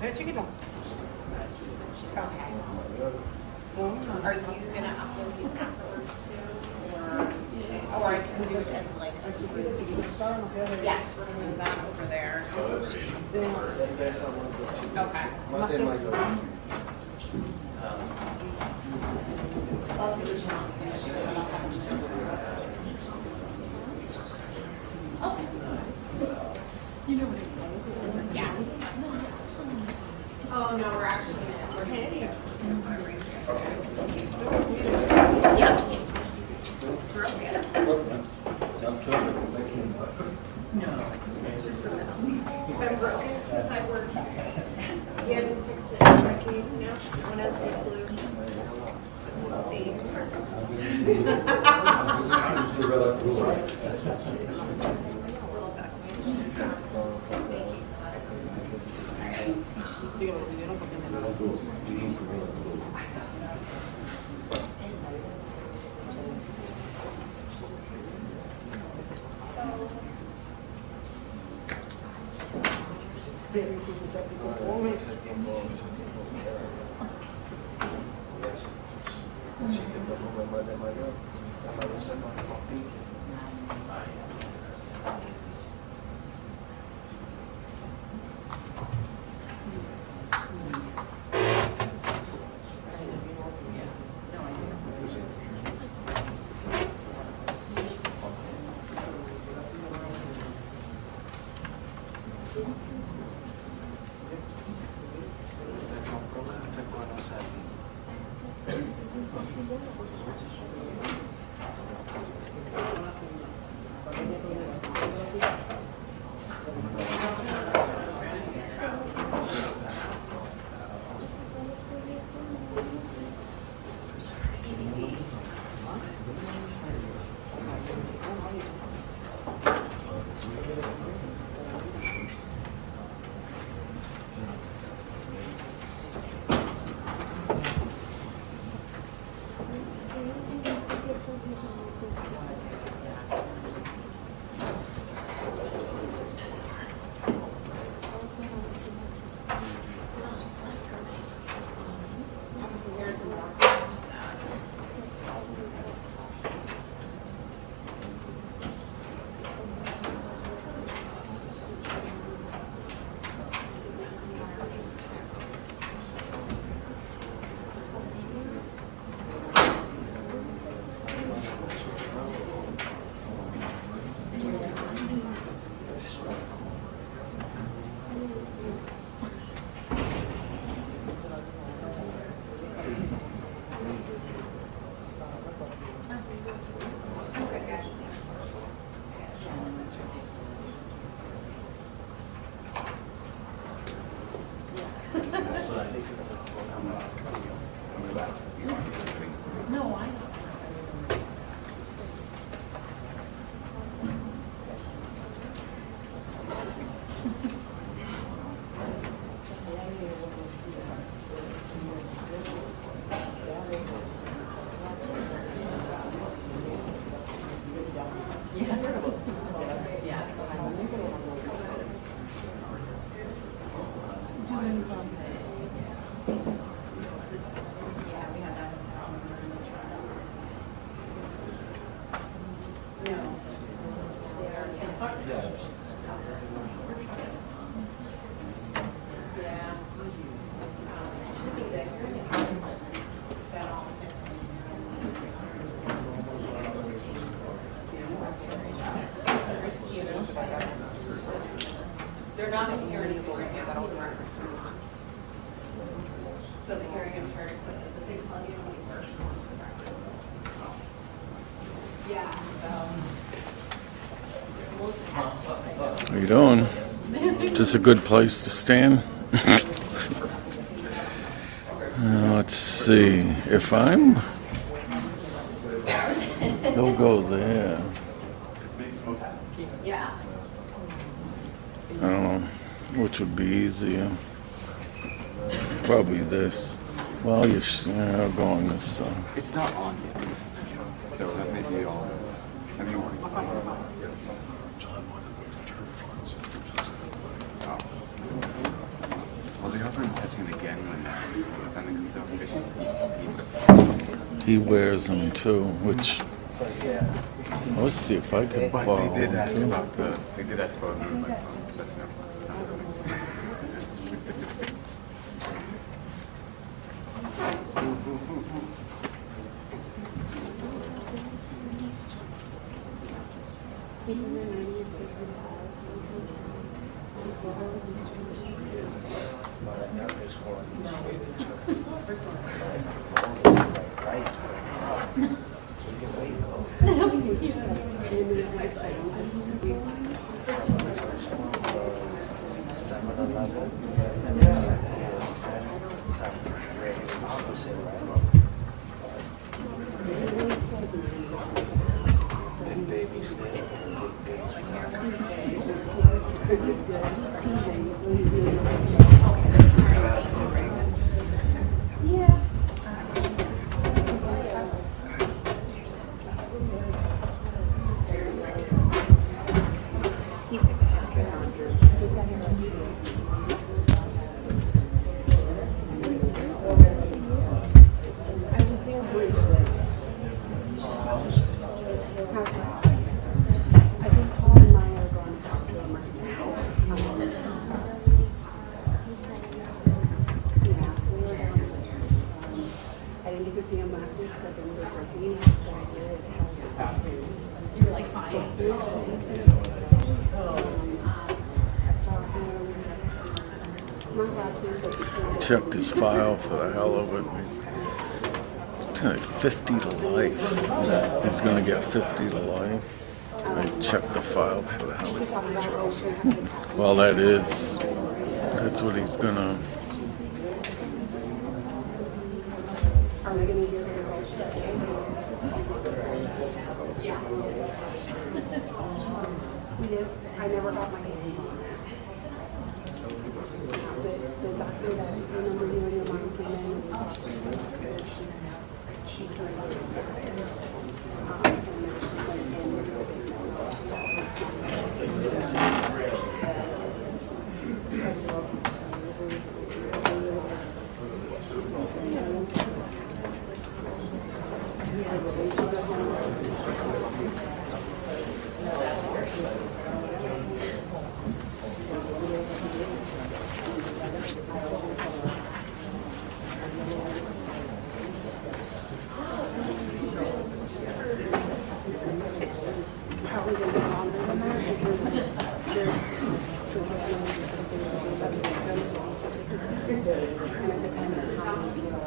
Very chiquito. Okay. Are you gonna upload these afterwards too, or I can do it as like a yes, we're gonna move that over there. Okay. I'll see which ones we should do. Oh. You know what I mean? Yeah. Oh no, we're actually heading. Yep. Broken. No. It's just the middle. It's been broken since I worked here. We haven't fixed it in a decade now. One has been blue. They're not in here anymore. Yeah, that's the reference. So the hearing impaired equipment, but they tell you when it works. Yeah, so. How you doing? Just a good place to stand? Let's see. If I'm... He'll go there. Yeah. I don't know which would be easier. Probably this. Well, I'll go on this side. It's not on yet, so that may be all. I mean, well, the other soon again when Defendant comes out. He wears them too, which let's see if I can But borrow they did them ask too. about the. They did ask about me. Like, that's not. Checked his file for the hell of it. He's like 50 to life. He's gonna get 50 to life. I checked the file for the hell of it. Well, that's what he's gonna. Are we gonna hear the results today? We did. I never got my name on that. The doctor that remember you and your mom came in and talked to her, she turned on and then she went in with the big probably going to be longer than that because there's and it depends on how many people.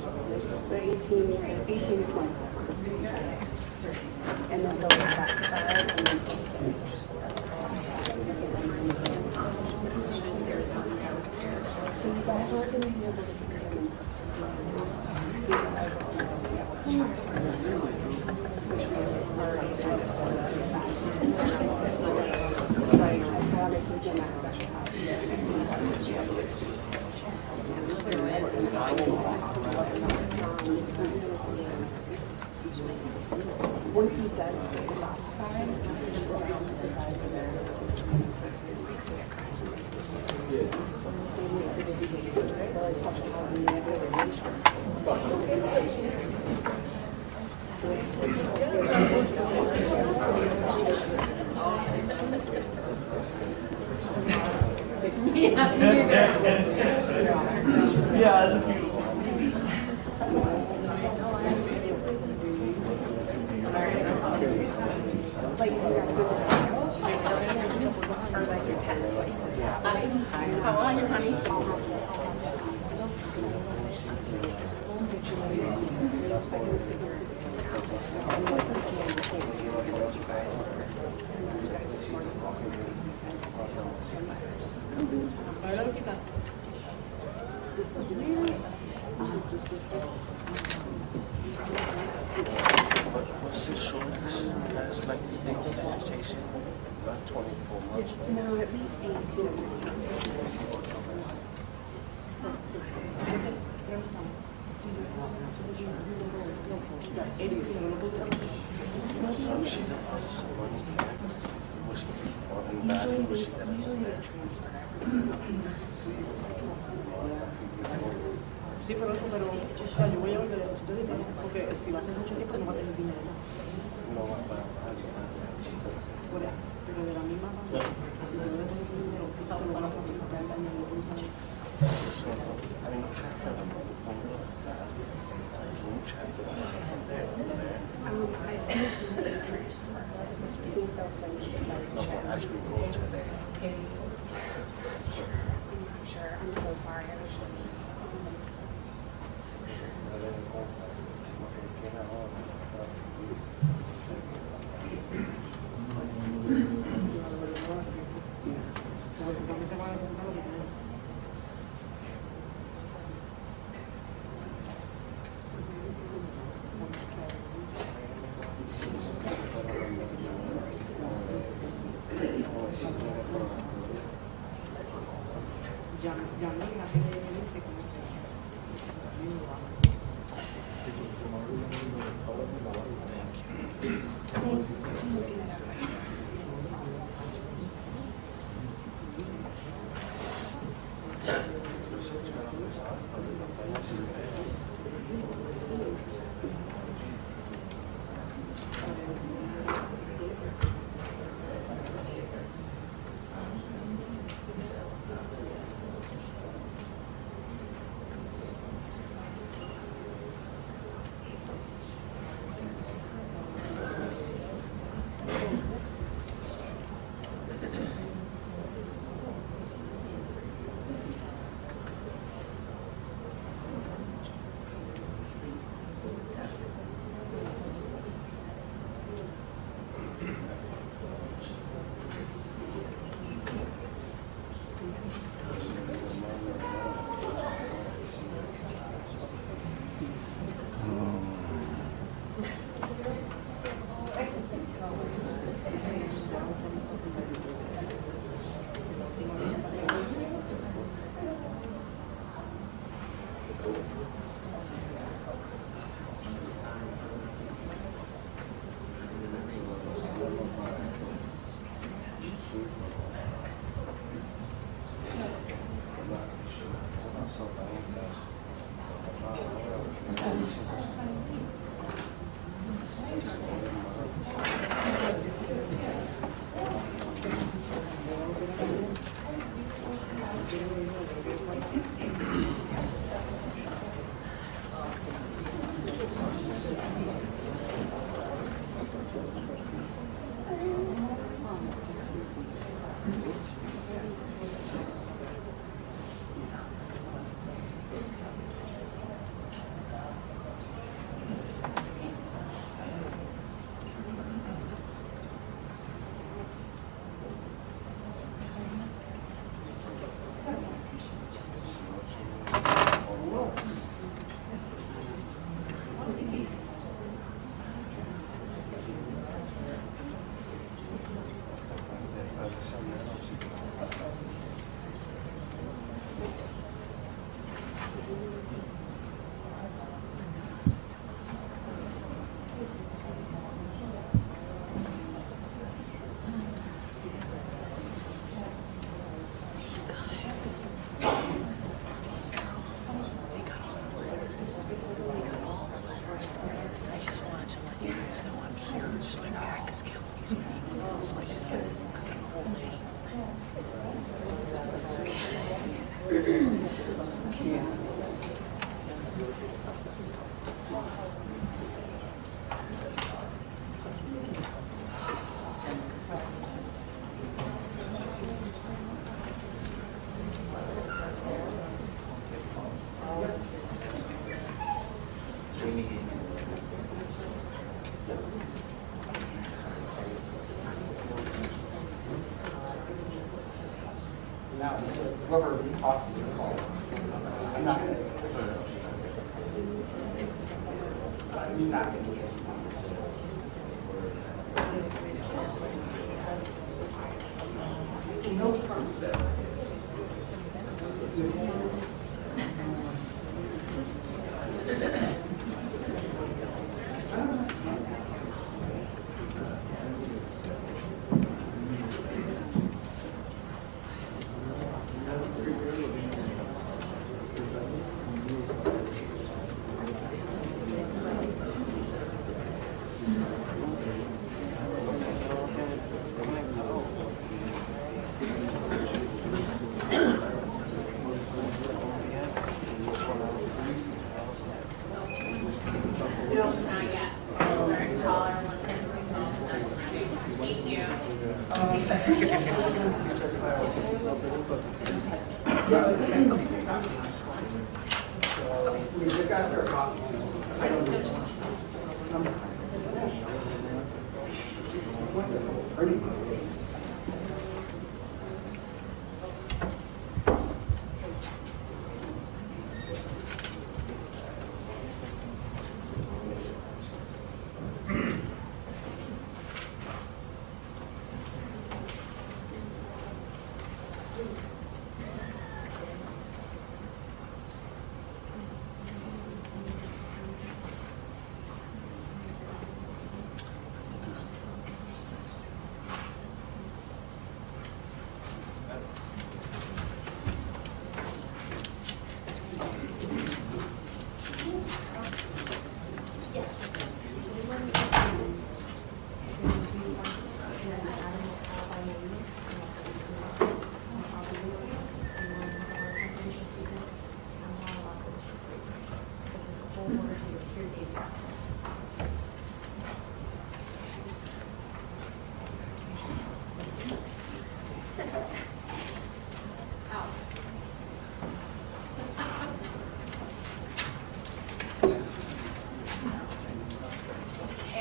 So 18 to 24. And then they'll get classified and then they'll stay. So you guys aren't going to be able to see them in person. You guys are all going to be able to check. Right, as long as we get that special once he does get classified, like, or like your tennis, like, how are you, honey? Not 24 months. No, at least 18 So she deposits some money. Was she, or in the back, was she got it there? Sí, pero eso, pero, o sea, yo voy a ver de deposito de dinero, porque si va a ser mucho tiempo no va a tener dinero. No va para Por eso, pero de la misma manera, si yo deposito dinero, quizás se lo van a facilitar el año, no sabes. I mean, transfer the money from that. Can you transfer the money from there to there? I think they'll send you the money. Okay, as we go today. Sure, I'm so sorry. I wish Now, whoever talks is Nicole. I'm not gonna. You're not gonna get And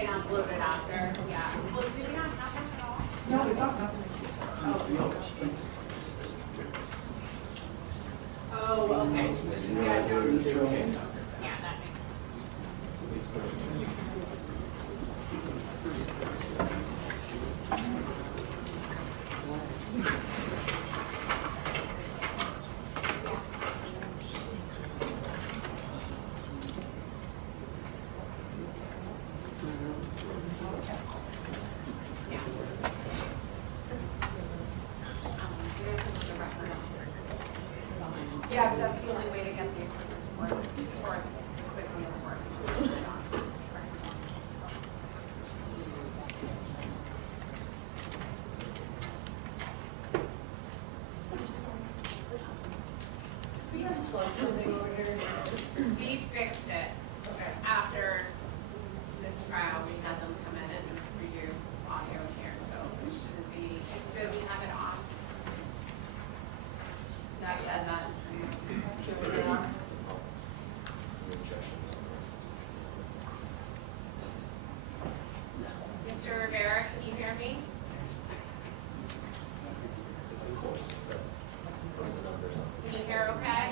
I'll load it after, yeah. Well, do we not have much at all? No, it's not nothing. Oh, okay. Yeah, that makes sense. Yeah, but that's the only way to get the equipment report, or equipment report. We gotta plug something over here. We fixed it after this trial. We had them come in and redo audio here, so it shouldn't be. Does he have it on? I said that. Mr. Rivera, can you hear me? Can you hear okay?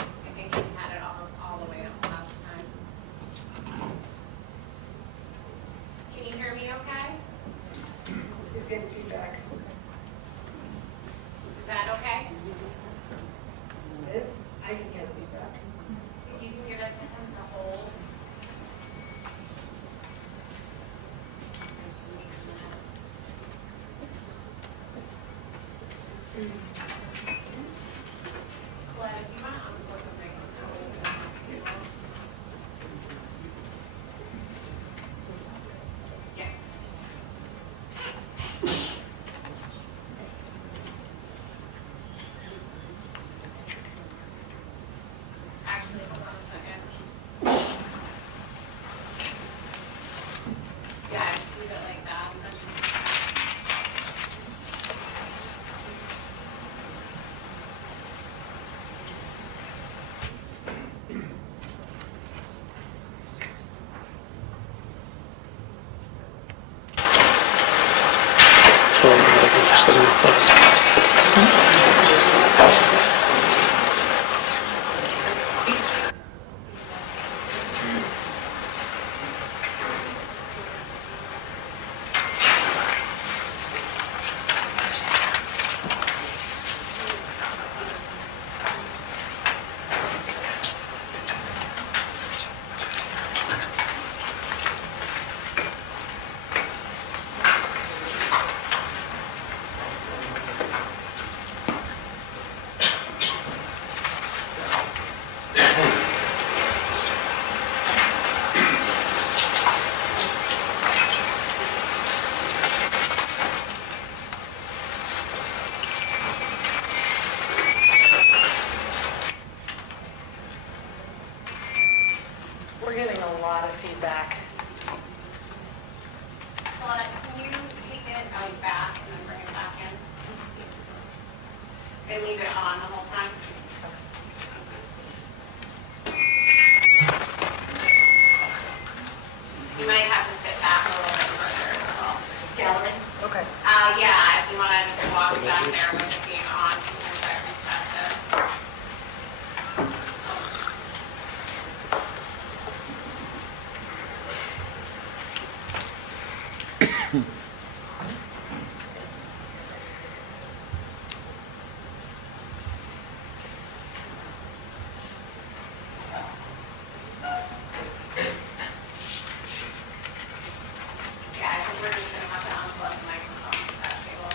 I think we had it almost all the way up last time. Can you hear me okay? He's getting feedback. Is that okay? This, I can get feedback. If you can give us him to hold. Colette, if you want to unplug the microphone. Yes. Actually, hold on a second. Yeah, just leave it like that. We're getting a lot of feedback. Paulette, can you take it out back and then bring it back in? And leave it on the whole time? You might have to sit back a little bit further as well. Gallery? Okay. Yeah, if you want to just walk back there with it being on, because I reset it. Yeah, I think we're just gonna have to unplug the microphone to that table.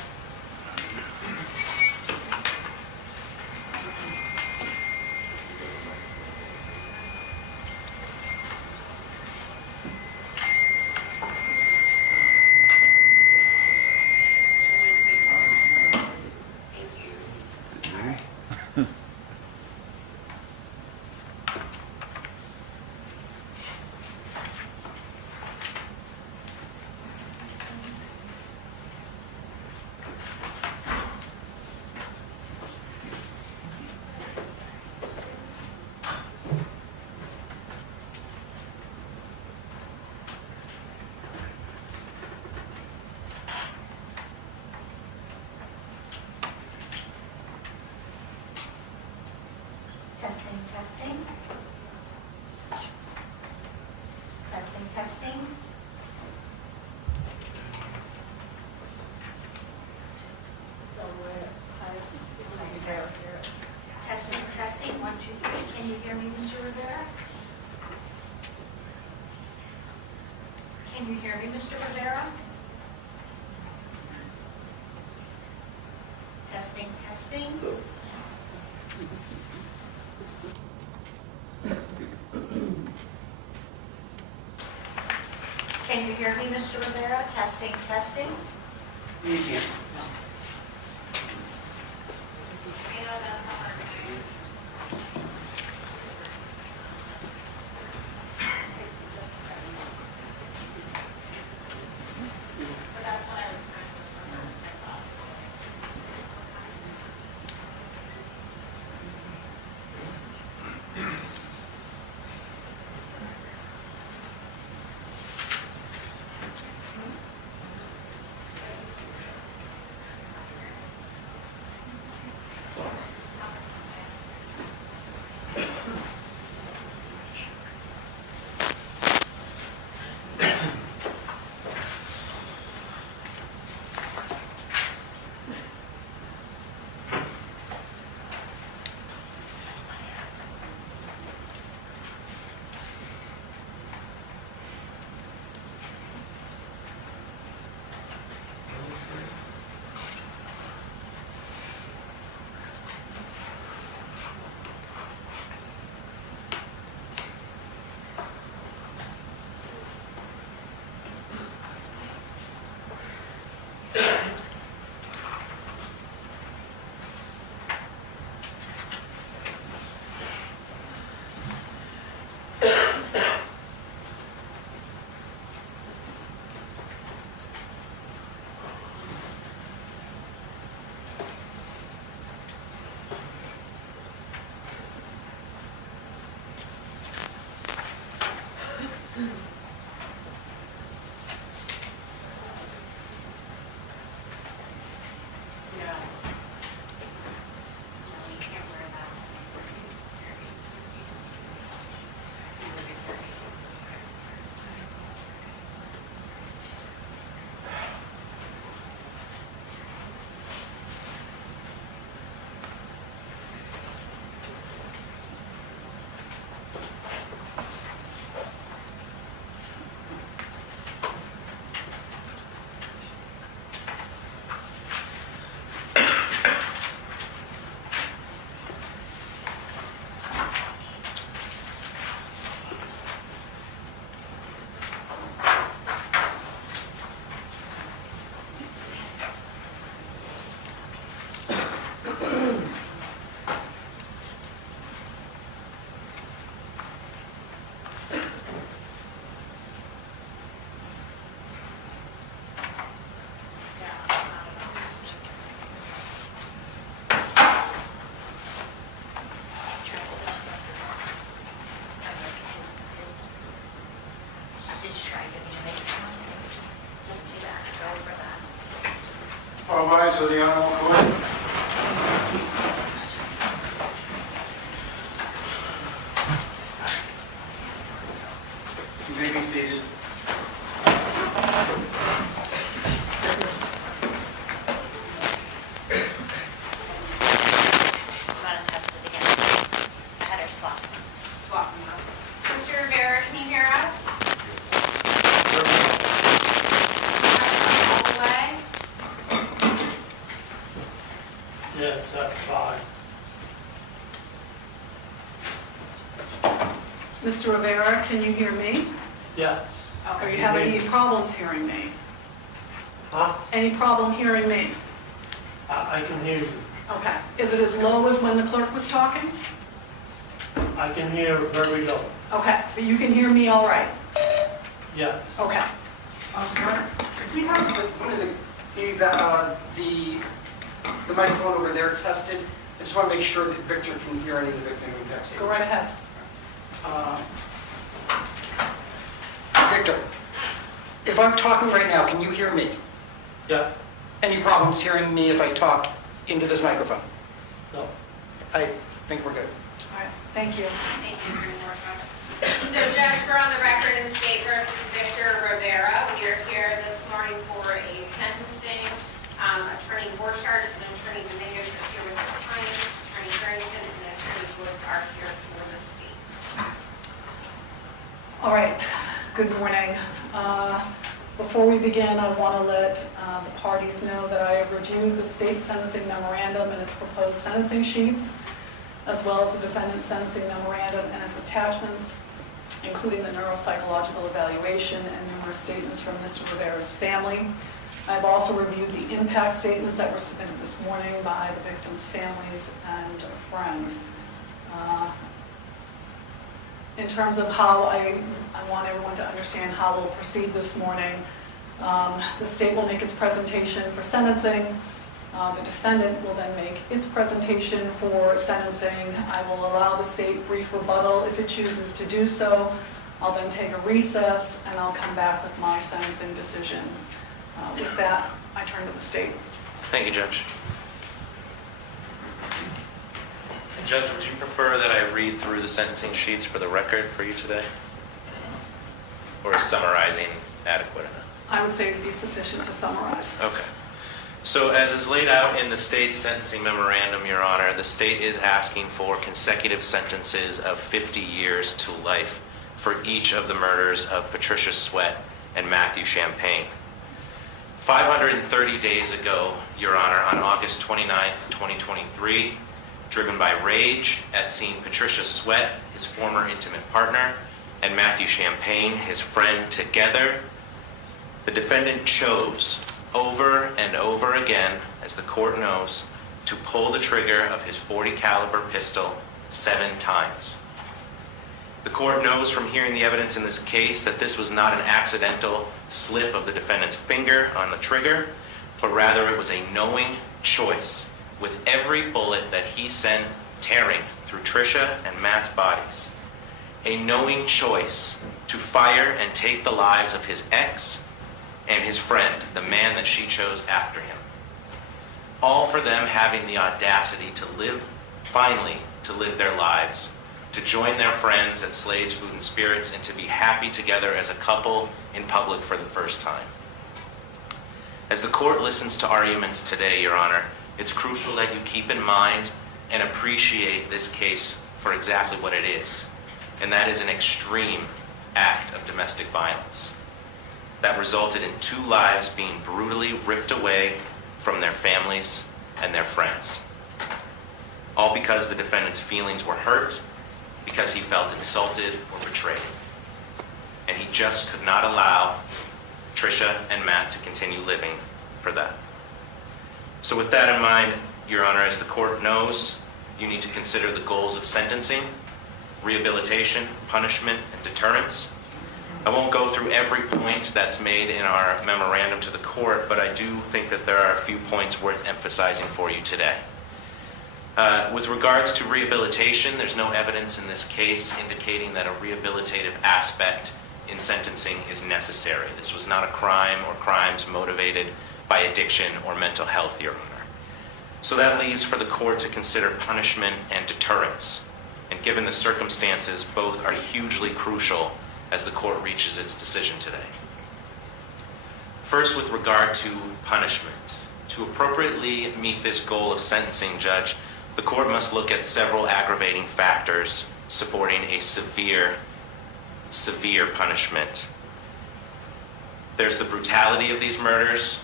Should just be phone. Thank you. Testing, testing. Testing, testing. Testing, testing. 1, 2, 3. Can you hear me, Mr. Rivera? Can you hear me, Mr. Rivera? Testing, testing. Can you hear me, Mr. Rivera? Testing, testing. I know that's hard. But that's what I was trying to remember. I thought. try giving you make one. Just do that, go for that. All rise for the honorable court. You may be seated. I'm gonna test it again. I had her swap. Swap them up. Mr. Rivera, can you hear us? All the way? Yes, that's fine. Mr. Rivera, can you hear me? Yeah. Are you having any problems hearing me? Huh? Any problem hearing me? I can hear you. Okay. Is it as low as when the clerk was talking? I can hear very low. Okay, but you can hear me all right? Yes. Okay. Can we have one of the microphone over there tested? I just want to make sure that Victor can hear any of the victim impact Go right ahead. Victor, if I'm talking right now, can you hear me? Yeah. Any problems hearing me if I talk into this microphone? No. I think we're good. All right, thank you. Thank you, Ms. Norfolk. So Judge, we're on the record in State versus Victor Rivera. We are here this morning for a sentencing. Attorney Borchardt and Attorney Dominguez are here with their clients. Attorney Harrington and Attorney Woods are here for the state. All right, good morning. Before we begin, I want to let the parties know that I have reviewed the state sentencing memorandum and its proposed sentencing sheets, as well as the defendant's sentencing memorandum and its attachments, including the neuropsychological evaluation and numerous statements from Mr. Rivera's family. I've also reviewed the impact statements that were submitted this morning by the victims' families and a friend. In terms of how I want everyone to understand how we'll proceed this morning, the state will make its presentation for sentencing. The defendant will then make its presentation for sentencing. I will allow the state brief rebuttal if it chooses to do so. I'll then take a recess and I'll come back with my sentencing decision. With that, I turn to the state. Thank you, Judge. Judge, would you prefer that I read through the sentencing sheets for the record for you today? Or is summarizing adequate enough? I would say it'd be sufficient to summarize. Okay. So as is laid out in the state's sentencing memorandum, Your Honor, the state is asking for consecutive sentences of 50 years to life for each of the murders of Patricia Swett and Matthew Champagne. 530 days ago, Your Honor, on August 29th, 2023, driven by rage at seeing Patricia Swett, his former intimate partner, and Matthew Champagne, his friend, together, the defendant chose over and over again, as the court knows, to pull the trigger of his .40 caliber pistol 7 times. The court knows from hearing the evidence in this case that this was not an accidental slip of the defendant's finger on the trigger, but rather it was a knowing choice, with every bullet that he sent tearing through Trisha and Matt's bodies. A knowing choice to fire and take the lives of his ex and his friend, the man that she chose after him. All for them having the audacity to live, finally, to live their lives, to join their friends at Slade's Food and Spirits, and to be happy together as a couple in public for the first time. As the court listens to arguments today, Your Honor, it's crucial that you keep in mind and appreciate this case for exactly what it is, and that is an extreme act of domestic violence that resulted in 2 lives being brutally ripped away from their families and their friends. All because the defendant's feelings were hurt, because he felt insulted or betrayed. And he just could not allow Trisha and Matt to continue living for that. So with that in mind, Your Honor, as the court knows, you need to consider the goals of sentencing, rehabilitation, punishment, and deterrence. I won't go through every point that's made in our memorandum to the court, but I do think that there are a few points worth emphasizing for you today. With regards to rehabilitation, there's no evidence in this case indicating that a rehabilitative aspect in sentencing is necessary. This was not a crime or crimes motivated by addiction or mental health, Your Honor. So that leaves for the court to consider punishment and deterrence. And given the circumstances, both are hugely crucial as the court reaches its decision today. First, with regard to punishment. To appropriately meet this goal of sentencing, Judge, the court must look at several aggravating factors supporting a severe punishment. There's the brutality of these murders,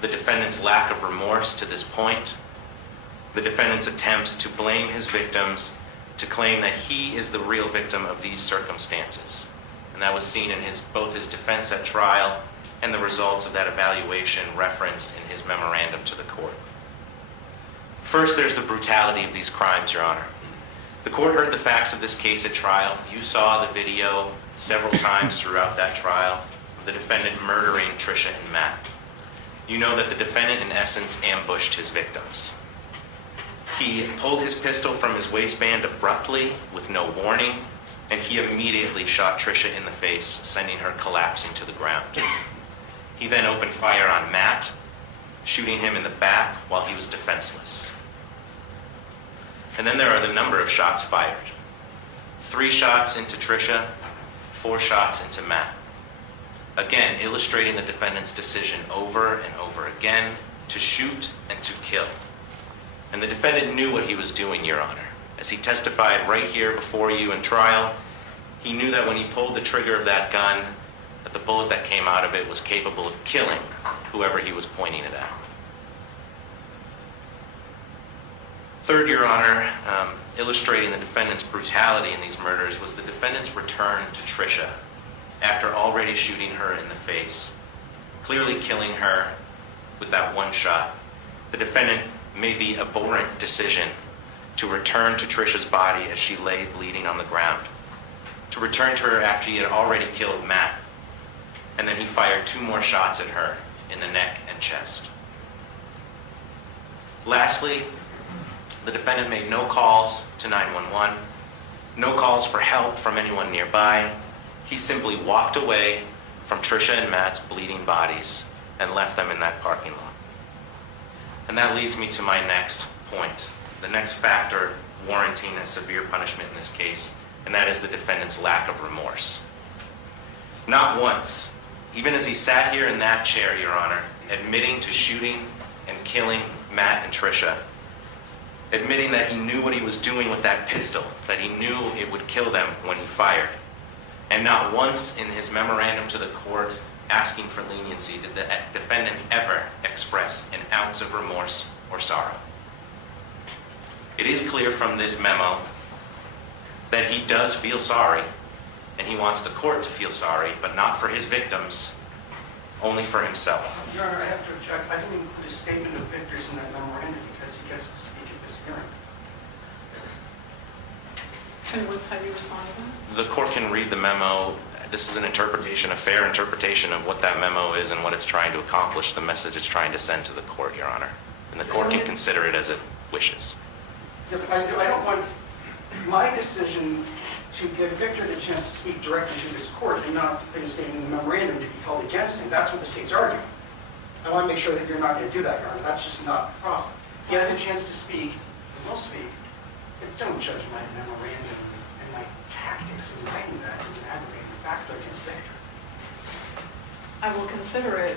the defendant's lack of remorse to this point, the defendant's attempts to blame his victims, to claim that he is the real victim of these circumstances. And that was seen in both his defense at trial and the results of that evaluation referenced in his memorandum to the court. First, there's the brutality of these crimes, Your Honor. The court heard the facts of this case at trial. You saw the video several times throughout that trial of the defendant murdering Tricia and Matt. You know that the defendant, in essence, ambushed his victims. He pulled his pistol from his waistband abruptly with no warning, and he immediately shot Tricia in the face, sending her collapsing to the ground. He then opened fire on Matt, shooting him in the back while he was defenseless. And then there are the number of shots fired. 3 shots into Tricia, 4 shots into Matt. Again, illustrating the defendant's decision over and over again to shoot and to kill. And the defendant knew what he was doing, Your Honor. As he testified right here before you in trial, he knew that when he pulled the trigger of that gun, that the bullet that came out of it was capable of killing whoever he was pointing it at. Third, Your Honor, illustrating the defendant's brutality in these murders was the defendant's return to Tricia after already shooting her in the face, clearly killing her with that 1 shot. The defendant made the abhorrent decision to return to Tricia's body as she lay bleeding on the ground, to return to her after he had already killed Matt, and then he fired 2 more shots at her in the neck and chest. Lastly, the defendant made no calls to 911, no calls for help from anyone nearby. He simply walked away from Tricia and Matt's bleeding bodies and left them in that parking lot. And that leads me to my next point, the next factor warranting a severe punishment in this case, and that is the defendant's lack of remorse. Not once, even as he sat here in that chair, Your Honor, admitting to shooting and killing Matt and Tricia, admitting that he knew what he was doing with that pistol, that he knew it would kill them when he fired. And not once in his memorandum to the court asking for leniency did the defendant ever express an ounce of remorse or sorrow. It is clear from this memo that he does feel sorry, and he wants the court to feel sorry, but not for his victims, only for himself. Your Honor, I have to object. I didn't include a statement of Victor's in that memorandum because he gets to speak at this hearing. Attorney Woods, how do you respond to that? The court can read the memo. This is an interpretation, a fair interpretation of what that memo is and what it's trying to accomplish, the message it's trying to send to the court, Your Honor. And the court can consider it as it wishes. I don't want my decision to give Victor the chance to speak directly to this court and not put a statement in the memorandum to be held against him. That's what the state's arguing. I want to make sure that you're not going to do that, Your Honor. That's just not the problem. He has a chance to speak, and he'll speak. But don't judge my memorandum and my tactics in writing that as an aggravating factor against Victor. I will consider it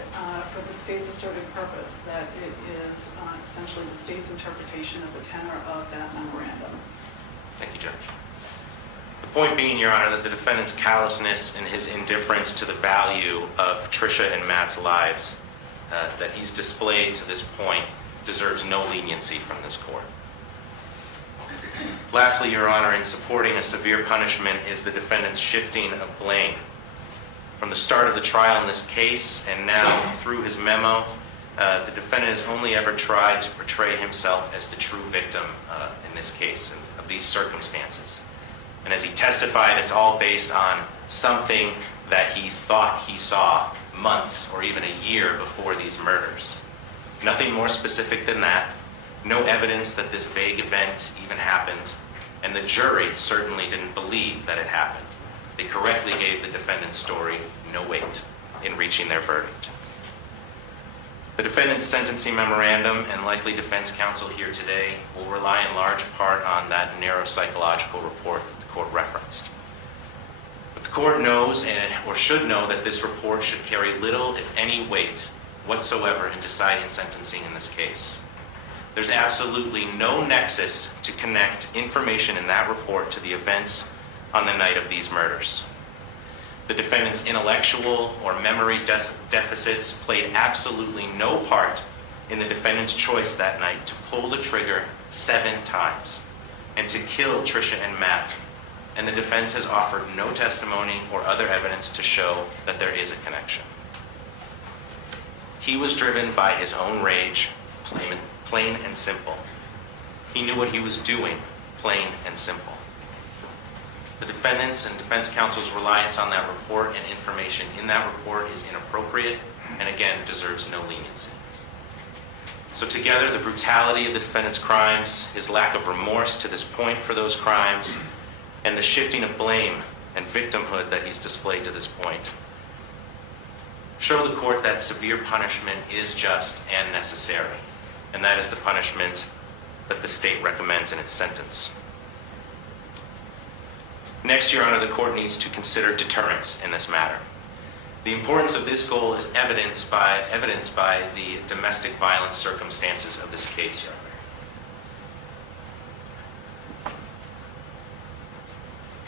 for the state's asserted purpose, that it is essentially the state's interpretation of the tenor of that memorandum. Thank you, Judge. The point being, Your Honor, that the defendant's callousness and his indifference to the value of Tricia and Matt's lives that he's displayed to this point deserves no leniency from this court. Lastly, Your Honor, in supporting a severe punishment is the defendant's shifting of blame. From the start of the trial in this case and now through his memo, the defendant has only ever tried to portray himself as the true victim in this case of these circumstances. And as he testified, it's all based on something that he thought he saw months or even a year before these murders. Nothing more specific than that. No evidence that this vague event even happened. And the jury certainly didn't believe that it happened. they correctly gave the defendant's story no weight in reaching their verdict. The defendant's sentencing memorandum and likely defense counsel here today will rely in large part on that neuropsychological report that the court referenced. But the court knows or should know that this report should carry little, if any, weight whatsoever in deciding sentencing in this case. There's absolutely no nexus to connect information in that report to the events on the night of these murders. The defendant's intellectual or memory deficits played absolutely no part in the defendant's choice that night to pull the trigger 7 times and to kill Tricia and Matt, and the defense has offered no testimony or other evidence to show that there is a connection. He was driven by his own rage, plain and simple. He knew what he was doing, plain and simple. The defendant's and defense counsel's reliance on that report and information in that report is inappropriate and again deserves no leniency. So together, the brutality of the defendant's crimes, his lack of remorse to this point for those crimes, and the shifting of blame and victimhood that he's displayed to this point, show the court that severe punishment is just and necessary, and that is the punishment that the state recommends in its sentence. Next, Your Honor, the court needs to consider deterrence in this matter. The importance of this goal is evidenced by the domestic violence circumstances of this case, Your Honor.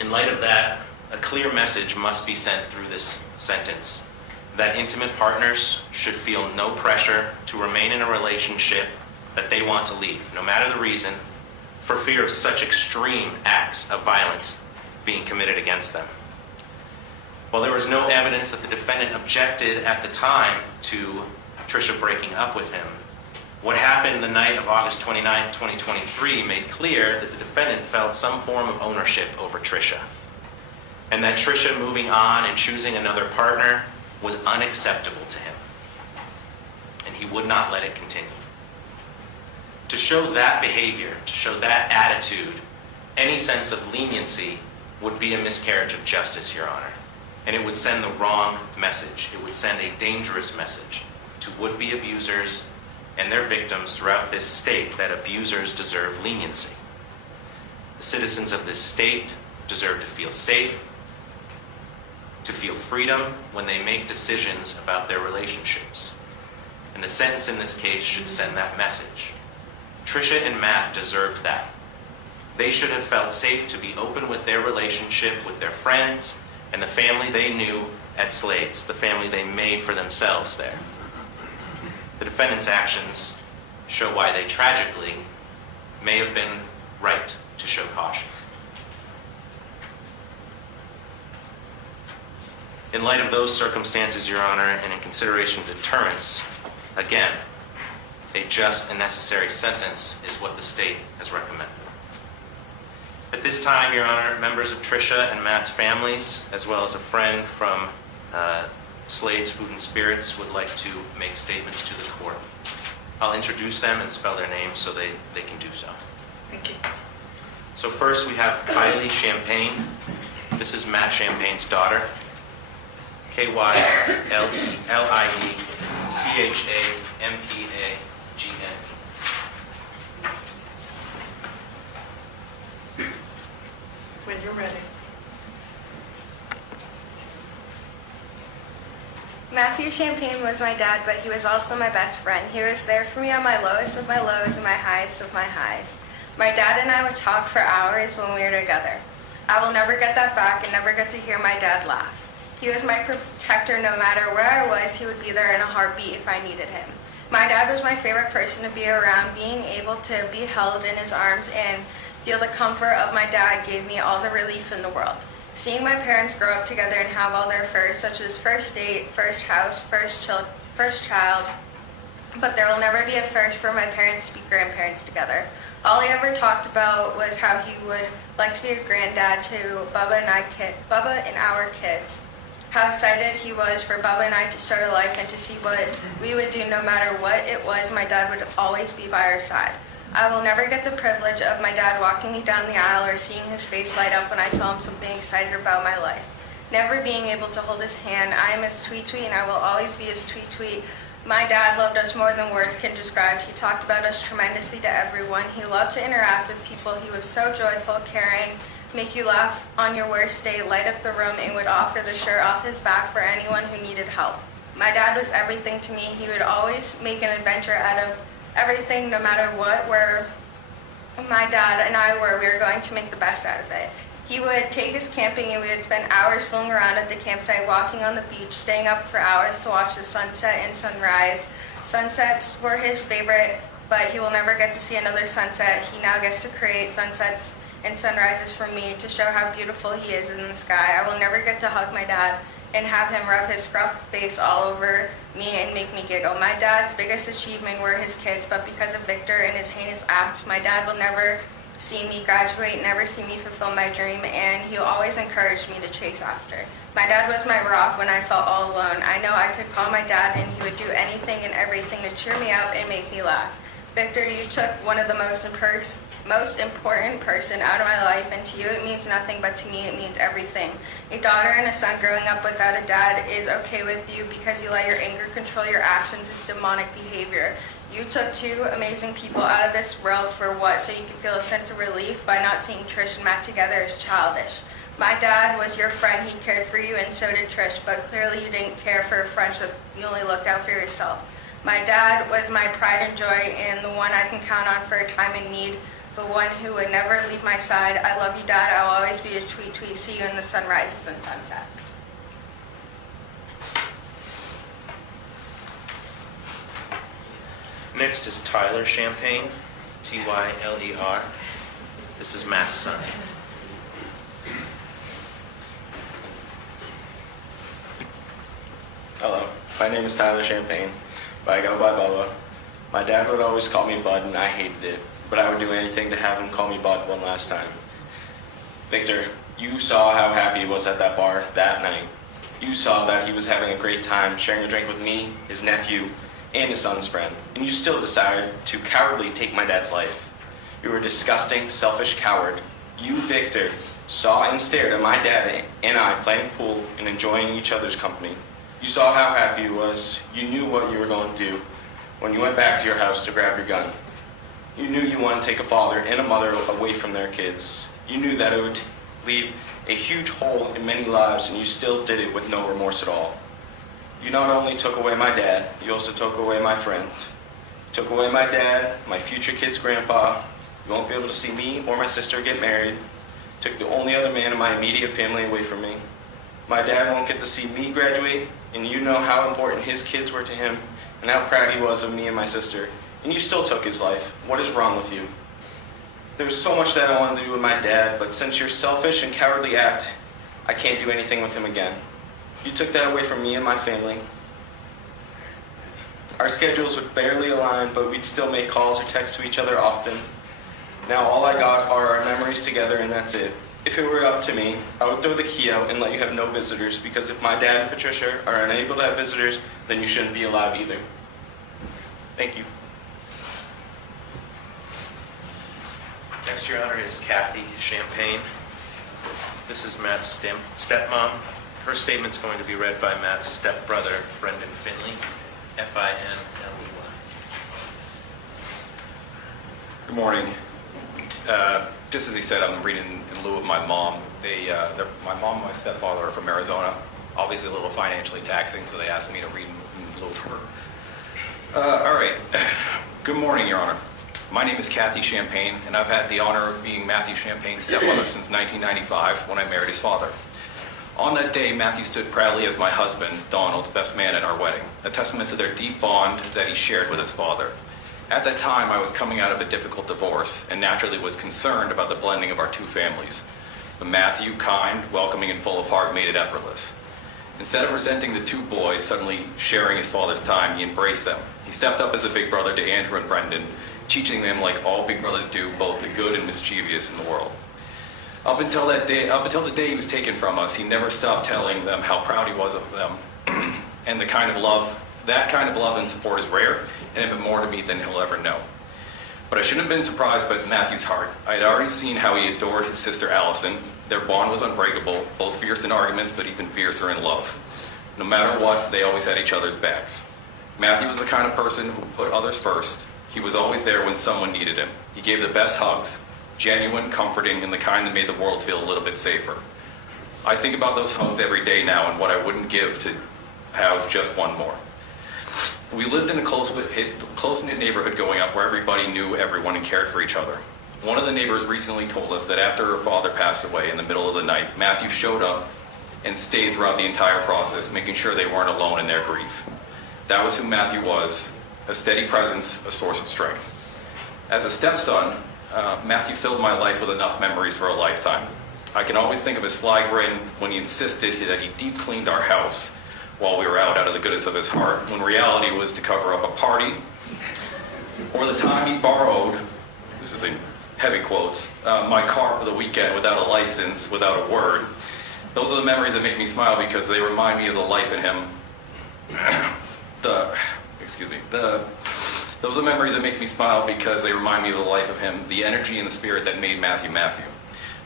In light of that, a clear message must be sent through this sentence that intimate partners should feel no pressure to remain in a relationship that they want to leave, no matter the reason, for fear of such extreme acts of violence being committed against them. While there was no evidence that the defendant objected at the time to Tricia breaking up with him, what happened the night of August 29, 2023 made clear that the defendant felt some form of ownership over Tricia, and that Tricia moving on and choosing another partner was unacceptable to him, and he would not let it continue. To show that behavior, to show that attitude, any sense of leniency would be a miscarriage of justice, Your Honor, and it would send the wrong message. It would send a dangerous message to would-be abusers and their victims throughout this state that abusers deserve leniency. The citizens of this state deserve to feel safe, to feel freedom when they make decisions about their relationships. And the sentence in this case should send that message. Tricia and Matt deserved that. They should have felt safe to be open with their relationship with their friends and the family they knew at Slade's, the family they made for themselves there. The defendant's actions show why they tragically may have been right to show caution. In light of those circumstances, Your Honor, and in consideration of deterrence, again, a just and necessary sentence is what the state has recommended. At this time, Your Honor, members of Tricia and Matt's families, as well as a friend from Slade's Food and Spirits, would like to make statements to the court. I'll introduce them and spell their names so they can do so. Thank you. So first we have Kylie Champagne. This is Matt Champagne's daughter. KYLECHAMPAGN. When you're ready. Matthew Champagne was my dad, but he was also my best friend. He was there for me on my lowest of my lows and my highest of my highs. My dad and I would talk for hours when we were together. I will never get that back and never get to hear my dad laugh. He was my protector. No matter where I was, he would be there in a heartbeat if I needed him. My dad was my favorite person to be around. Being able to be held in his arms and feel the comfort of my dad gave me all the relief in the world. Seeing my parents grow up together and have all their firsts, such as first date, first house, first child, but there will never be a first for my parents to be grandparents together. All he ever talked about was how he would like to be a granddad to Bubba and our kids. How excited he was for Bubba and I to start a life and to see what we would do no matter what it was. My dad would always be by our side. I will never get the privilege of my dad walking me down the aisle or seeing his face light up when I tell him something exciting about my life. never being able to hold his hand. I am his tweet and I will always be his tweet. My dad loved us more than words can describe. He talked about us tremendously to everyone. He loved to interact with people. He was so joyful, caring, make you laugh on your worst day, light up the room, and would offer the shirt off his back for anyone who needed help. My dad was everything to me. He would always make an adventure out of everything, no matter what. Where my dad and I were, we were going to make the best out of it. He would take us camping and we would spend hours fooling around at the campsite, walking on the beach, staying up for hours to watch the sunset and sunrise. Sunsets were his favorite, but he will never get to see another sunset. He now gets to create sunsets and sunrises for me to show how beautiful he is in the sky. I will never get to hug my dad and have him rub his scruff face all over me and make me giggle. My dad's biggest achievement were his kids, but because of Victor and his heinous acts, my dad will never see me graduate, never see me fulfill my dream, and he always encouraged me to chase after. My dad was my rock when I felt all alone. I know I could call my dad and he would do anything and everything to cheer me up and make me laugh. Victor, you took one of the most important person out of my life, and to you it means nothing, but to me it means everything. A daughter and a son growing up without a dad is okay with you because you let your anger control your actions. It's demonic behavior. You took two amazing people out of this world for what? So you can feel a sense of relief by not seeing Trish and Matt together as childish. My dad was your friend. He cared for you, and so did Trish, but clearly you didn't care for a friendship. You only looked out for yourself. My dad was my pride and joy, and the one I can count on for a time in need, the one who would never leave my side. I love you, Dad. I will always be a tweet. See you in the sunrises and sunsets. Next is Tyler Champagne, Tyler. This is Matt's son. Hello, my name is Tyler Champagne, but I go by Bubba. My dad would always call me Bud, and I hated it, but I would do anything to have him call me Bud one last time. Victor, you saw how happy he was at that bar that night. You saw that he was having a great time sharing a drink with me, his nephew, and his son's friend, and you still decided to cowardly take my dad's life. You were a disgusting, selfish coward. You, Victor, saw and stared at my dad and I playing pool and enjoying each other's company. You saw how happy he was. You knew what you were going to do when you went back to your house to grab your gun. You knew you wanted to take a father and a mother away from their kids. You knew that it would leave a huge hole in many lives, and you still did it with no remorse at all. You not only took away my dad, you also took away my friend. You took away my dad, my future kid's grandpa. You won't be able to see me or my sister get married. Took the only other man in my immediate family away from me. My dad won't get to see me graduate, and you know how important his kids were to him and how proud he was of me and my sister. And you still took his life. What is wrong with you? There's so much that I wanted to do with my dad, but since your selfish and cowardly act, I can't do anything with him again. You took that away from me and my family. Our schedules would barely align, but we'd still make calls or text to each other often. Now all I got are our memories together, and that's it. If it were up to me, I would throw the key out and let you have no visitors, because if my dad and Patricia are unable to have visitors, then you shouldn't be allowed either. Thank you. Next, Your Honor, is Kathy Champagne. This is Matt's stepmom. Her statement's going to be read by Matt's stepbrother, Brenden Finley, Finley. Good morning. Just as he said, I'm reading in lieu of my mom. My mom and my stepfather are from Arizona. Obviously a little financially taxing, so they asked me to read in lieu of her. All right. Good morning, Your Honor. My name is Kathy Champagne, and I've had the honor of being Matthew Champagne's stepmother since 1995, when I married his father. On that day, Matthew stood proudly as my husband, Donald's best man at our wedding, a testament to their deep bond that he shared with his father. At that time, I was coming out of a difficult divorce and naturally was concerned about the blending of our two families. But Matthew, kind, welcoming, and full of heart, made it effortless. Instead of resenting the two boys suddenly sharing his father's time, he embraced them. He stepped up as a big brother to Andrew and Brenden, teaching them, like all big brothers do, both the good and mischievous in the world. Up until the day he was taken from us, he never stopped telling them how proud he was of them. And that kind of love and support is rare, and a bit more to me than he'll ever know. But I shouldn't have been surprised by Matthew's heart. I had already seen how he adored his sister Alison, Their bond was unbreakable, both fierce in arguments, but even fiercer in love. No matter what, they always had each other's backs. Matthew was the kind of person who put others first. He was always there when someone needed him. He gave the best hugs, genuine, comforting, and the kind that made the world feel a little bit safer. I think about those hugs every day now and what I wouldn't give to have just one more. We lived in a close-knit neighborhood growing up where everybody knew everyone and cared for each other. One of the neighbors recently told us that after her father passed away in the middle of the night, Matthew showed up and stayed throughout the entire process, making sure they weren't alone in their grief. That was who Matthew was, a steady presence, a source of strength. As a stepson, Matthew filled my life with enough memories for a lifetime. I can always think of his sly grin when he insisted that he deep cleaned our house while we were out of the goodness of his heart, when reality was to cover up a party, or the time he borrowed, this is in heavy quotes, my car for the weekend without a license, without a word. Those are the memories that make me smile because they remind me of the life in him. Those are the memories that make me smile because they remind me of the life of him, the energy and the spirit that made Matthew Matthew.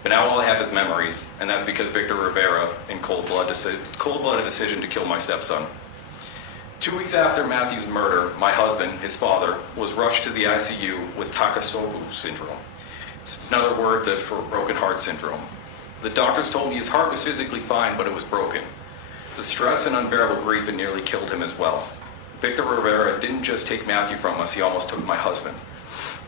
But now all I have is memories, and that's because Victor Rivera, in cold-blooded decision to kill my stepson. 2 weeks after Matthew's murder, my husband, his father, was rushed to the ICU with Takotsubo syndrome. It's another word for broken heart syndrome. The doctors told me his heart was physically fine, but it was broken. The stress and unbearable grief had nearly killed him as well. Victor Rivera didn't just take Matthew from us, he almost took my husband.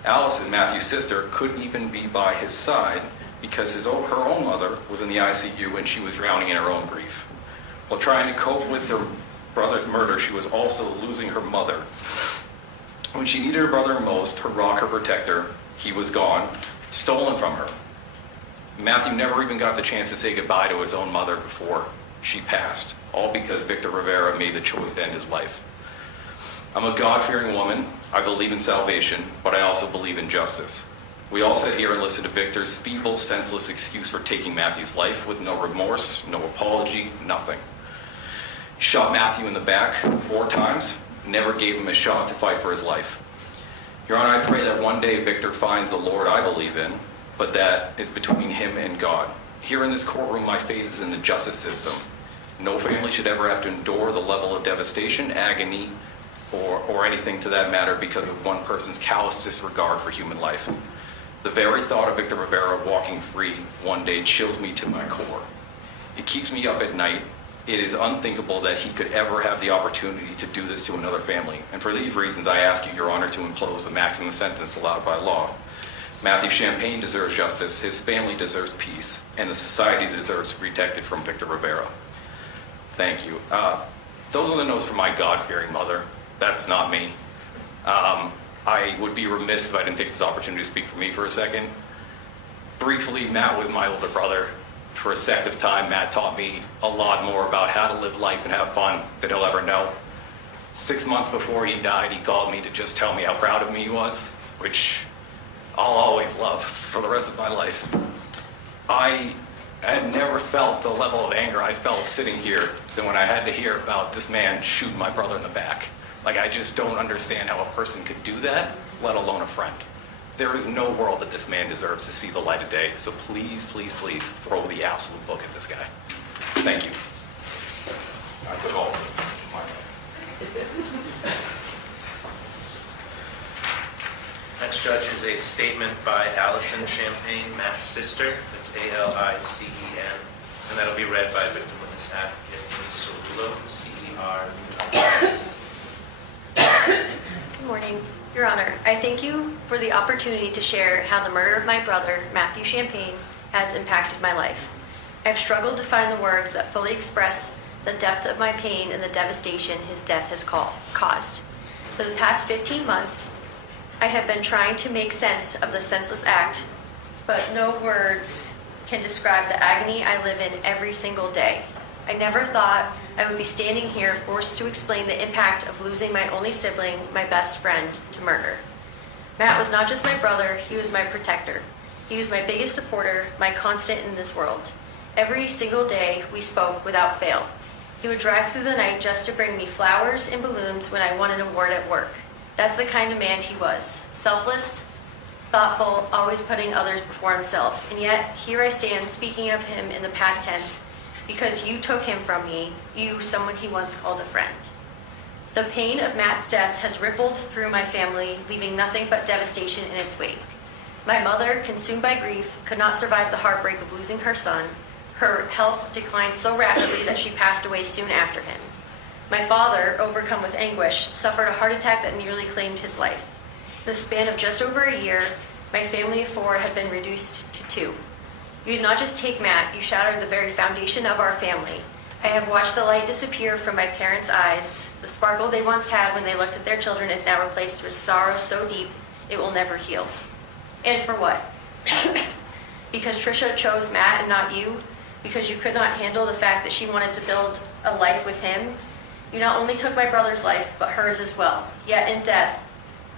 Alison, Matthew's sister, couldn't even be by his side because her own mother was in the ICU and she was drowning in her own grief. While trying to cope with her brother's murder, she was also losing her mother. When she needed her brother most, her rock, her protector, he was gone, stolen from her. Matthew never even got the chance to say goodbye to his own mother before she passed, all because Victor Rivera made the choice to end his life. I'm a God-fearing woman. I believe in salvation, but I also believe in justice. We all sit here and listen to Victor's feeble, senseless excuse for taking Matthew's life with no remorse, no apology, nothing. He shot Matthew in the back 4 times, never gave him a shot to fight for his life. Your Honor, I pray that one day Victor finds the Lord I believe in, but that is between him and God. Here in this courtroom, my faith is in the justice system. No family should ever have to endure the level of devastation, agony, or anything to that matter because of one person's callous disregard for human life. The very thought of Victor Rivera walking free one day chills me to my core. It keeps me up at night. It is unthinkable that he could ever have the opportunity to do this to another family. And for these reasons, I ask you, Your Honor, to impose the maximum sentence allowed by law. Matthew Champagne deserves justice, his family deserves peace, and the society deserves to be protected from Victor Rivera. Thank you. Those are the notes from my God-fearing mother. That's not me. I would be remiss if I didn't take this opportunity to speak for me for a second. Briefly, Matt was my older brother. For a sect of time, Matt taught me a lot more about how to live life and have fun than he'll ever know. 6 months before he died, he called me to just tell me how proud of me he was, which I'll always love for the rest of my life. I had never felt the level of anger I felt sitting here than when I had to hear about this man shoot my brother in the back. Like, I just don't understand how a person could do that, let alone a friend. There is no world that this man deserves to see the light of day, so please, please, please throw the absolute book at this guy. Thank you. I took all of it. Next, Judge, is a statement by Alison Champagne, Matt's sister. It's Alicen, and that'll be read by victim witness advocate Cerulo, C-E-R. Good morning, Your Honor. I thank you for the opportunity to share how the murder of my brother, Matthew Champagne, has impacted my life. I've struggled to find the words that fully express the depth of my pain and the devastation his death has caused. For the past 15 months, I have been trying to make sense of the senseless act, but no words can describe the agony I live in every single day. I never thought I would be standing here forced to explain the impact of losing my only sibling, my best friend, to murder. Matt was not just my brother, he was my protector. He was my biggest supporter, my constant in this world. Every single day, we spoke without fail. He would drive through the night just to bring me flowers and balloons when I wanted a word at work. That's the kind of man he was. Selfless, thoughtful, always putting others before himself. And yet, here I stand speaking of him in the past tense because you took him from me, you, someone he once called a friend. The pain of Matt's death has rippled through my family, leaving nothing but devastation in its wake. My mother, consumed by grief, could not survive the heartbreak of losing her son. Her health declined so rapidly that she passed away soon after him. My father, overcome with anguish, suffered a heart attack that nearly claimed his life. In the span of just over a year, my family of 4 had been reduced to 2. You did not just take Matt, you shattered the very foundation of our family. I have watched the light disappear from my parents' eyes. The sparkle they once had when they looked at their children is now replaced with sorrow so deep it will never heal. And for what? Because Trisha chose Matt and not you? Because you could not handle the fact that she wanted to build a life with him? You not only took my brother's life, but hers as well. Yet in death,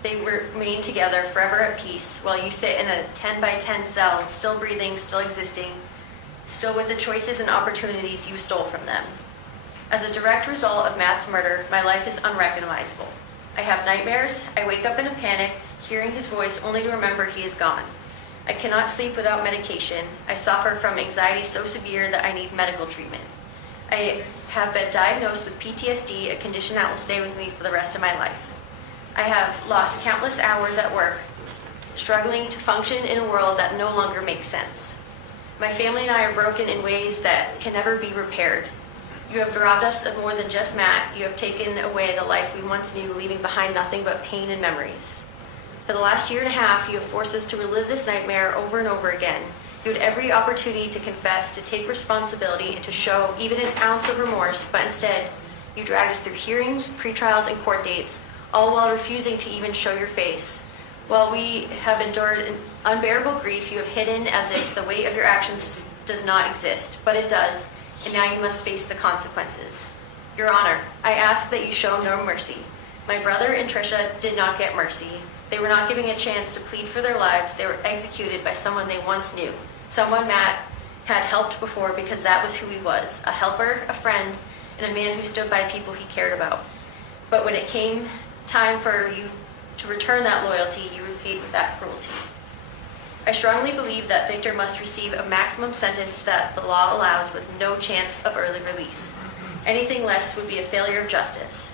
they remain together forever at peace, while you sit in a 10 by 10 cell, still breathing, still existing, still with the choices and opportunities you stole from them. As a direct result of Matt's murder, my life is unrecognizable. I have nightmares, I wake up in a panic, hearing his voice only to remember he is gone. I cannot sleep without medication. I suffer from anxiety so severe that I need medical treatment. I have been diagnosed with PTSD, a condition that will stay with me for the rest of my life. I have lost countless hours at work, struggling to function in a world that no longer makes sense. My family and I are broken in ways that can never be repaired. You have robbed us of more than just Matt. You have taken away the life we once knew, leaving behind nothing but pain and memories. For the last year and a half, you have forced us to relive this nightmare over and over again. You had every opportunity to confess, to take responsibility, and to show even an ounce of remorse, but instead, you dragged us through hearings, pretrials, and court dates, all while refusing to even show your face. While we have endured an unbearable grief, you have hidden as if the weight of your actions does not exist, but it does, and now you must face the consequences. Your Honor, I ask that you show no mercy. My brother and Trisha did not get mercy. They were not given a chance to plead for their lives. They were executed by someone they once knew, someone Matt had helped before because that was who he was, a helper, a friend, and a man who stood by people he cared about. But when it came time for you to return that loyalty, you repaid with that cruelty. I strongly believe that Victor must receive a maximum sentence that the law allows with no chance of early release. Anything less would be a failure of justice.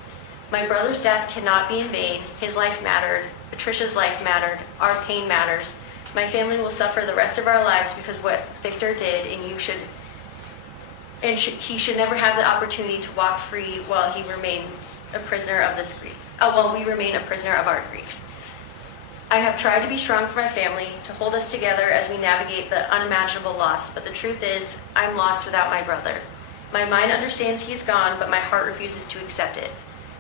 My brother's death cannot be in vain. His life mattered. Patricia's life mattered. Our pain matters. My family will suffer the rest of our lives because what Victor did, he should never have the opportunity to walk free while he remains a prisoner of this grief. While we remain a prisoner of our grief. I have tried to be strong for my family, to hold us together as we navigate the unimaginable loss, but the truth is, I'm lost without my brother. My mind understands he's gone, but my heart refuses to accept it.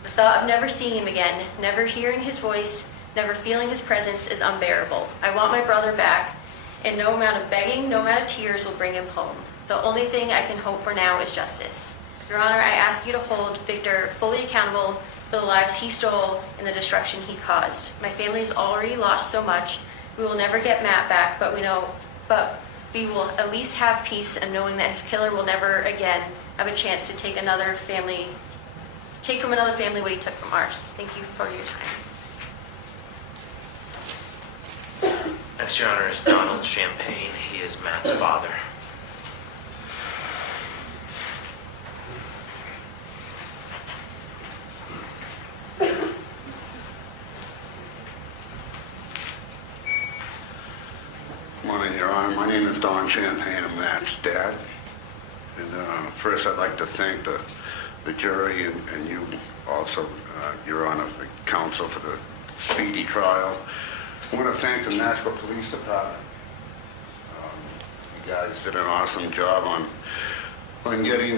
The thought of never seeing him again, never hearing his voice, never feeling his presence is unbearable. I want my brother back, and no amount of begging, no amount of tears will bring him home. The only thing I can hope for now is justice. Your Honor, I ask you to hold Victor fully accountable for the lives he stole and the destruction he caused. My family has already lost so much. We will never get Matt back, but we will at least have peace in knowing that his killer will never again have a chance to take from another family what he took from ours. Thank you for your time. Next, Your Honor, is Donald Champagne. He is Matt's father. Morning, Your Honor. My name is Don Champagne. I'm Matt's dad. And first, I'd like to thank the jury and you also, Your Honor, the counsel for the speedy trial. I want to thank the Nashua Police Department. You guys did an awesome job on getting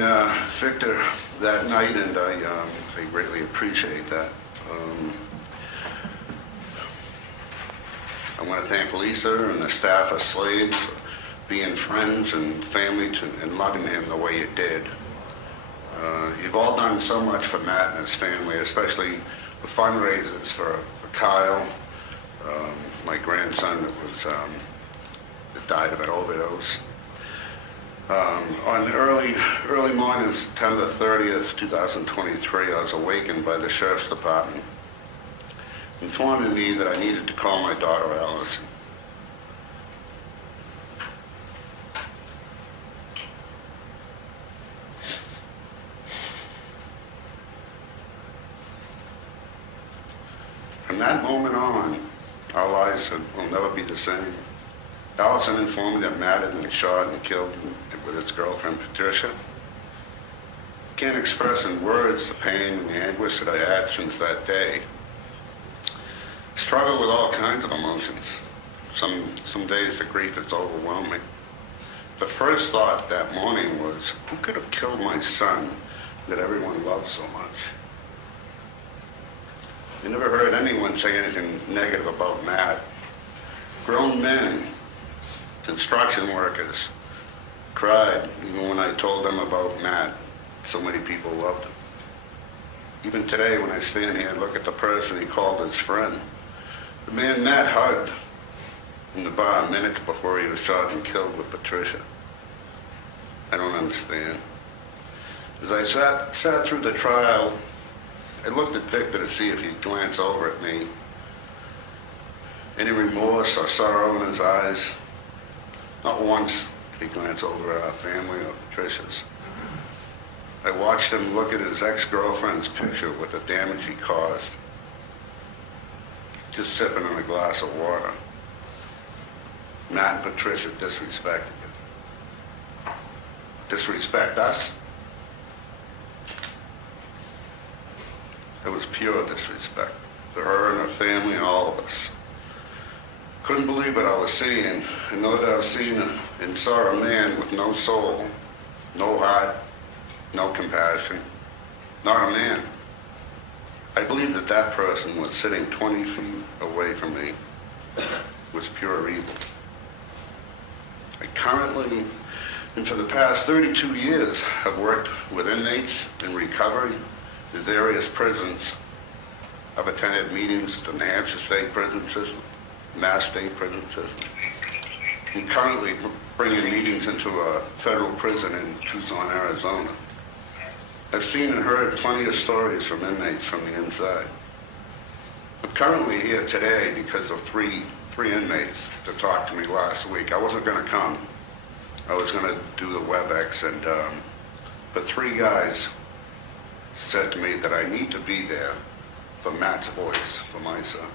Victor that night, and I greatly appreciate that. I want to thank Lisa and the staff of Slades for being friends and family and loving him the way you did. You've all done so much for Matt and his family, especially the fundraisers for Kyle, my grandson that died of an overdose. On early morning of September 30th, 2023, I was awakened by the Sheriff's Department informing me that I needed to call my daughter Alison. From that moment on, our lives will never be the same. Alison informed me that Matt had been shot and killed with his girlfriend, Patricia. I can't express in words the pain and the anguish that I had since that day. Struggle with all kinds of emotions. Some days the grief is overwhelming. The first thought that morning was, who could have killed my son that everyone loved so much? I never heard anyone say anything negative about Matt. Grown men, construction workers, cried even when I told them about Matt. So many people loved him. Even today, when I stand here and look at the person he called his friend, the man Matt hugged in the bar minutes before he was shot and killed with Patricia. I don't understand. As I sat through the trial, I looked at Victor to see if he'd glance over at me. Any remorse or sorrow in his eyes? Not once did he glance over at our family or Patricia's. I watched him look at his ex-girlfriend's picture with the damage he caused, just sipping on a glass of water. Matt and Patricia disrespected him. Disrespect us? It was pure disrespect to her and her family and all of us. Couldn't believe what I was seeing, and know that I was seeing and saw a man with no soul, no heart, no compassion, not a man. I believe that that person was sitting 20 feet away from me was pure evil. I currently, and for the past 32 years, have worked with inmates in recovery in various prisons. I've attended meetings at the Hampshire state prison system, Mass state prison system. I'm currently bringing meetings into a federal prison in Tucson, Arizona. I've seen and heard plenty of stories from inmates from the inside. I'm currently here today because of three inmates that talked to me last week. I wasn't going to come. I was going to do the WebEx, but three guys said to me that I need to be there for Matt's voice, for my son.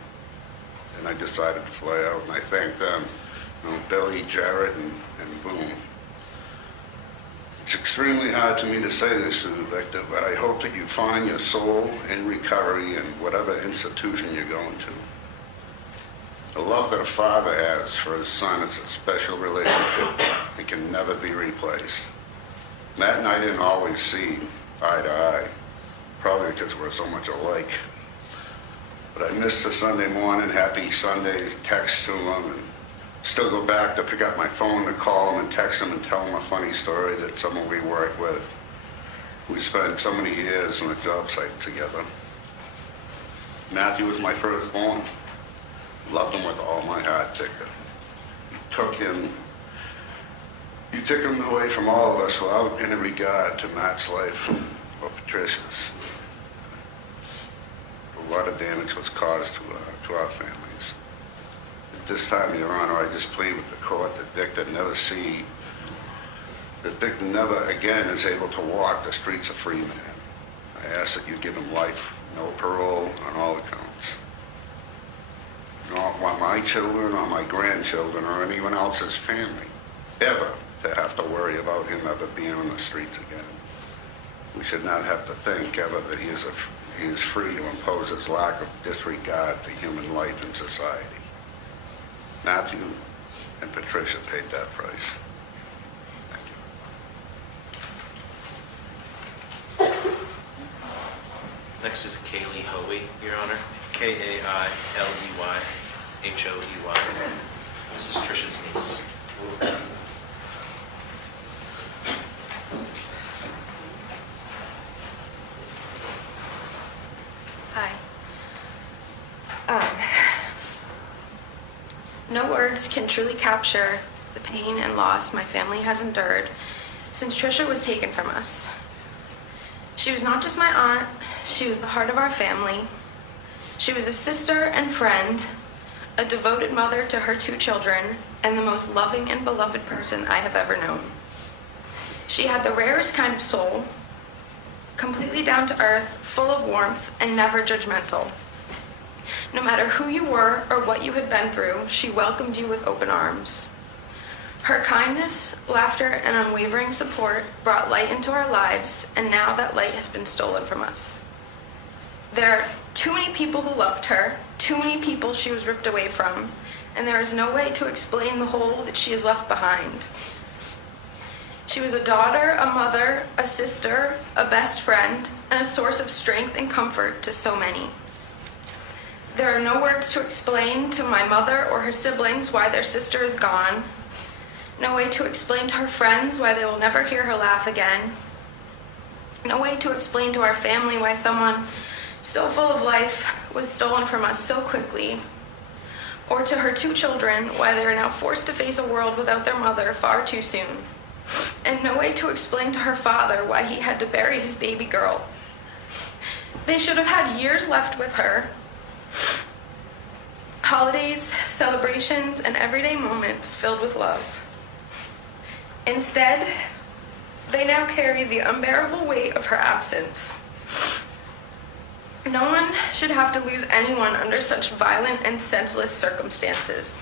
And I decided to fly out, and I thanked them, Billy, Jared, and Boone. It's extremely hard for me to say this to you, Victor, but I hope that you find your soul in recovery in whatever institution you're going to. The love that a father has for his son is a special relationship that can never be replaced. Matt and I didn't always see eye to eye, probably because we're so much alike. But I missed the Sunday morning, happy Sunday text to him, and still go back to pick up my phone to call him and text him and tell him a funny story that someone we worked with. We spent so many years on a job site together. Matthew was my firstborn. Loved him with all my heart, Victor. You took him away from all of us without any regard to Matt's life or Patricia's. A lot of damage was caused to our families. At this time, Your Honor, I just plead with the court that Victor never again is able to walk the streets of Freeman. I ask that you give him life, no parole on all accounts. I don't want my children or my grandchildren or anyone else's family ever to have to worry about him ever being on the streets again. We should not have to think ever that he is free to impose his lack of disregard for human life and society. Matthew and Patricia paid that price. Thank you. Next is Kailey Hoey, Your Honor. Kailey Hoey. This is Trisha's niece. Hi. No words can truly capture the pain and loss my family has endured since Trisha was taken from us. She was not just my aunt, she was the heart of our family. She was a sister and friend, a devoted mother to her 2 children, and the most loving and beloved person I have ever known. She had the rarest kind of soul, completely down to earth, full of warmth, and never judgmental. No matter who you were or what you had been through, she welcomed you with open arms. Her kindness, laughter, and unwavering support brought light into our lives, and now that light has been stolen from us. There are too many people who loved her, too many people she was ripped away from, and there is no way to explain the hole that she has left behind. She was a daughter, a mother, a sister, a best friend, and a source of strength and comfort to so many. There are no words to explain to my mother or her siblings why their sister is gone. No way to explain to her friends why they will never hear her laugh again. No way to explain to our family why someone so full of life was stolen from us so quickly. Or to her 2 children why they are now forced to face a world without their mother far too soon. And no way to explain to her father why he had to bury his baby girl. They should have had years left with her. Holidays, celebrations, and everyday moments filled with love. Instead, they now carry the unbearable weight of her absence. No one should have to lose anyone under such violent and senseless circumstances.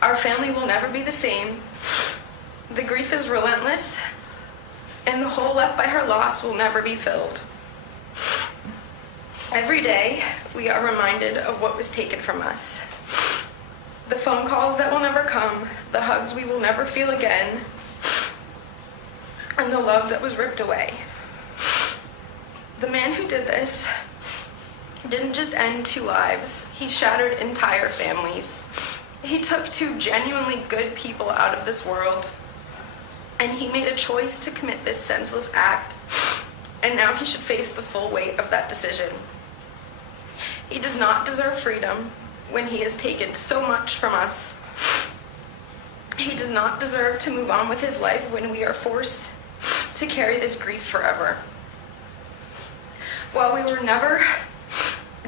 Our family will never be the same. The grief is relentless, and the hole left by her loss will never be filled. Every day, we are reminded of what was taken from us. The phone calls that will never come, the hugs we will never feel again, and the love that was ripped away. The man who did this didn't just end 2 lives, he shattered entire families. He took 2 genuinely good people out of this world, and he made a choice to commit this senseless act, and now he should face the full weight of that decision. He does not deserve freedom when he has taken so much from us. He does not deserve to move on with his life when we are forced to carry this grief forever. While we will never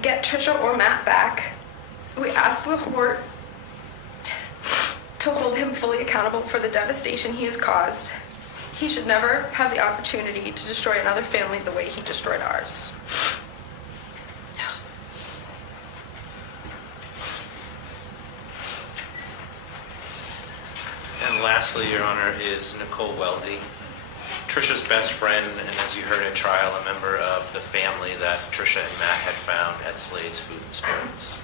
get Trisha or Matt back, we ask the court to hold him fully accountable for the devastation he has caused. He should never have the opportunity to destroy another family the way he destroyed ours. And lastly, Your Honor, is Nicole Weldy, Trisha's best friend, and as you heard at trial, a member of the family that Trisha and Matt had found at Slade's Food and Spirits.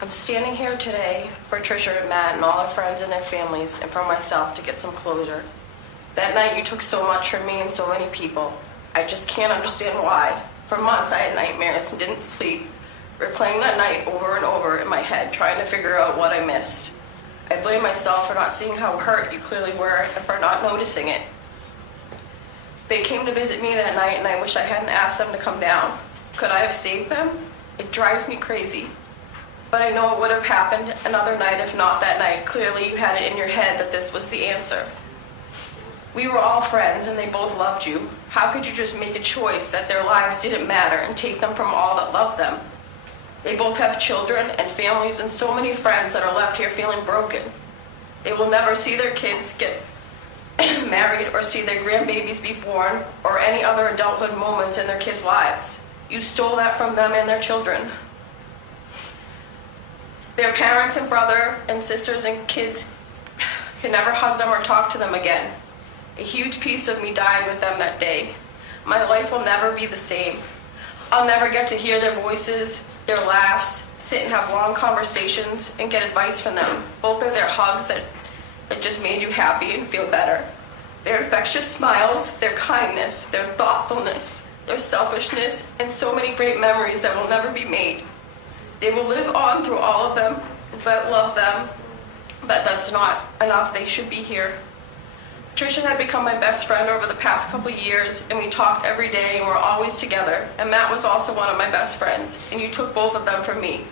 I'm standing here today for Trisha and Matt and all our friends and their families, and for myself to get some closure. That night you took so much from me and so many people. I just can't understand why. For months I had nightmares and didn't sleep, replaying that night over and over in my head, trying to figure out what I missed. I blame myself for not seeing how hurt you clearly were and for not noticing it. They came to visit me that night and I wish I hadn't asked them to come down. Could I have saved them? It drives me crazy. But I know it would have happened another night if not that night. Clearly you had it in your head that this was the answer. We were all friends and they both loved you. How could you just make a choice that their lives didn't matter and take them from all that loved them? They both have children and families and so many friends that are left here feeling broken. They will never see their kids get married or see their grandbabies be born or any other adulthood moments in their kids' lives. You stole that from them and their children. Their parents and brother and sisters and kids can never hug them or talk to them again. A huge piece of me died with them that day. My life will never be the same. I'll never get to hear their voices, their laughs, sit and have long conversations and get advice from them. Both are their hugs that just made you happy and feel better. Their infectious smiles, their kindness, their thoughtfulness, their selfishness, and so many great memories that will never be made. They will live on through all of them that love them, but that's not enough. They should be here. Trisha had become my best friend over the past couple years, and we talked every day and we're always together. And Matt was also one of my best friends, and you took both of them from me.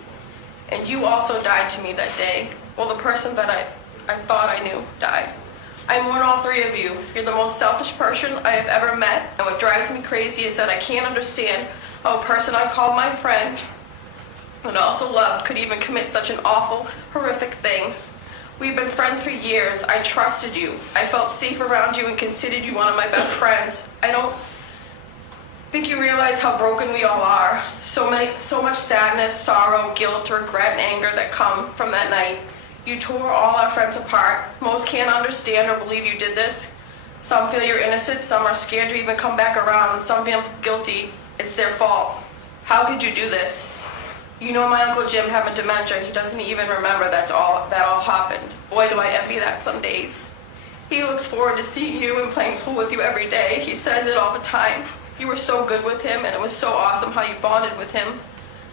And you also died to me that day. Well, the person that I thought I knew died. I mourn all 3 of you. You're the most selfish person I have ever met, and what drives me crazy is that I can't understand how a person I call my friend and also loved could even commit such an awful, horrific thing. We've been friends for years. I trusted you. I felt safe around you and considered you one of my best friends. I don't think you realize how broken we all are. So much sadness, sorrow, guilt, regret, and anger that come from that night. You tore all our friends apart. Most can't understand or believe you did this. Some feel you're innocent, some are scared to even come back around, and some feel guilty. It's their fault. How could you do this? You know my Uncle Jim having dementia. He doesn't even remember that all happened. Boy, do I envy that some days. He looks forward to seeing you and playing pool with you every day. He says it all the time. You were so good with him, and it was so awesome how you bonded with him.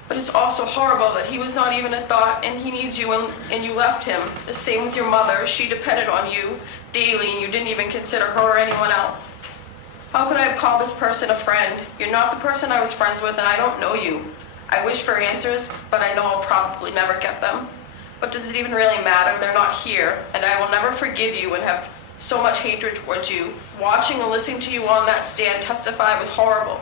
But it's also horrible that he was not even a thought, and he needs you, and you left him. The same with your mother. She depended on you daily, and you didn't even consider her or anyone else. How could I have called this person a friend? You're not the person I was friends with, and I don't know you. I wish for answers, but I know I'll probably never get them. But does it even really matter? They're not here, and I will never forgive you and have so much hatred towards you. Watching and listening to you on that stand testify was horrible.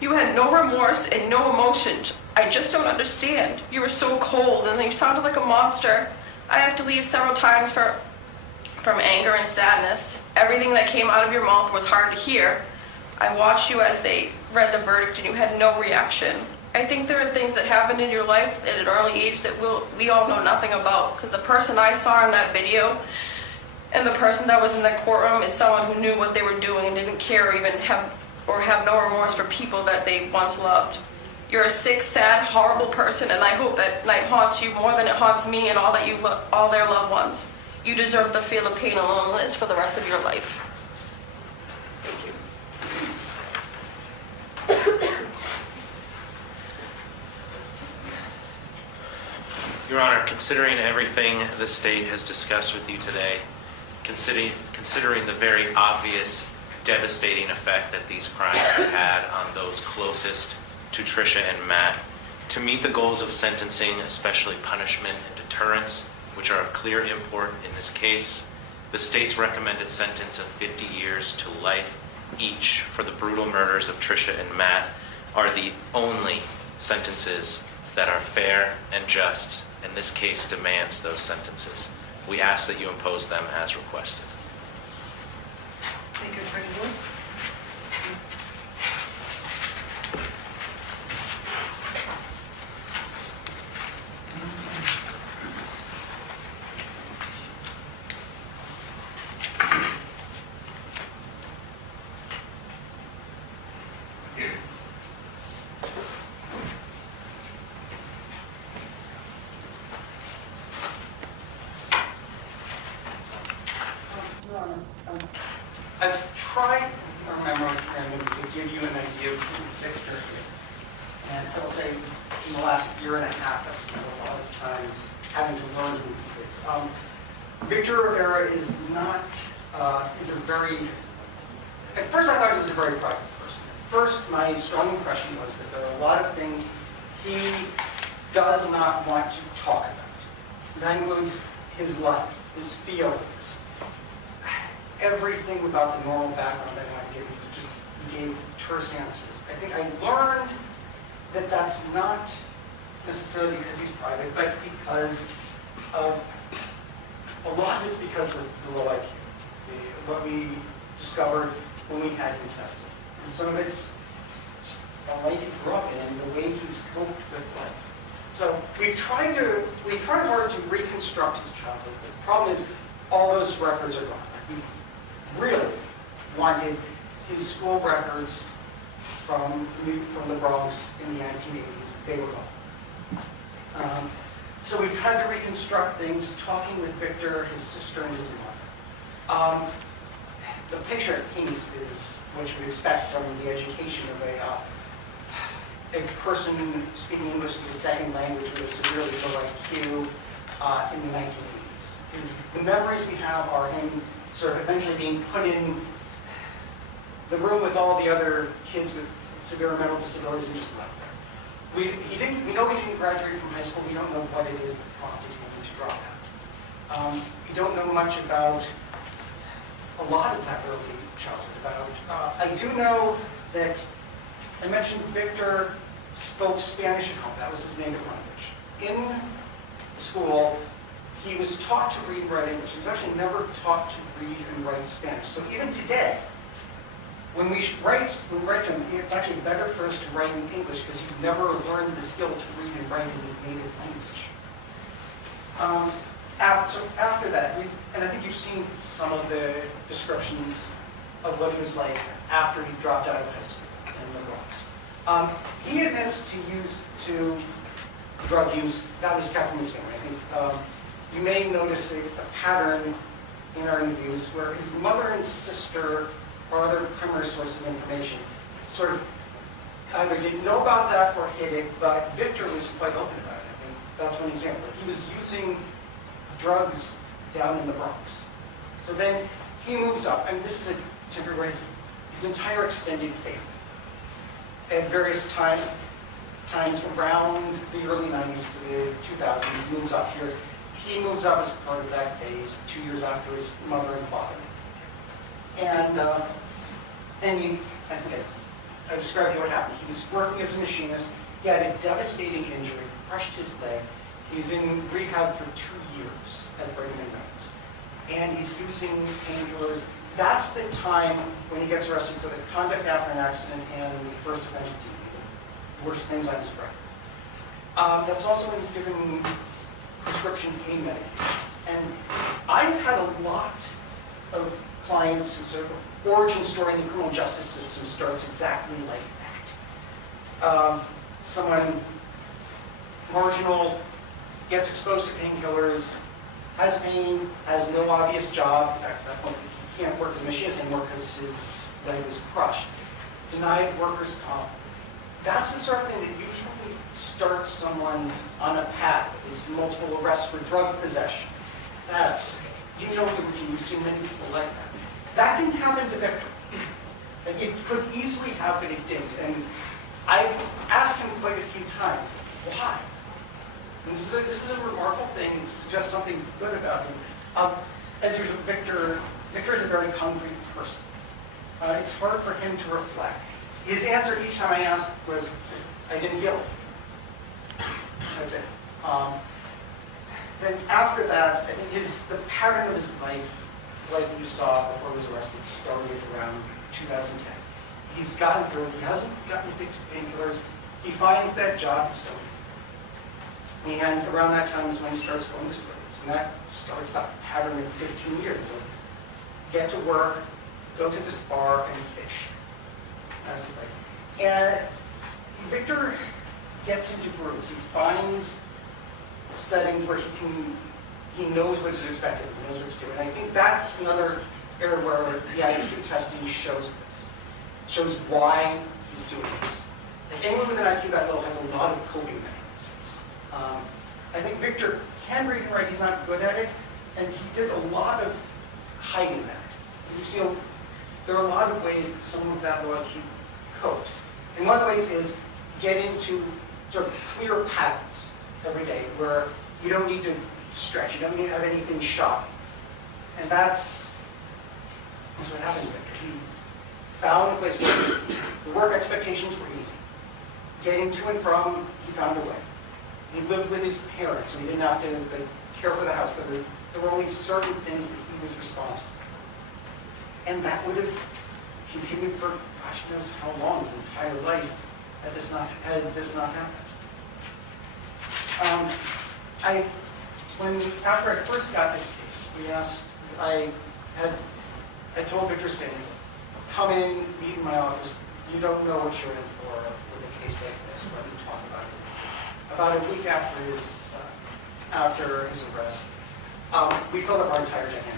You had no remorse and no emotions. I just don't understand. You were so cold, and you sounded like a monster. I have to leave several times from anger and sadness. Everything that came out of your mouth was hard to hear. I watched you as they read the verdict, and you had no reaction. I think there are things that happened in your life at an early age that we all know nothing about, because the person I saw in that video and the person that was in the courtroom is someone who knew what they were doing and didn't care or even have no remorse for people that they once loved. You're a sick, sad, horrible person, and I hope that night haunts you more than it haunts me and all their loved ones. You deserve to feel the pain and loneliness for the rest of your life. Your Honor, considering everything the state has discussed with you today, considering the very obvious, devastating effect that these crimes have had on those closest to Tricia and Matt, to meet the goals of sentencing, especially punishment and deterrence, which are of clear import in this case, the state's recommended sentence of 50 years to life each for the brutal murders of Tricia and Matt are the only sentences that are fair and just, and this case demands those sentences. We ask that you impose them as requested. Thank you, Attorney Woods. I've tried to remember and to give you an idea of who Victor is. And I will say, in the last year and a half, I've spent a lot of time having to learn who he is. Victor Rivera is not, is a very, at first I thought he was a very private person. At first, my strong impression was that there are a lot of things he does not want to talk about. That includes his life, his feelings, everything about the normal background that I want to give you. Just he gave terse answers. I think I learned that that's not necessarily because he's private, but because of a lot of it's because of the low IQ. What we discovered when we had him tested, and some of it's just the life he grew up in and the way he's coped with life. So we've tried hard to reconstruct his childhood. The problem is all those records are gone. We really wanted his school records from the Bronx in the 1980s. They were gone. So we've had to reconstruct things, talking with Victor, his sister, and his mother. The picture it paints is what you would expect from the education of a person speaking English as a second language with a severely low IQ in the 1980s. The memories we have are him sort of eventually being put in the room with all the other kids with severe mental disabilities and just left there. We know he didn't graduate from high school. We don't know what it is that prompted him to drop out. We don't know much about a lot of that early childhood. I do know that I mentioned Victor spoke Spanish at home. That was his native language. In school, he was taught to read and write English. He was actually never taught to read and write Spanish. So even today, when we write to him, it's actually better for us to write in English because he's never learned the skill to read and write in his native language. So after that, and I think you've seen some of the descriptions of what he was like after he dropped out of high school in the Bronx. He admits to drug use that was kept from his family. I think you may notice a pattern in our interviews where his mother and sister or other primary sources of information sort of either didn't know about that or hid it, but Victor was quite open about it. I think that's one example. He was using drugs down in the Bronx. So then he moves up, and this is a gender where his entire extended family at various times around the early 90s to the 2000s moves up here. He moves up as part of that phase 2 years after his mother and father. And then I think I described to you what happened. He was working as a machinist. He had a devastating injury, crushed his leg. He's in rehab for 2 years at Brenden Finley. And he's using painkillers. That's the time when he gets arrested for the conduct after an accident and the first offense of DUI, the worst things I described. That's also when he's given prescription pain medications. And I've had a lot of clients whose origin story in the criminal justice system starts exactly like that. Someone marginal, gets exposed to painkillers, has pain, has no obvious job. In fact, at that point, he can't work as a machinist anymore because his leg was crushed. Denied workers' comp. That's the sort of thing that usually starts someone on a path. There's multiple arrests for drug possession, thefts. You know the routine. You've seen many people like that. That didn't happen to Victor. Like, it could easily happen, it didn't. And I've asked him quite a few times, why? And this is a remarkable thing. It suggests something good about him. As usual, Victor is a very concrete person. It's hard for him to reflect. His answer each time I asked was, I didn't feel it. That's it. Then after that, I think the pattern of his life you saw before he was arrested started around 2010. He's gotten through it. He hasn't gotten addicted to painkillers. He finds that job at Stony. And around that time is when he starts going to slaves. And that starts that pattern of 15 years of get to work, go to this bar, and fish. That's his life. And Victor gets into grooves. He finds settings where he knows what is expected, he knows what to do. And I think that's another area where the IQ testing shows this, shows why he's doing this. Like anyone with an IQ that low has a lot of coping mechanisms. I think Victor can read and write, he's not good at it, and he did a lot of hiding that. You see, there are a lot of ways that someone with that low IQ copes. And one of the ways is get into sort of clear patterns every day where you don't need to stretch, you don't need to have anything shocking. And that's what happened to Victor. He found a place where the work expectations were easy. Getting to and from, he found a way. He lived with his parents, so he didn't have to care for the house. There were only certain things that he was responsible for. And that would have continued for gosh knows how long, his entire life, had this not happened. After I first got this case, I told Victor's family, come in, meet in my office. You don't know what you're in for with a case like this. Let me talk about it. About a week after his arrest, we filled up our entire dynamic.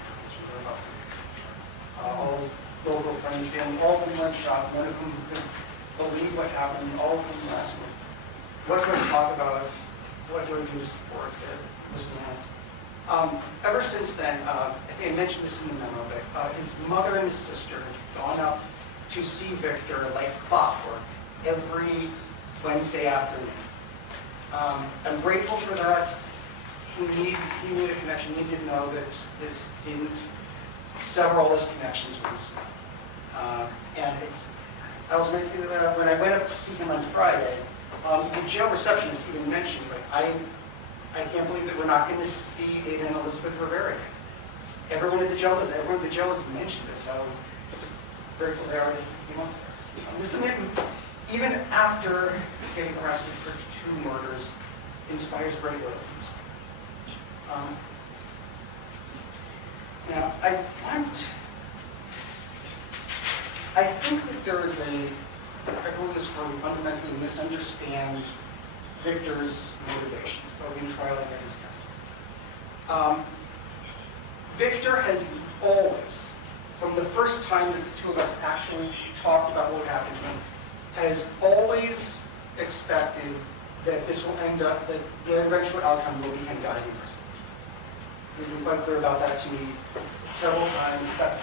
All local friends, family, all of them went shocked. None of them could believe what happened. All of them asked me, what do I talk about? What do I do to support this man? Ever since then, I think I mentioned this in the memo, but his mother and his sister had gone up to see Victor like clockwork every Wednesday afternoon. I'm grateful for that. He needed a connection. He needed to know that this didn't sever all his connections with his family. And I was making when I went up to see him on Friday, the jail receptionist even mentioned, like, I can't believe that we're not going to see Ada and Elizabeth Rivera again. Everyone at the jail has mentioned this, so grateful they are, Listen, even after getting arrested for 2 murders, inspires great loyalty. Now, I think that there is I believe this firm fundamentally misunderstands Victor's motivations, both in trial and in his testimony. Victor has always, from the first time that the two of us actually talked about what happened to him, has always expected that this will end up, that the eventual outcome will be him dying in prison. He's been quite clear about that to me several times. But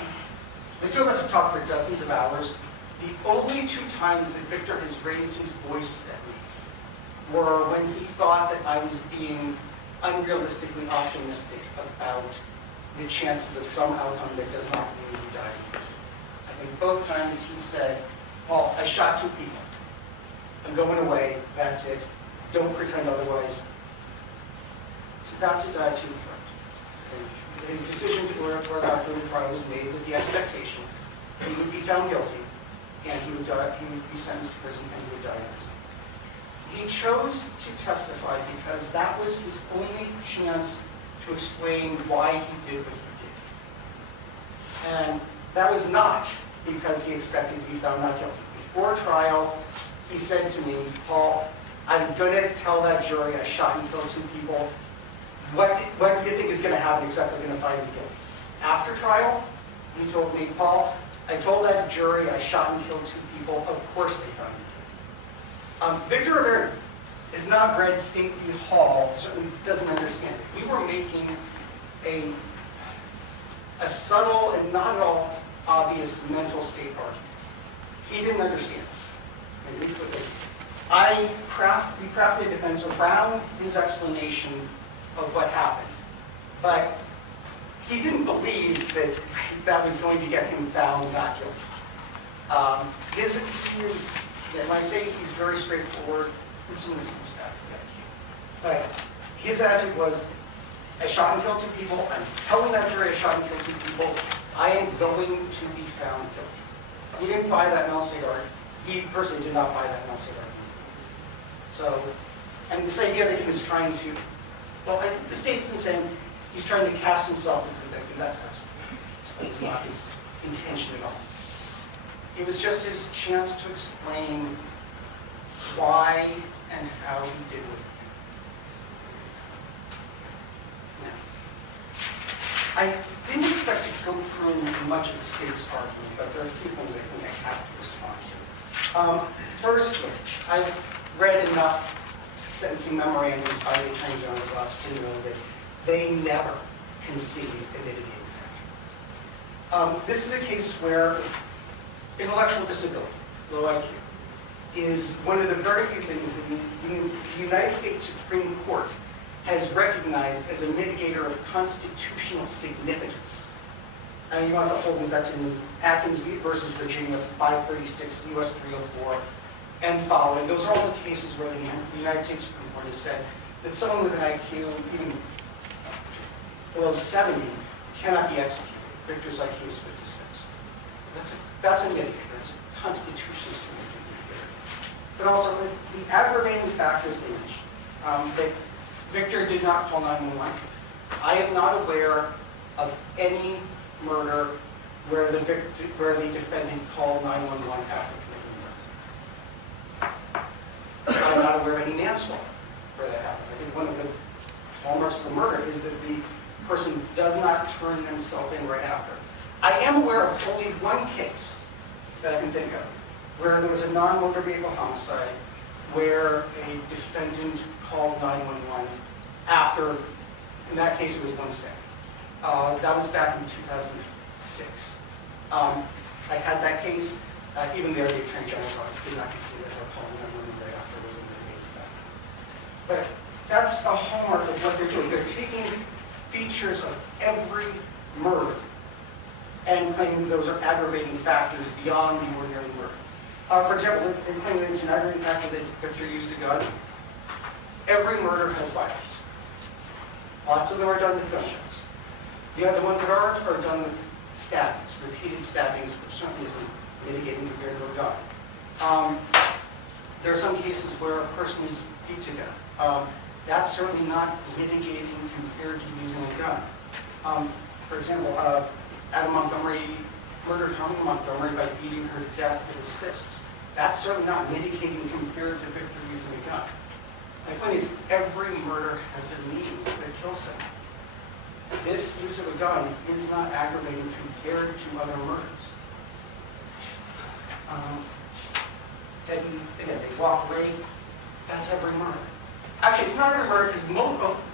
the two of us have talked for dozens of hours. The only 2 times that Victor has raised his voice at me were when he thought that I was being unrealistically optimistic about the chances of some outcome that does not mean he dies in prison. I think both times he said, "Well, I shot 2 people. I'm going away. That's it. Don't pretend otherwise." So that's his attitude. His decision for that early trial was made with the expectation that he would be found guilty and he would be sentenced to prison and he would die in prison. He chose to testify because that was his only chance to explain why he did what he did. And that was not because he expected to be found not guilty. Before trial, he said to me, "Paul, I'm going to tell that jury I shot and killed 2 people. What do you think is going to happen except they're going to find me guilty?" After trial, he told me, "Paul, I told that jury I shot and killed 2 people. Of course they found me guilty." Victor Rivera has not read State v. Hall, certainly doesn't understand it. We were making a subtle and not at all obvious mental state argument. He didn't understand it. We crafted a defense around his explanation of what happened. But he didn't believe that that was going to get him found not guilty. When I say he's very straightforward, and some of this comes back to that. But his attitude was, "I shot and killed 2 people. I'm telling that jury I shot and killed 2 people. I am going to be found guilty." He didn't buy that mental state argument. He personally did not buy that mental state argument. So, and this idea that he was trying to, well, I think the state's been saying he's trying to cast himself as the victim. That's not his intention at all. It was just his chance to explain why and how he did what he did. Now, I didn't expect to go through much of the state's argument, but there are a few things I think I have to respond to. Firstly, I've read enough sentencing memorandums by the Attorney General's office to know that they never concede a mitigating factor. This is a case where intellectual disability, low IQ, is one of the very few things that the United States Supreme Court has recognized as a mitigator of constitutional significance. And you want the holdings, that's in Atkins versus Virginia, 536 U.S. 304, and following. Those are all the cases where the United States Supreme Court has said that someone with an IQ even below 70 cannot be executed. Victor's IQ is 56. That's a mitigator. It's a constitutionally significant mitigator. But also the aggravating factors they mentioned. That Victor did not call 911. I am not aware of any murder where the defendant called 911 after committing murder. I'm not aware of any manslaughter where that happened. I think one of the hallmarks of the murder is that the person does not turn themselves in right after. I am aware of only one case that I can think of where there was a non-motor vehicle homicide where a defendant called 911 after, in that case it was one step. That was back in 2006. I had that case, even there the Attorney General's office did not consider her calling 911 right after was a mitigating factor. But that's a hallmark of what they're doing. They're taking features of every murder and claiming those are aggravating factors beyond the ordinary murder. For example, in Kylie, it's an aggravating factor that Victor used a gun. Every murder has violence. Lots of them are done with gunshots. The other ones that are done with stabbings, repeated stabbings, which certainly isn't mitigating compared to a gun. There are some cases where a person is beat to death. That's certainly not mitigating compared to using a gun. For example, Adam Montgomery murdered Tony Montgomery by beating her to death with his fists. That's certainly not mitigating compared to Victor using a gun. My point is, every murder has a means that kills someone. This use of a gun is not aggravating compared to other murders. Again, they walk rape, that's every murder. Actually, it's not every murder because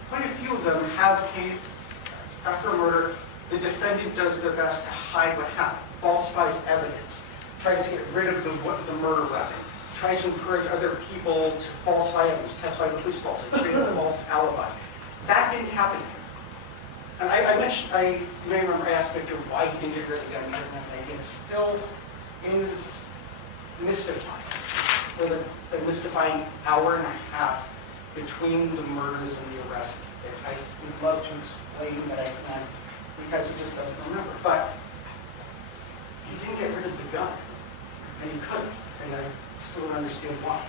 quite a few of them have after a murder, the defendant does their best to hide what happened, falsifies evidence, tries to get rid of the murder weapon, tries to encourage other people to falsify evidence, testify the police falsely, create a false alibi. That didn't happen here. And you may remember I asked Victor why he didn't get rid of the gun. He doesn't have an idea. It still is mystifying. For the mystifying hour and a half between the murders and the arrest. I would love to explain that I can't because he just doesn't remember. But he didn't get rid of the gun, and he couldn't, and I still don't understand why.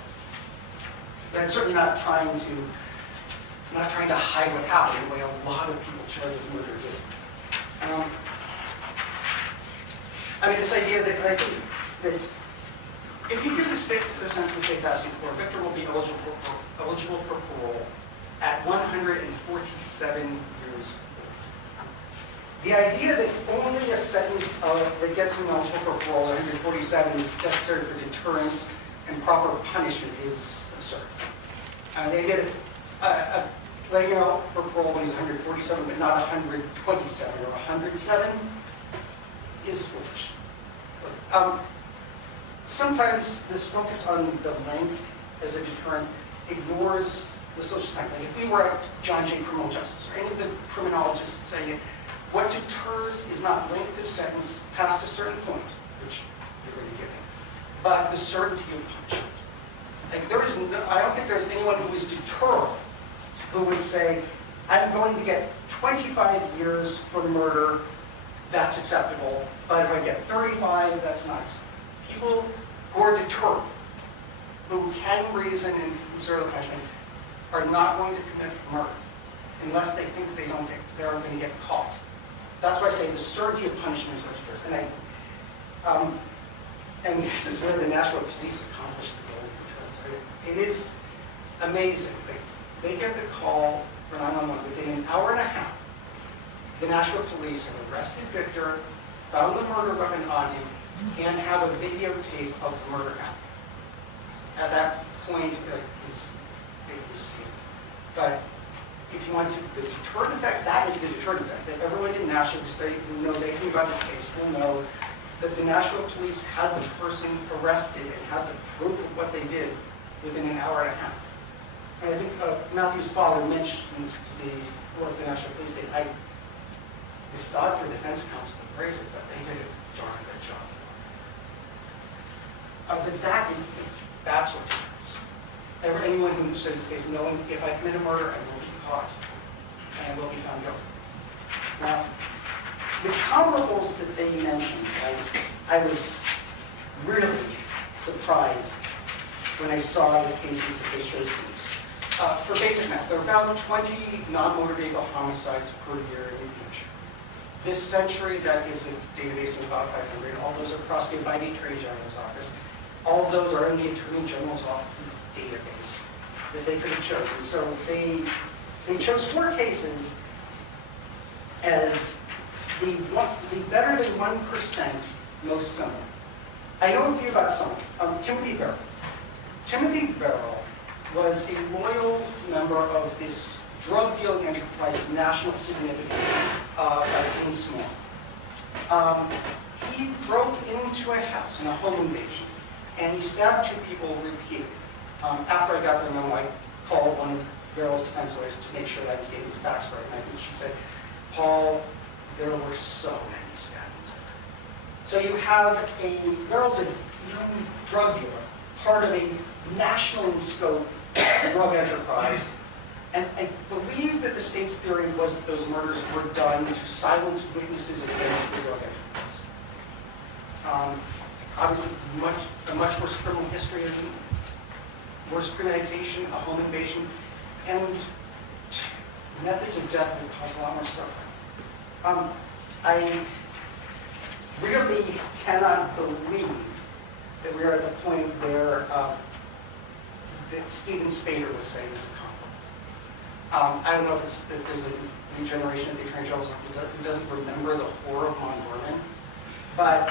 But I'm certainly not trying to hide what happened the way a lot of people charged with murder do. This idea that I think that if you give the sentence the state's asking for, Victor will be eligible for parole at 147 years old. The idea that only a sentence that gets him eligible for parole at 147 is necessary for deterrence and proper punishment is absurd. The idea that laying him out for parole when he's 147 but not 127 or 107 is foolish. Sometimes this focus on the length as a deterrent ignores the social science. Like if we were at John Jay Criminal Justice or any of the criminologists saying it, what deters is not length of sentence past a certain point, which you're already giving, but the certainty of punishment. I don't think there's anyone who is deterred who would say, I'm going to get 25 years for murder, that's acceptable, but if I get 35, that's not acceptable. People who are deterred, who can reason and consider the punishment, are not going to commit murder unless they think they aren't going to get caught. That's why I say the certainty of punishment is what deters. And this is where the Nashua police accomplished the goal. It is amazing. They get the call for 911 within an hour and a half. The Nashua police have arrested Victor, found the murder weapon on him, and have a videotape of the murder happening. At that point, it's seen. But if you want the deterrent effect, that is the deterrent effect. That everyone in Nashua who knows anything about this case will know that the Nashua police had the person arrested and had the proof of what they did within an hour and a half. And I think Matthew's father mentioned the work the Nashua police did. This is odd for the defense counsel to praise it, but they did a darn good job. But that's what deters. Anyone who says is knowing if I commit a murder, I will be caught and I will be found guilty. Now, the comparables that they mentioned, I was really surprised when I saw the cases that they chose to use. For basic math, there are about 20 non-motor vehicle homicides per year in Hampshire. This century, that gives a database of about 500. All those are prosecuted by the Attorney General's office. All of those are in the Attorney General's office's database that they could have chosen. So they chose 4 cases as the better than 1% most similar. I know a few about some. Timothy Verrill. Timothy Verrill was a loyal member of this drug dealing enterprise of national significance by King Small. He broke into a house in a home invasion, and he stabbed 2 people repeatedly. After I got the memo, I called one of Verrill's defense lawyers to make sure that I was getting the facts right, and she said, Paul, there were so many stabbings. So you have Verrill's a young drug dealer, part of a national in scope drug enterprise. And I believe that the state's theory was that those murders were done to silence witnesses against the drug enterprise. Obviously, a much worse criminal history, worse premeditation, a home invasion, and methods of death would cause a lot more suffering. I really cannot believe that we are at the point where that Steven Spader was saying this. I don't know if it's that there's a new generation of the Attorney General who doesn't remember the horror of Mount Vernon, but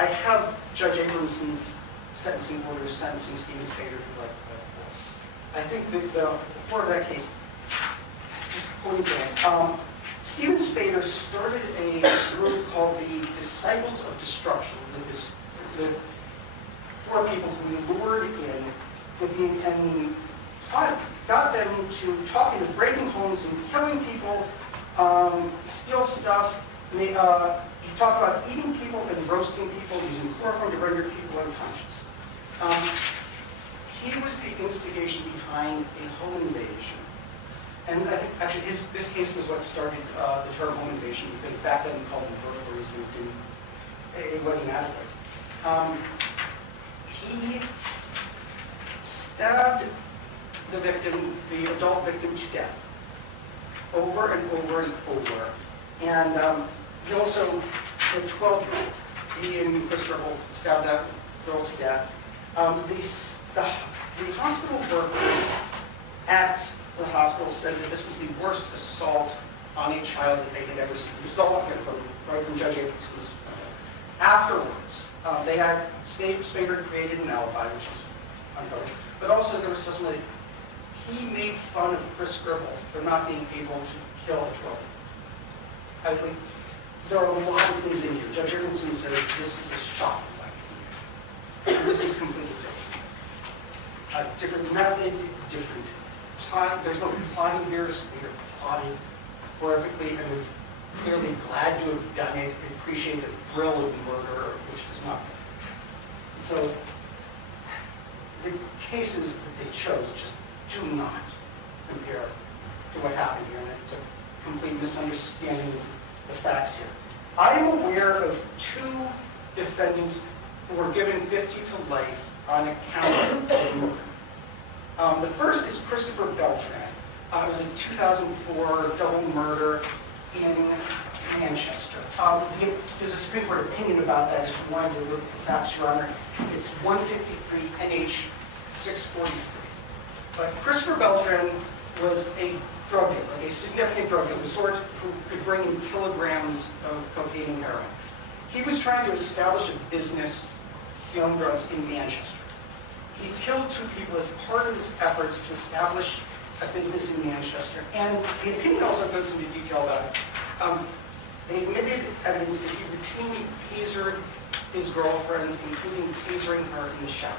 I have Judge Abramson's sentencing orders sentencing Steven Spader to life. I think that the horror of that case, just quoting that, Steven Spader started a group called the Disciples of Destruction, with four people who he lured in with the and got them to talk into breaking homes and killing people, steal stuff. He talked about eating people and roasting people, using chloroform to render people unconscious. He was the instigation behind a home invasion. And I think actually this case was what started the term home invasion, because back then we called them burglaries and it wasn't adequate. He stabbed the victim, the adult victim, to death over and over and over. And he also, the 12-year-old, he and Christopher Holt stabbed that girl to death. The hospital workers at the hospital said that this was the worst assault on a child that they had ever seen. The assault right from Judge Abramson's. Afterwards, they had Spader created an alibi, which is uncovered. But also there was testimony that he made fun of Chris Gribble for not being able to kill a 12-year-old. I think there are a lot of things in here. Judge Abramson says this is a shocking like this is completely different. A different method, different plot. There's no plotting here. Spader plotted horrifically and is clearly glad to have done it and appreciate the thrill of the murder, which is not. So the cases that they chose just do not compare to what happened here, and it's a complete misunderstanding of the facts here. I am aware of two defendants who were given 50 to life on account of murder. The first is Christopher Beltran. It was a 2004 double murder in Manchester. There's a Supreme Court opinion about that if you wanted to look at the facts, Your Honor. It's 153 NH 643. But Christopher Beltran was a drug dealer, like a significant drug dealer, the sort who could bring in kilograms of cocaine and heroin. He was trying to establish a business dealing drugs in Manchester. He killed two people as part of his efforts to establish a business in Manchester. And the opinion also goes into detail about it. They admitted evidence that he routinely tasered his girlfriend, including tasering her in the shower.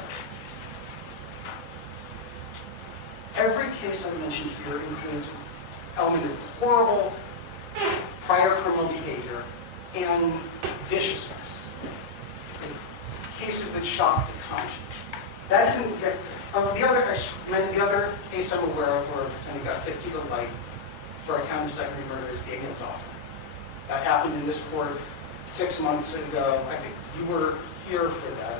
Every case I mentioned here includes an element of horrible prior criminal behavior and viciousness. Cases that shock the conscience. That isn't Victor. The other case I'm aware of where a defendant got 50 to life for a count of second-degree murder is Daniel Dauphin. That happened in this court 6 months ago. I think you were here for that.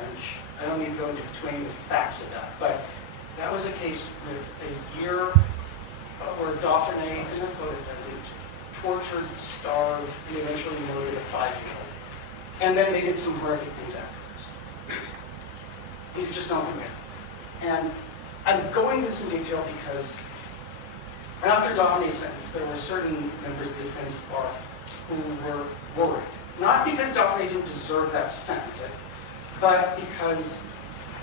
I don't need to go into between the facts of that. But that was a case with a year where Dauphin and a co-defendant tortured, starved, and eventually murdered a 5-year-old. And then they did some horrific things afterwards. These just don't come in. And I'm going into some detail because after Dauphin's sentence, there were certain members of the defense bar who were worried. Not because Dauphin didn't deserve that sentence, but because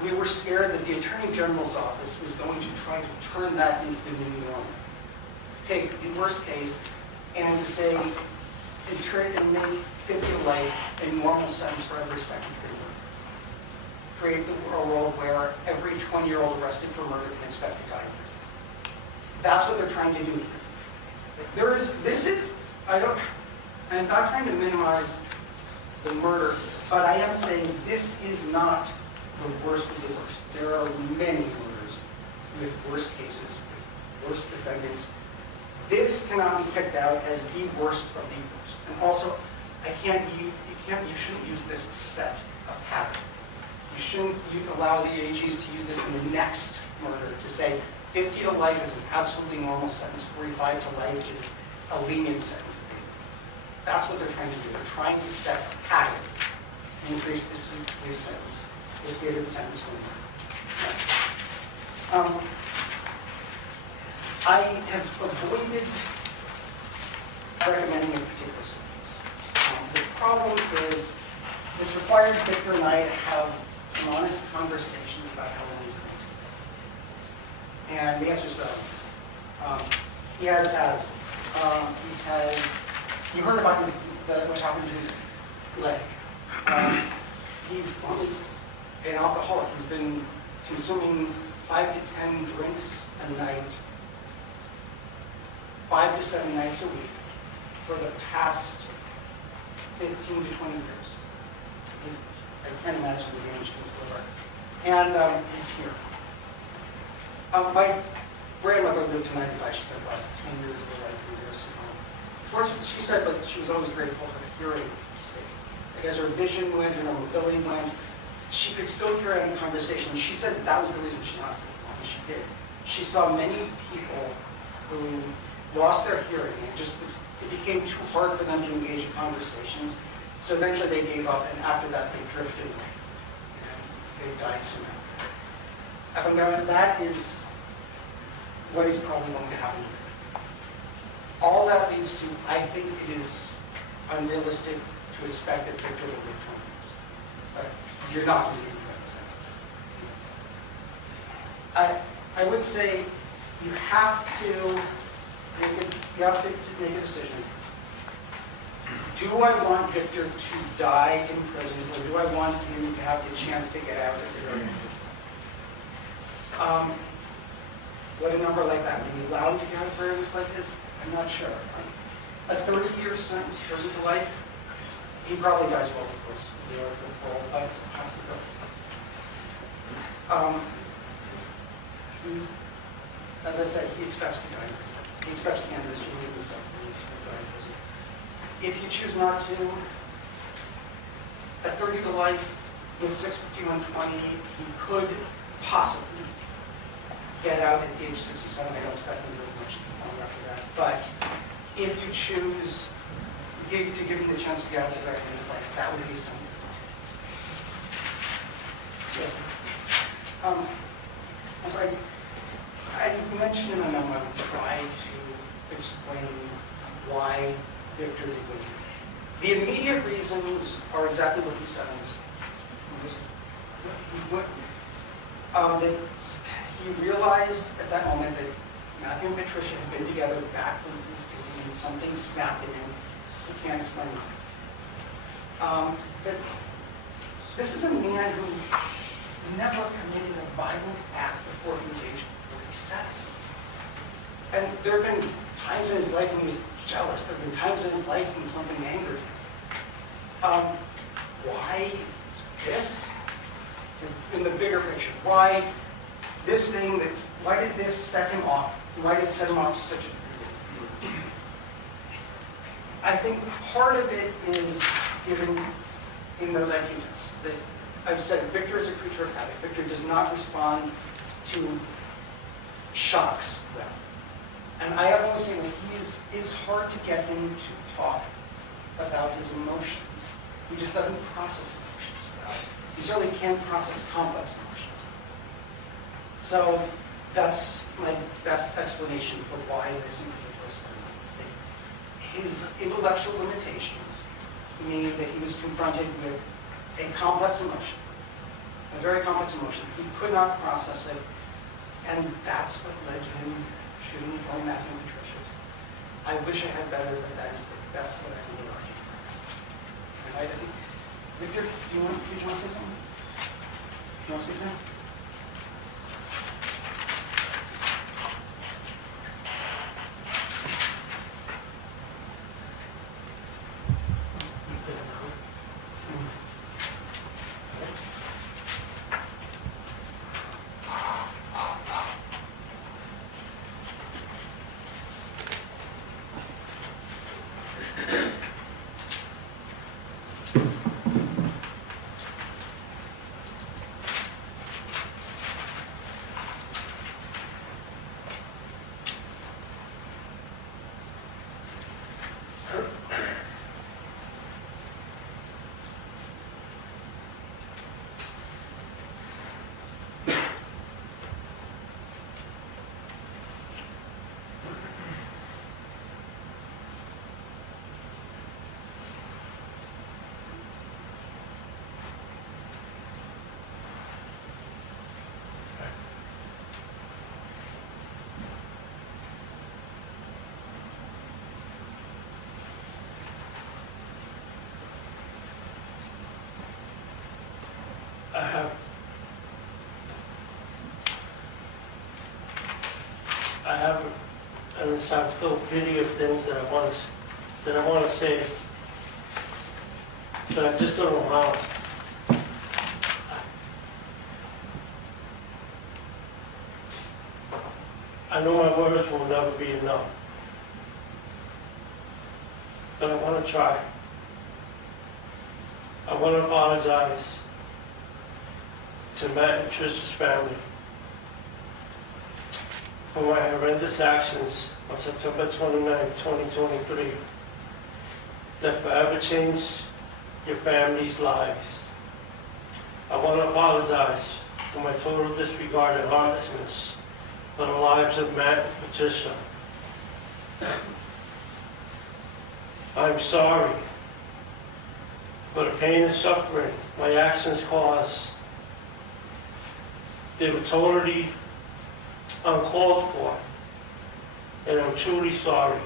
we were scared that the Attorney General's office was going to try to turn that into the new normal. Take the worst case and say, and turn it and make 50 to life a normal sentence for every second-degree murder. Create a world where every 20-year-old arrested for murder can expect to die in prison. That's what they're trying to do here. I'm not trying to minimize the murder, but I am saying this is not the worst of the worst. There are many murders with worse cases, with worse defendants. This cannot be picked out as the worst of the worst. And also, you shouldn't use this to set a pattern. You shouldn't allow the AGs to use this in the next murder to say 50 to life is an absolutely normal sentence, 45 to life is a lenient sentence. That's what they're trying to do. They're trying to set a pattern and increase the sentence, the stated sentence for murder. I have avoided recommending a particular sentence. The problem is it's required Victor and I to have some honest conversations about how long he's going. And the answer is he has asthma. You heard about what happened to his leg. He's an alcoholic. He's been consuming 5 to 10 drinks a night, 5 to 7 nights a week for the past 15 to 20 years. I can't imagine the damage to his liver. And he's here. My grandmother lived to 95. She spent the last 10 years of her life in nursing home. Fortunately, she said that she was always grateful for the hearing state. I guess her vision went and her mobility went. She could still hear any conversation. She said that was the reason she lasted as long as she did. She saw many people who lost their hearing. It became too hard for them to engage in conversations. So eventually they gave up, and after that they drifted away. And they died soon after. That is what is probably going to happen. All that leads to, I think it is unrealistic to expect that Victor will live 20 years. But you're not going to be represented. I would say you have to make a decision. Do I want Victor to die in prison, or do I want him to have the chance to get out at the very end? Would a number like that be allowed to get out for areas like this? I'm not sure. A 30-year sentence, 30 to life, he probably dies well before parole, but it's a possibility. As I said, he expects to die in prison. He expects to end his legal sentence and he's going to die in prison. If you choose not to, at 30 to life, with 65120, he could possibly get out at age 67. I don't expect him to live much longer after that. But if you choose to give him the chance to get out at the very end of his life, that would be a sense. As I mentioned in my memo, I would try to explain why Victor did what he did. The immediate reasons are exactly what he said in his that he realized at that moment that Matthew and Patricia had been together back when he was doing, and something snapped in him. He can't explain why. But this is a man who never committed a violent act before he was age 47. And there have been times in his life when he was jealous. There have been times in his life when something angered him. Why this? In the bigger picture, why this thing why did this set him off? Why did it set him off to such a degree? I think part of it is given in those IQ tests. That I've said Victor is a creature of habit. Victor does not respond to shocks well. And I have always said that it is hard to get him to talk about his emotions. He just doesn't process emotions well. He certainly can't process complex emotions. So that's my best explanation for why this in particular is his intellectual limitations mean that he was confronted with a complex emotion, a very complex emotion. He could not process it, and that's what led to him shooting for Matthew and Patricia. I wish I had better, but that is the best that I can do. And I think, Victor, did you want to say something? Do you want to speak now? I have an encyclopedia of things that I want to say, but I just don't know how. I know my words will never be enough, but I want to try. I want to apologize to Matt and Trish's family for my horrendous actions on September 29, 2023 that forever changed your family's lives. I want to apologize for my total disregard and heartlessness for the lives of Matt and Patricia. I'm sorry for the pain and suffering my actions caused. They were totally uncalled for, and I'm truly sorry.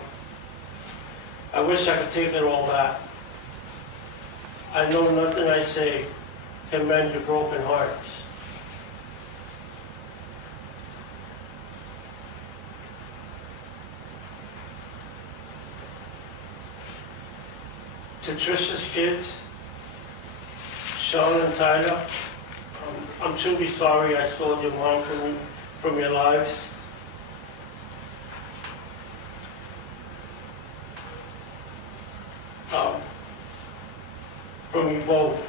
I wish I could take it all back. I know nothing I say can mend your broken hearts. To Trisha's kids, Sean and Tyler, I'm truly sorry I stole your mom from your lives. From you both.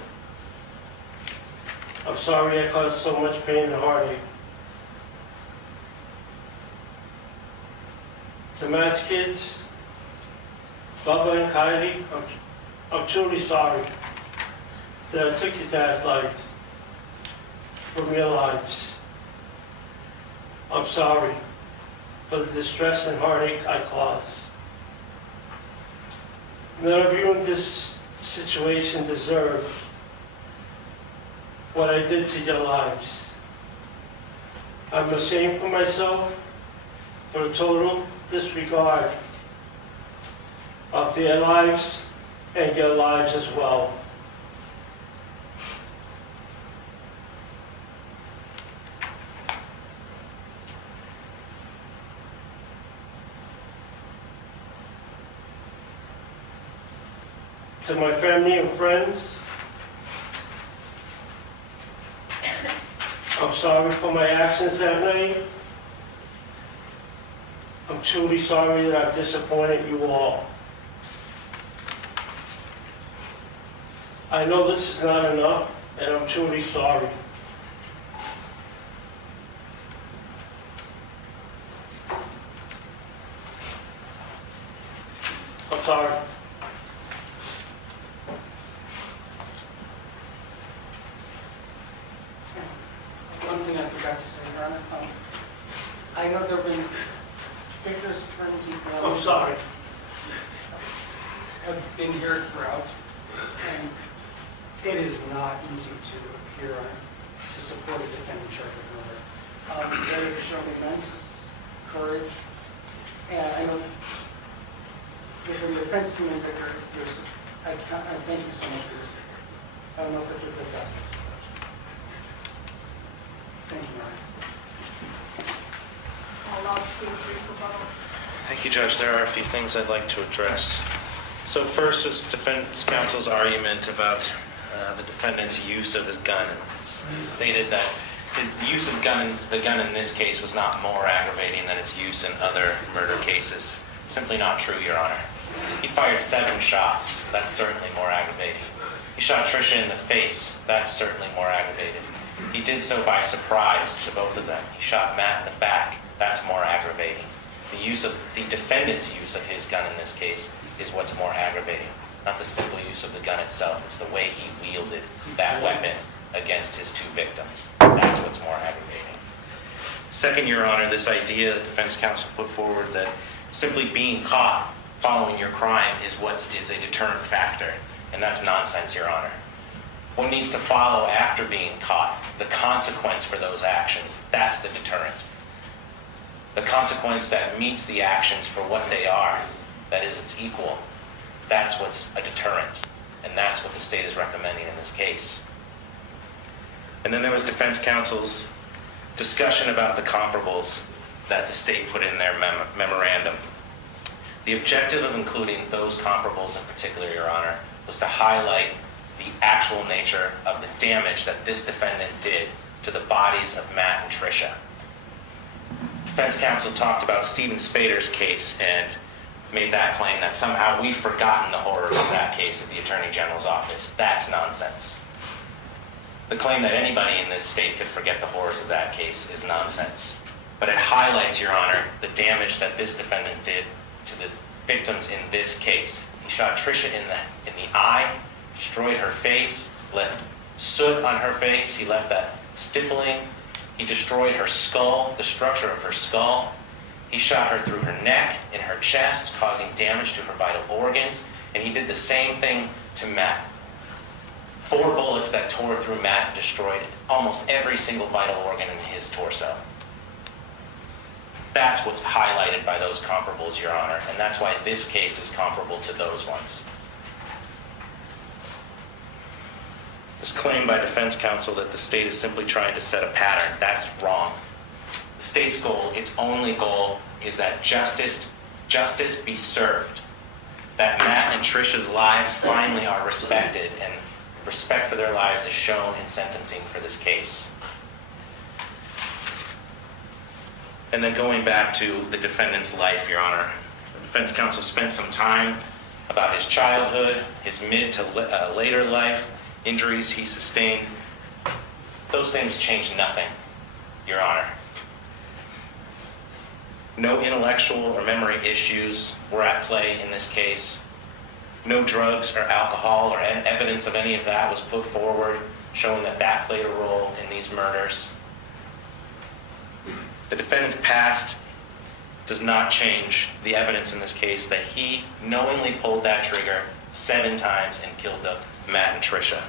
I'm sorry I caused so much pain and heartache. To Matt's kids, Bubba and Kylie, I'm truly sorry that I took your dad's life from your lives. I'm sorry for the distress and heartache I caused. None of you in this situation deserve what I did to your lives. I'm ashamed for myself for the total disregard of their lives and your lives as well. To my family and friends, I'm sorry for my actions that night. I'm truly sorry that I've disappointed you all. I know this is not enough, and I'm truly sorry. I'm sorry. One thing I forgot to say, Your Honor, I know there have been Victor's friends and family. I'm sorry. Have been here throughout, and it is not easy to appear to support a defendant charged with murder. They have shown immense courage, and I know for the defense team and Victor, I thank you so much for this. I don't know if I did that. Thank you, Your Honor. I'll allow the scene for rebuttal. Thank you, Judge. There are a few things I'd like to address. So first was defense counsel's argument about the defendant's use of his gun. It stated that the use of the gun in this case was not more aggravating than its use in other murder cases. Simply not true, Your Honor. He fired 7 shots. That's certainly more aggravating. He shot Tricia in the face. That's certainly more aggravating. He did so by surprise to both of them. He shot Matt in the back. That's more aggravating. The defendant's use of his gun in this case is what's more aggravating. Not the simple use of the gun itself. It's the way he wielded that weapon against his 2 victims. That's what's more aggravating. Second, Your Honor, this idea that defense counsel put forward that simply being caught following your crime is what is a deterrent factor. And that's nonsense, Your Honor. What needs to follow after being caught, the consequence for those actions, that's the deterrent. The consequence that meets the actions for what they are, that is, it's equal, that's what's a deterrent. And that's what the state is recommending in this case. And then there was defense counsel's discussion about the comparables that the state put in their memorandum. The objective of including those comparables in particular, Your Honor, was to highlight the actual nature of the damage that this defendant did to the bodies of Matt and Tricia. Defense counsel talked about Stephen Spader's case and made that claim that somehow we've forgotten the horrors of that case at the Attorney General's office. That's nonsense. The claim that anybody in this state could forget the horrors of that case is nonsense. But it highlights, Your Honor, the damage that this defendant did to the victims in this case. He shot Tricia in the eye, destroyed her face, left soot on her face, he left that stippling, he destroyed her skull, the structure of her skull. He shot her through her neck, in her chest, causing damage to her vital organs, and he did the same thing to Matt. 4 bullets that tore through Matt and destroyed almost every single vital organ in his torso. That's what's highlighted by those comparables, Your Honor, and that's why this case is comparable to those ones. This claim by defense counsel that the state is simply trying to set a pattern, that's wrong. The state's goal, its only goal, is that justice be served. That Matt and Tricia's lives finally are respected, and respect for their lives is shown in sentencing for this case. And then going back to the defendant's life, Your Honor, the defense counsel spent some time about his childhood, his mid to later life, injuries he sustained. Those things change nothing, Your Honor. No intellectual or memory issues were at play in this case. No drugs or alcohol or evidence of any of that was put forward showing that that played a role in these murders. The defendant's past does not change the evidence in this case that he knowingly pulled that trigger 7 times and killed Matt and Tricia.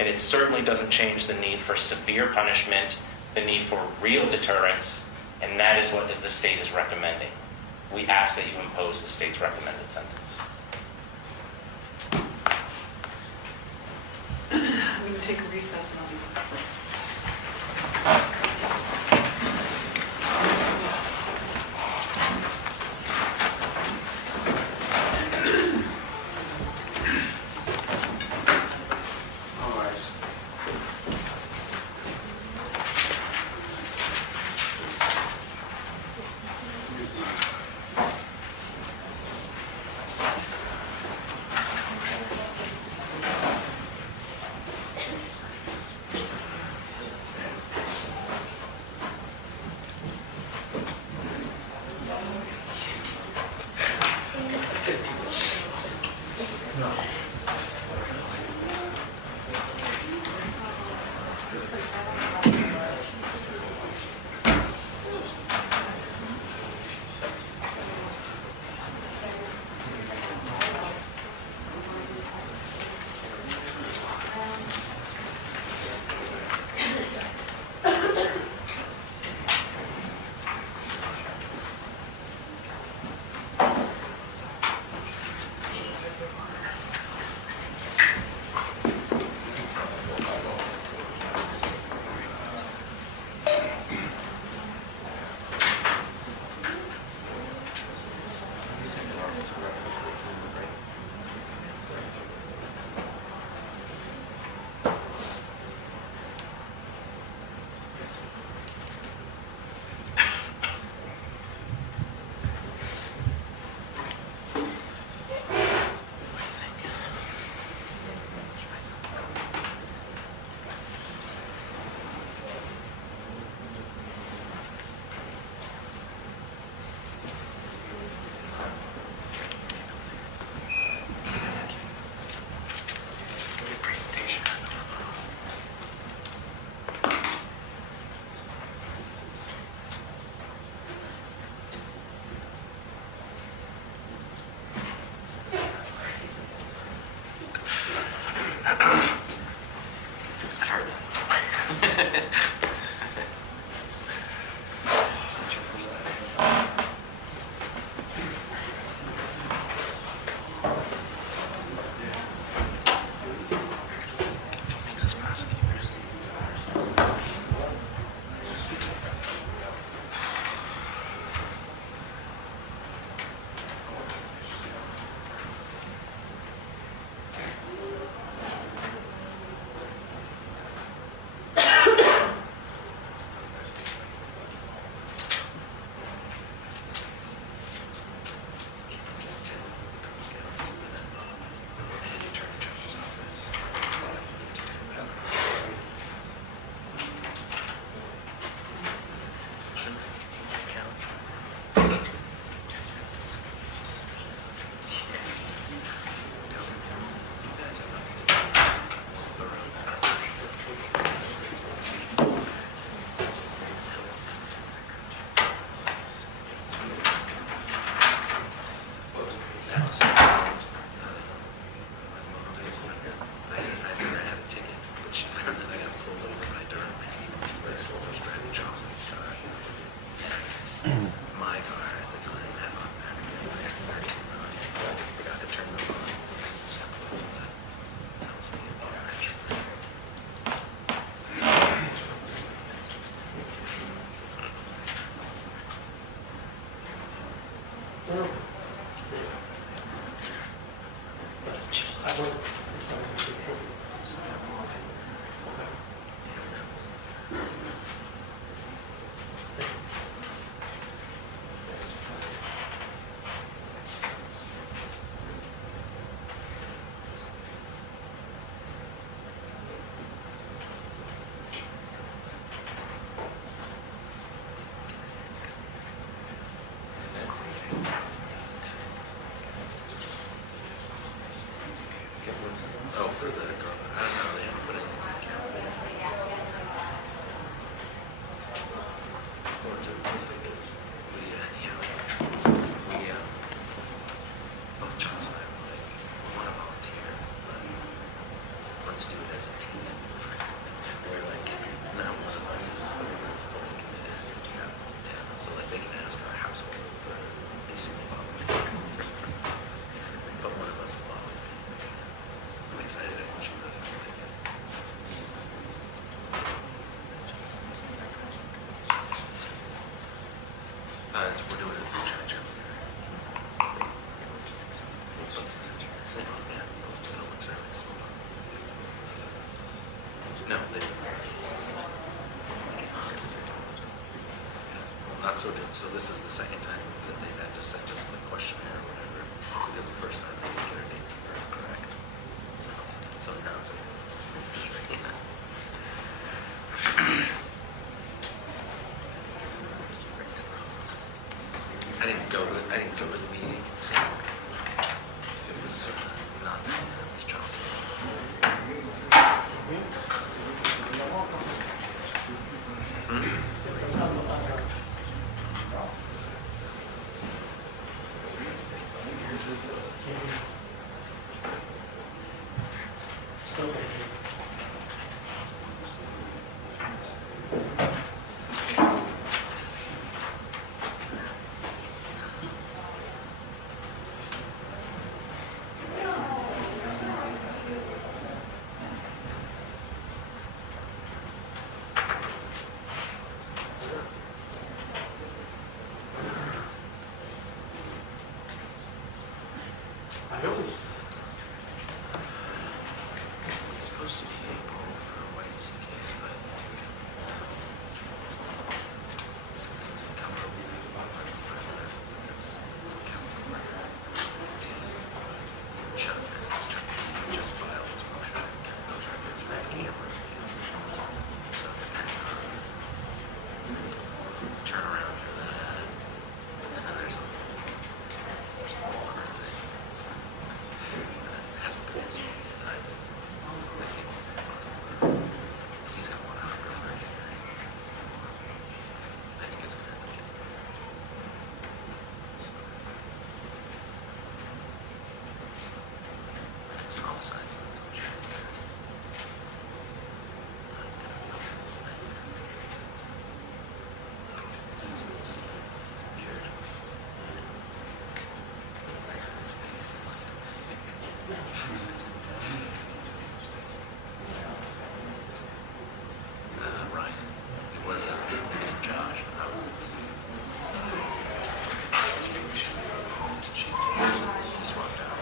And it certainly doesn't change the need for severe punishment, the need for real deterrence, and that is what the state is recommending. We ask that you impose the state's recommended sentence. I'm going to take a recess and I'll be back. We're doing it through judges. No, they. Not so good. So this is the second time that they've had to send us the questionnaire or whatever, because the first time they didn't get our dates correct. So now it's like, I didn't go to the meeting. So if it was not them, it was Johnson. It's supposed to be April for a YDC case, but some things have come up because some council Chuck just filed his motion to keep those records for the camera. So depending on turnaround for that, and then there's a whole other thing. Hasn't been used yet. I think he's in front of because he's got 100 for it. I think it's gonna end up getting so. It's an homicide, so don't you? It's gonna be it's weird. Knife in his face and left him. Ryan. It was and Josh. I was he swapped out.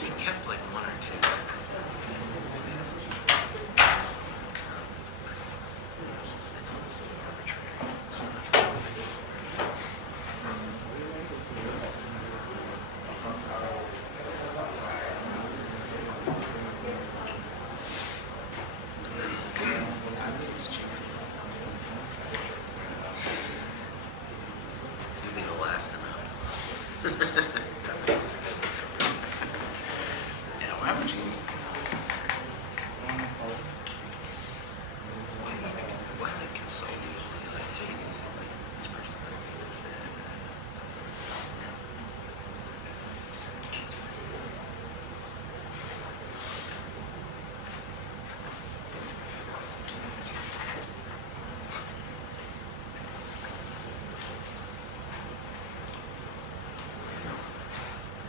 He kept like one or two. It's almost arbitrary. You'll be the last to know. Yeah, why would you? Why would they consult you? Like, hey, this person might be a good fit.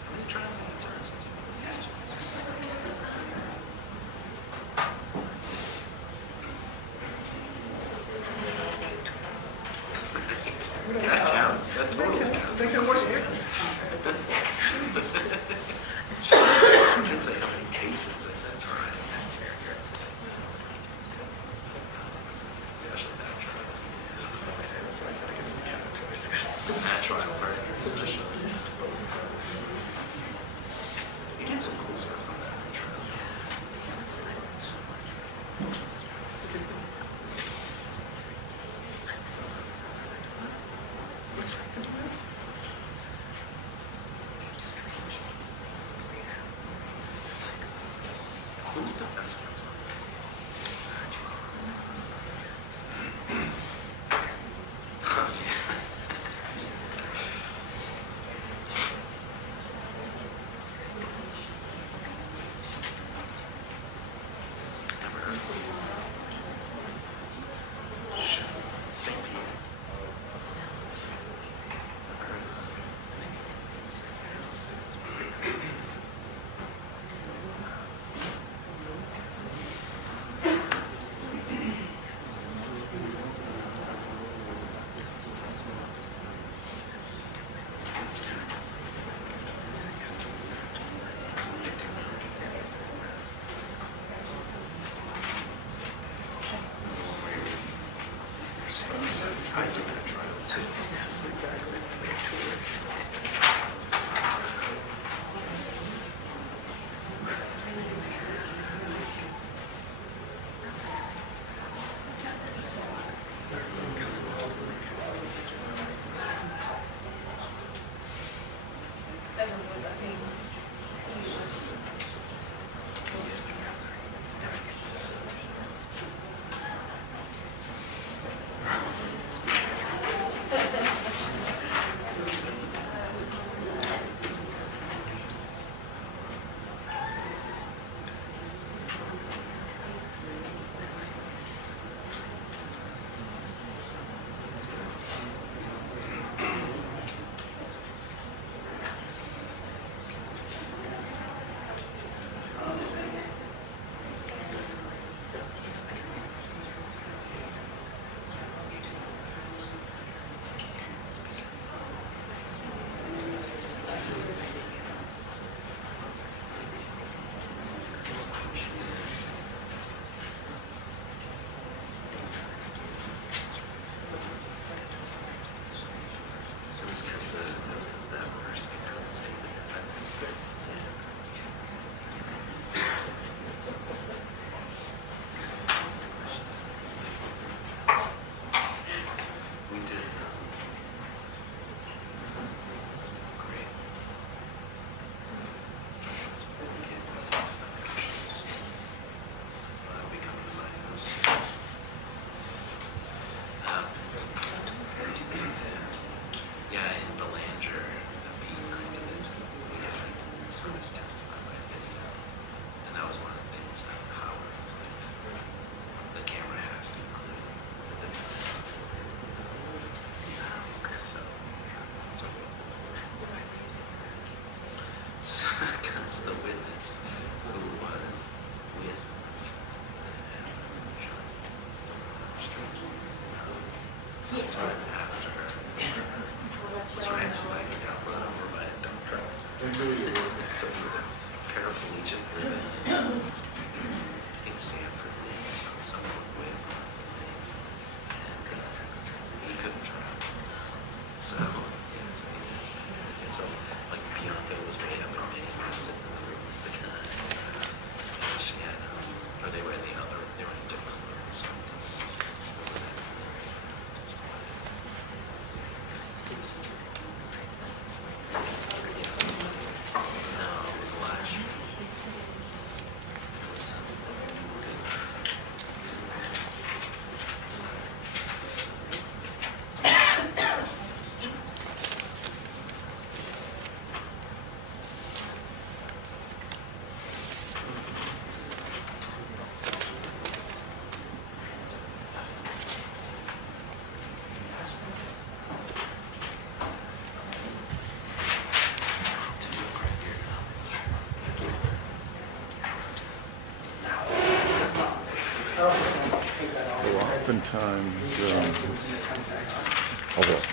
How many tries have you turned since you've been used That counts. That totally counts. They can worse hands. I didn't say how many cases. I said try. That's fair. Especially that trial. As I say, that's why I gotta get to the categories. That trial part. Especially. You did some cool stuff on that trial. Who's defense counsel? Never heard of him. Shit. St. Peter. Never heard of him. probably give it a trial too. Yes, exactly. Because the witness who was with sometime after was ran like run over by a dump truck. So he was a paraplegic in Sanford, someone with, and he couldn't drive. So, yeah, so he just, and so like Bianca was way up in Maine, just sitting in the room with the guy. And she had, or they were in the other, they were in a different room. So this, no, it was last year. It was So oftentimes, I'll look.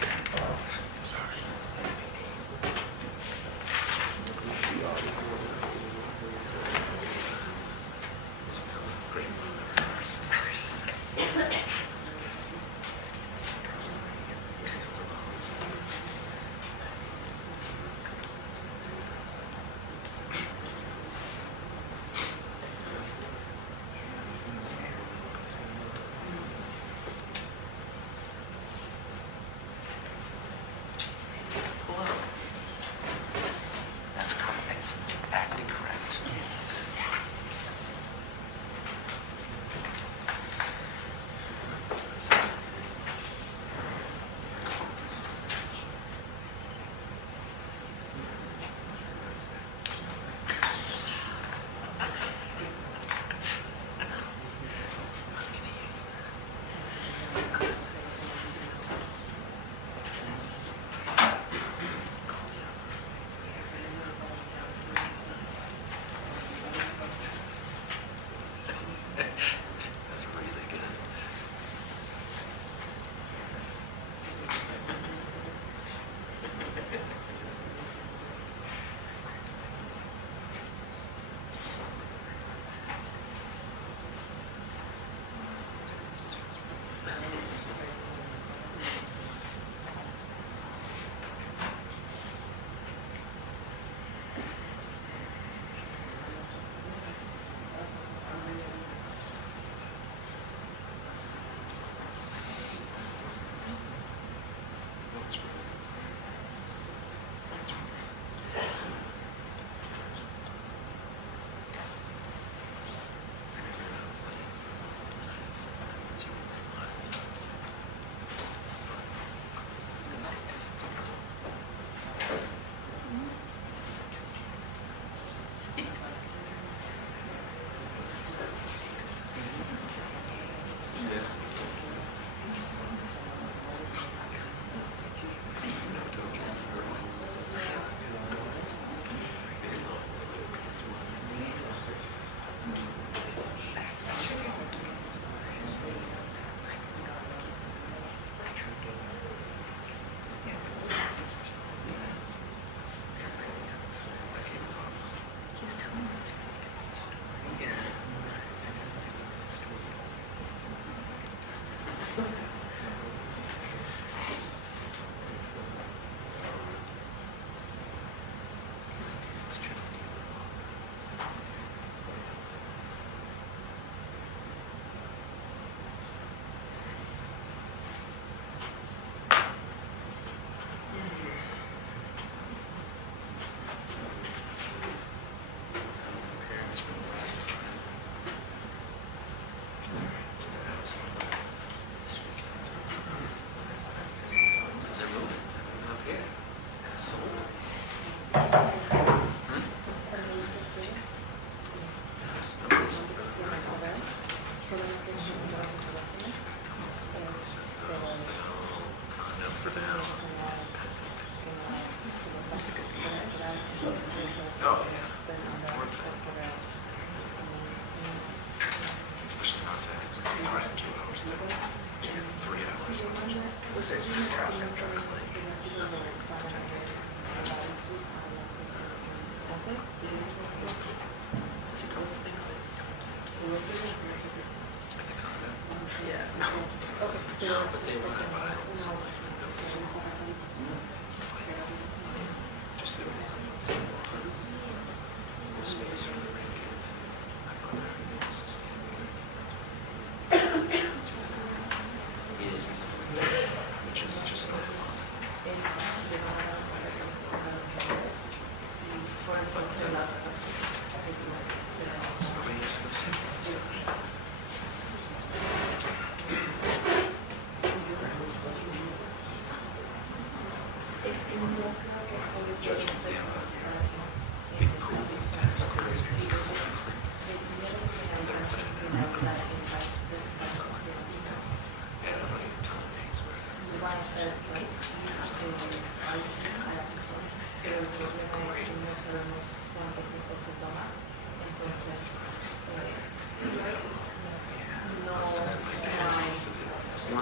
the space for the grandkids. My brother is a stepbrother. He is, he's a which is just north of Boston. So nobody has to go see him. Big pool, tennis courts, summer. Yeah, everybody a ton of days where he wants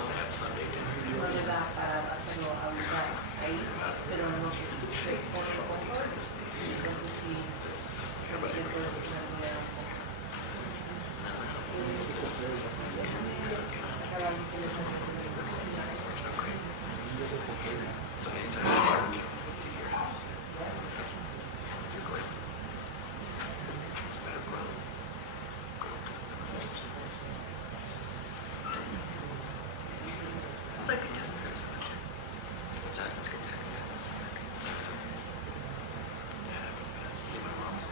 to have a Sunday dinner. So anytime you barbecue, your house. You're great. It's better growth. It's like a ten years. What's that? It's good to have you. Yeah, my mom's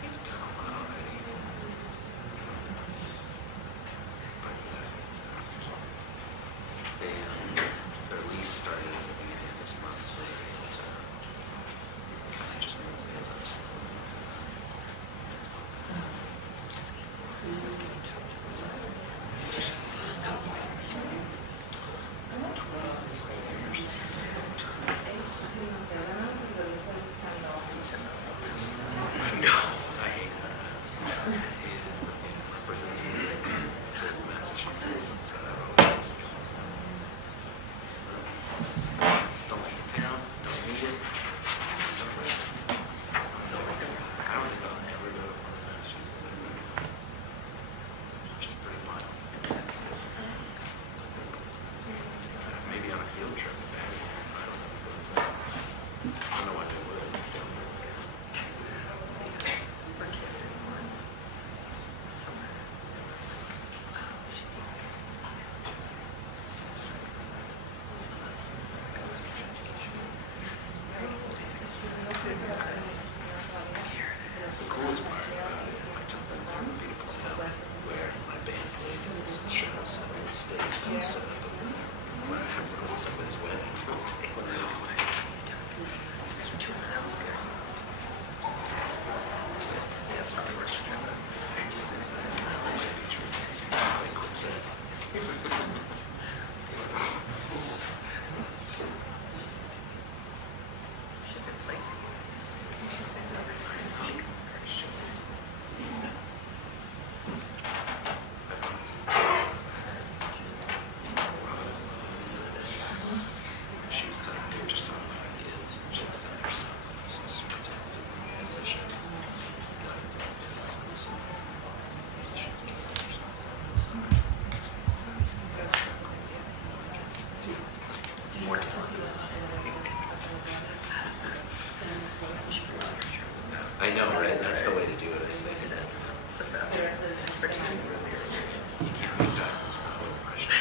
we've done a lot already. Their lease started at the beginning of this month, so they're able to kind of just move things up slowly. No, I hate that. Represents me to Massachusetts, and so don't like the town, don't need it. Don't like it. I don't think I'll ever go to Massachusetts. Which is pretty wild. Maybe on a field trip with family. I don't think it goes. I don't know why they would. The coolest part about it, I took them there would be to point out where my band played some shows and the stage that was set up when I have run somebody's wedding. I'll take one out of my yeah, it's probably worth it. That might be true. Probably quick set. She was telling me, we were just talking about our kids. She was telling her son that it's so protected and they should go to business schools and she was kids or something. That's more talented. I know, right? That's the way to do it, I think. It is. So that expertise really early. You can't make diamonds without oil pressure.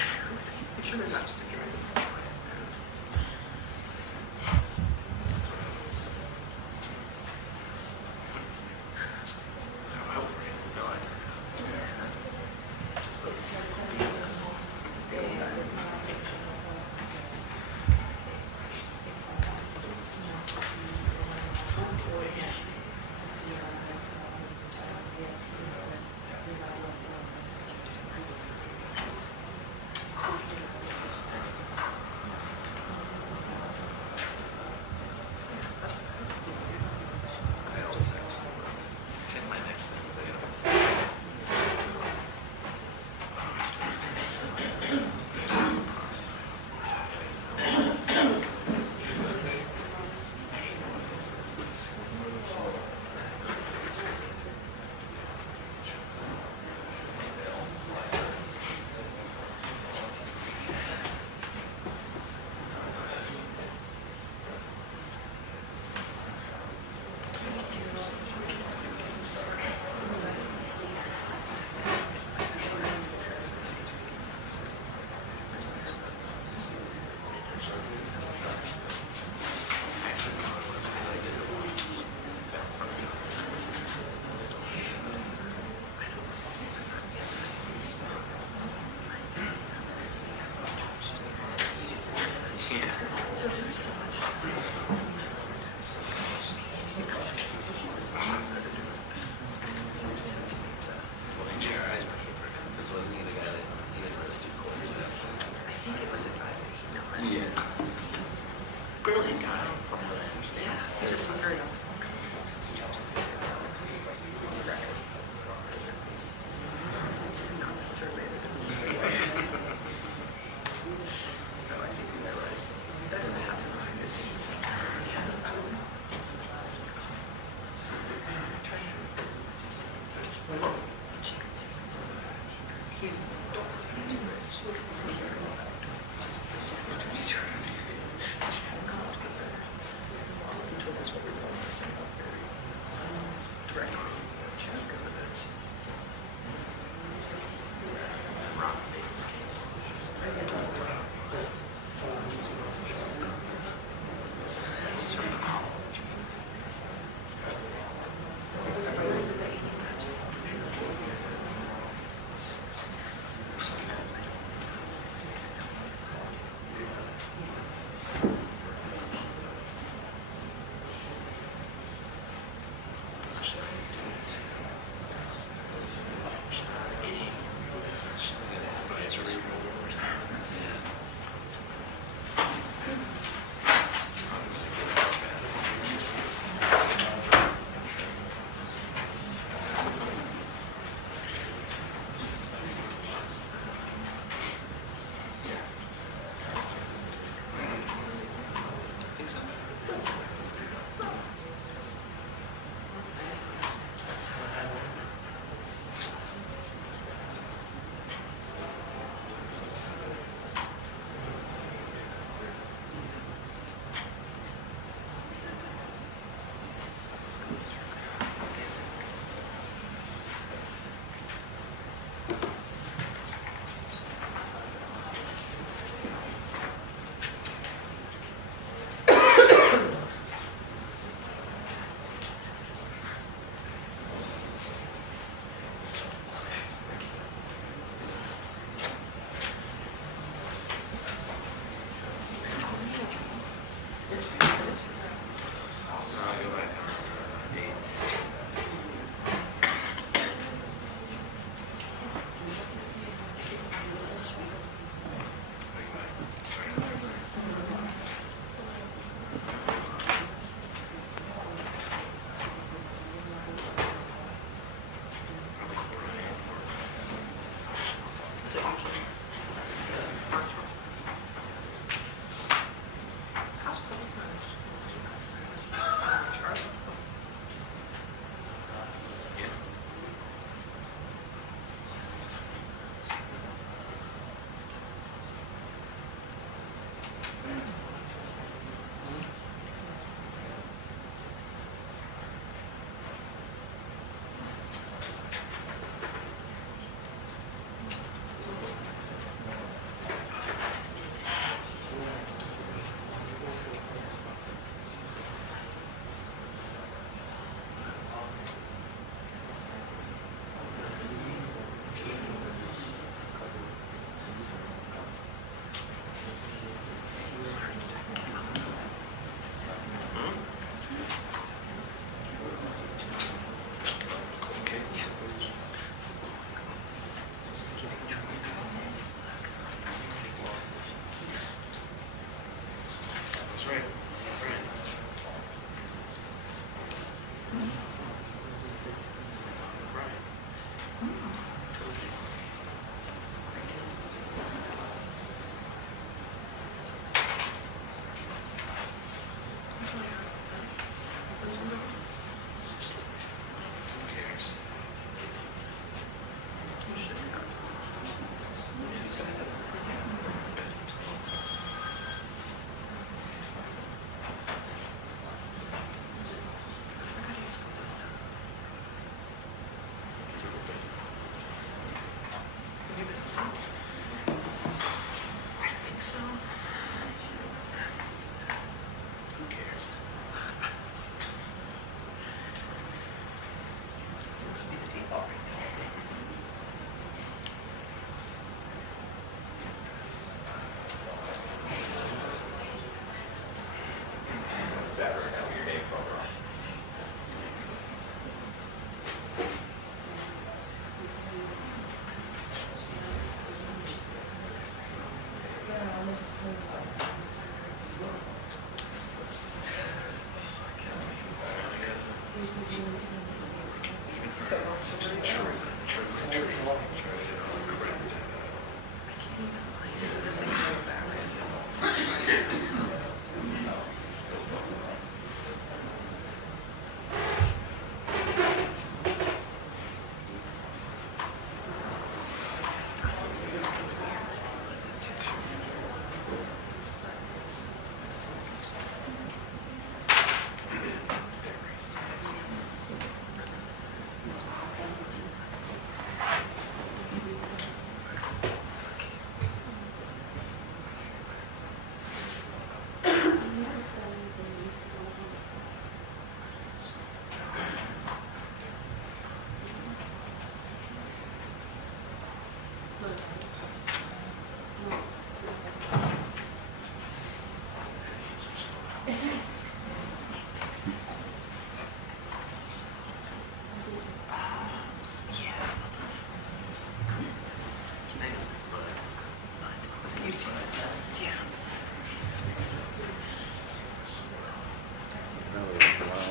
Make sure they're not just enjoying themselves. That's what I always say. That's how I would raise it. No, I just doesn't be this. This wasn't he the guy that he didn't really do court stuff? I think it was advising. Yeah. Brilliant guy, from what I understand. Yeah, he just was very outspoken. Not necessarily a so I think you're right. It's better to have him behind the scenes. Yeah, I was surprised. I tried to do something. And she could see. He was don't listen to her. She couldn't see her. Just introduced her. She had a call to her. He told us what we wanted to say about her. It's direct. She was good with it. Rock Davis came. I didn't know what.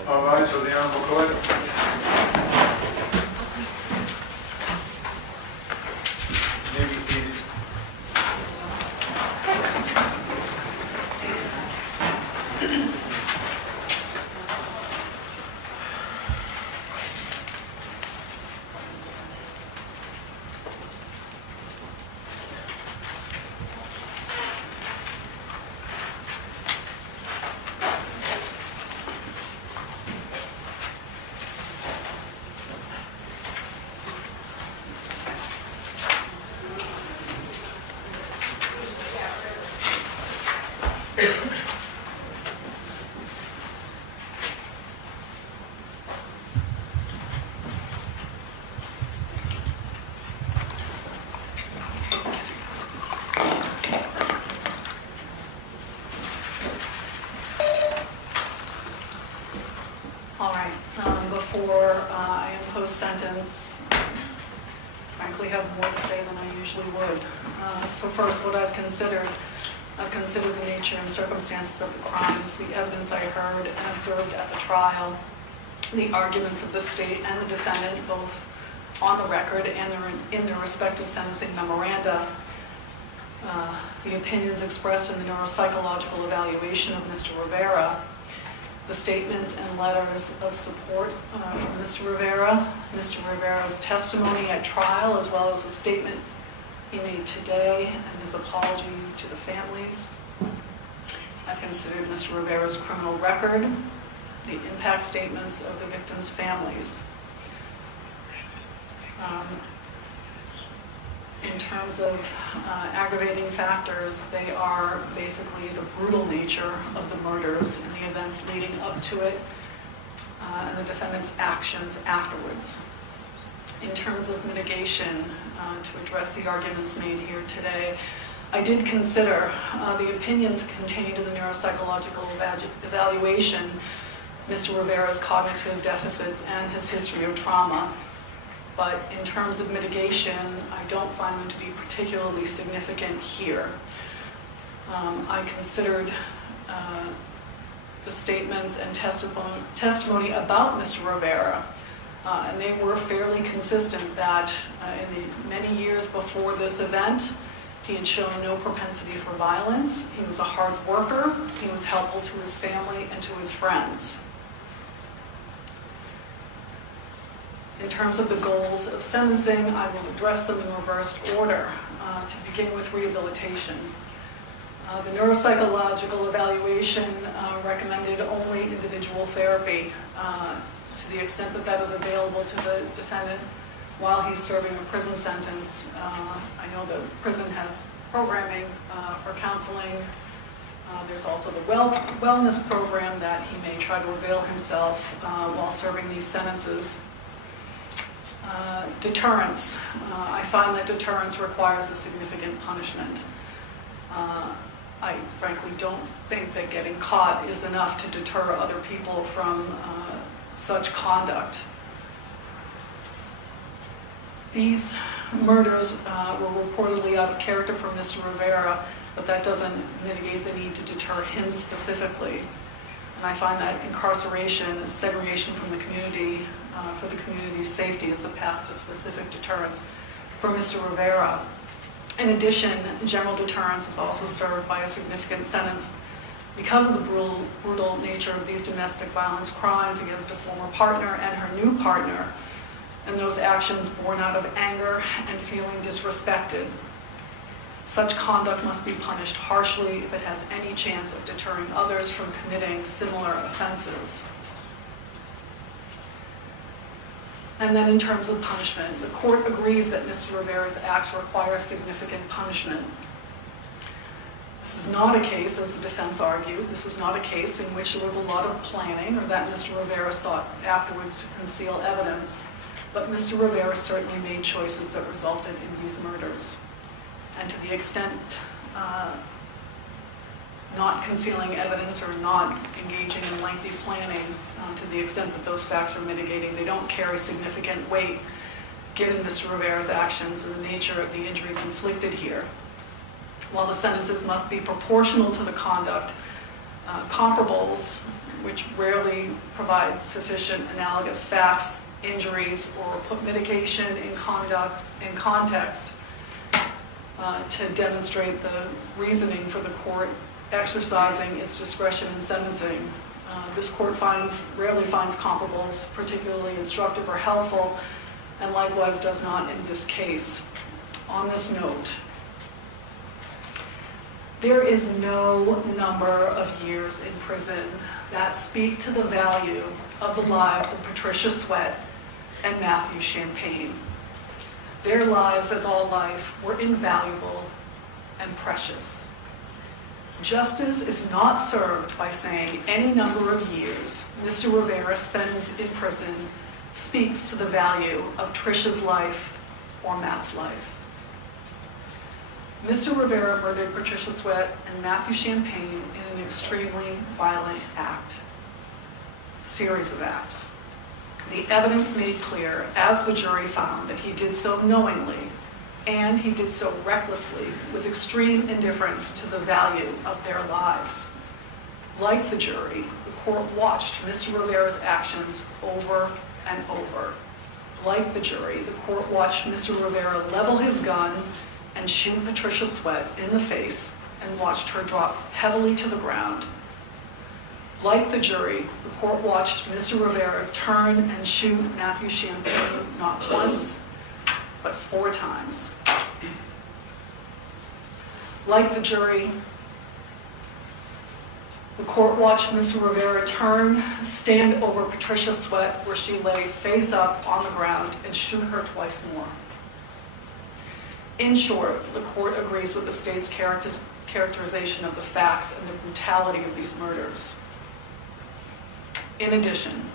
All rise for the Honorable Court. You may be seated. All right, before I impose sentence, frankly have more to say than I usually would. So first, what I've considered the nature and circumstances of the crimes, the evidence I heard and observed at the trial, the arguments of the state and the defendant, both on the record and in their respective sentencing memoranda, the opinions expressed in the neuropsychological evaluation of Mr. Rivera, the statements and letters of support from Mr. Rivera, Mr. Rivera's testimony at trial, as well as a statement he made today and his apology to the families. I've considered Mr. Rivera's criminal record, the impact statements of the victims' families. In terms of aggravating factors, they are basically the brutal nature of the murders and the events leading up to it, and the defendant's actions afterwards. In terms of mitigation, to address the arguments made here today, I did consider the opinions contained in the neuropsychological evaluation, Mr. Rivera's cognitive deficits and his history of trauma. But in terms of mitigation, I don't find them to be particularly significant here. I considered the statements and testimony about Mr. Rivera, and they were fairly consistent that in the many years before this event, he had shown no propensity for violence. He was a hard worker. He was helpful to his family and to his friends. In terms of the goals of sentencing, I will address them in reversed order. To begin with rehabilitation. The neuropsychological evaluation recommended only individual therapy to the extent that that is available to the defendant while he's serving a prison sentence. I know the prison has programming for counseling. There's also the wellness program that he may try to avail himself while serving these sentences. Deterrence. I find that deterrence requires a significant punishment. I frankly don't think that getting caught is enough to deter other people from such conduct. These murders were reportedly out of character for Mr. Rivera, but that doesn't mitigate the need to deter him specifically. And I find that incarceration, segregation from the community, for the community's safety as the path to specific deterrence for Mr. Rivera. In addition, general deterrence is also served by a significant sentence because of the brutal nature of these domestic violence crimes against a former partner and her new partner, and those actions born out of anger and feeling disrespected. Such conduct must be punished harshly if it has any chance of deterring others from committing similar offenses. And then in terms of punishment, the court agrees that Mr. Rivera's acts require significant punishment. This is not a case, as the defense argued, this is not a case in which there was a lot of planning or that Mr. Rivera sought afterwards to conceal evidence, but Mr. Rivera certainly made choices that resulted in these murders. And to the extent not concealing evidence or not engaging in lengthy planning, to the extent that those facts are mitigating, they don't carry significant weight given Mr. Rivera's actions and the nature of the injuries inflicted here. While the sentences must be proportional to the conduct, comparables, which rarely provide sufficient analogous facts, injuries, or put mitigation in context to demonstrate the reasoning for the court exercising its discretion in sentencing. This court rarely finds comparables particularly instructive or helpful, and likewise does not in this case. On this note, there is no number of years in prison that speak to the value of the lives of Patricia Swett and Matthew Champagne. Their lives, as all life, were invaluable and precious. Justice is not served by saying any number of years Mr. Rivera spends in prison speaks to the value of Tricia's life or Matt's life. Mr. Rivera murdered Patricia Swett and Matthew Champagne in an extremely violent act, series of acts. The evidence made clear, as the jury found, that he did so knowingly, and he did so recklessly with extreme indifference to the value of their lives. Like the jury, the court watched Mr. Rivera's actions over and over. Like the jury, the court watched Mr. Rivera level his gun and shoot Patricia Swett in the face and watched her drop heavily to the ground. Like the jury, the court watched Mr. Rivera turn and shoot Matthew Champagne not once, but 4 times. Like the jury, the court watched Mr. Rivera turn, stand over Patricia Swett where she lay face up on the ground, and shoot her twice more. In short, the court agrees with the state's characterization of the facts and the brutality of these murders. In addition,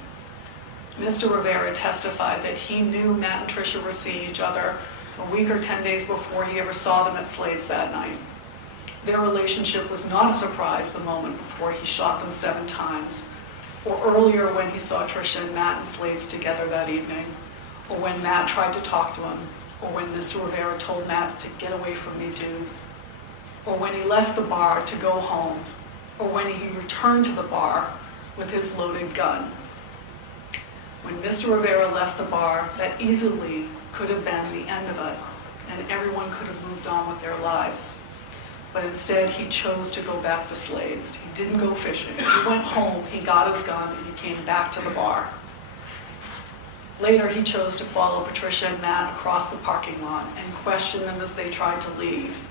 Mr. Rivera testified that he knew Matt and Tricia were seeing each other a week or 10 days before he ever saw them at Slade's that night. Their relationship was not a surprise the moment before he shot them 7 times, or earlier when he saw Tricia and Matt and Slade's together that evening, or when Matt tried to talk to him, or when Mr. Rivera told Matt to get away from me, dude, or when he left the bar to go home, or when he returned to the bar with his loaded gun. When Mr. Rivera left the bar, that easily could have been the end of it, and everyone could have moved on with their lives. But instead, he chose to go back to Slade's. He didn't go fishing. He went home, he got his gun, and he came back to the bar. Later, he chose to follow Patricia and Matt across the parking lot and question them as they tried to leave.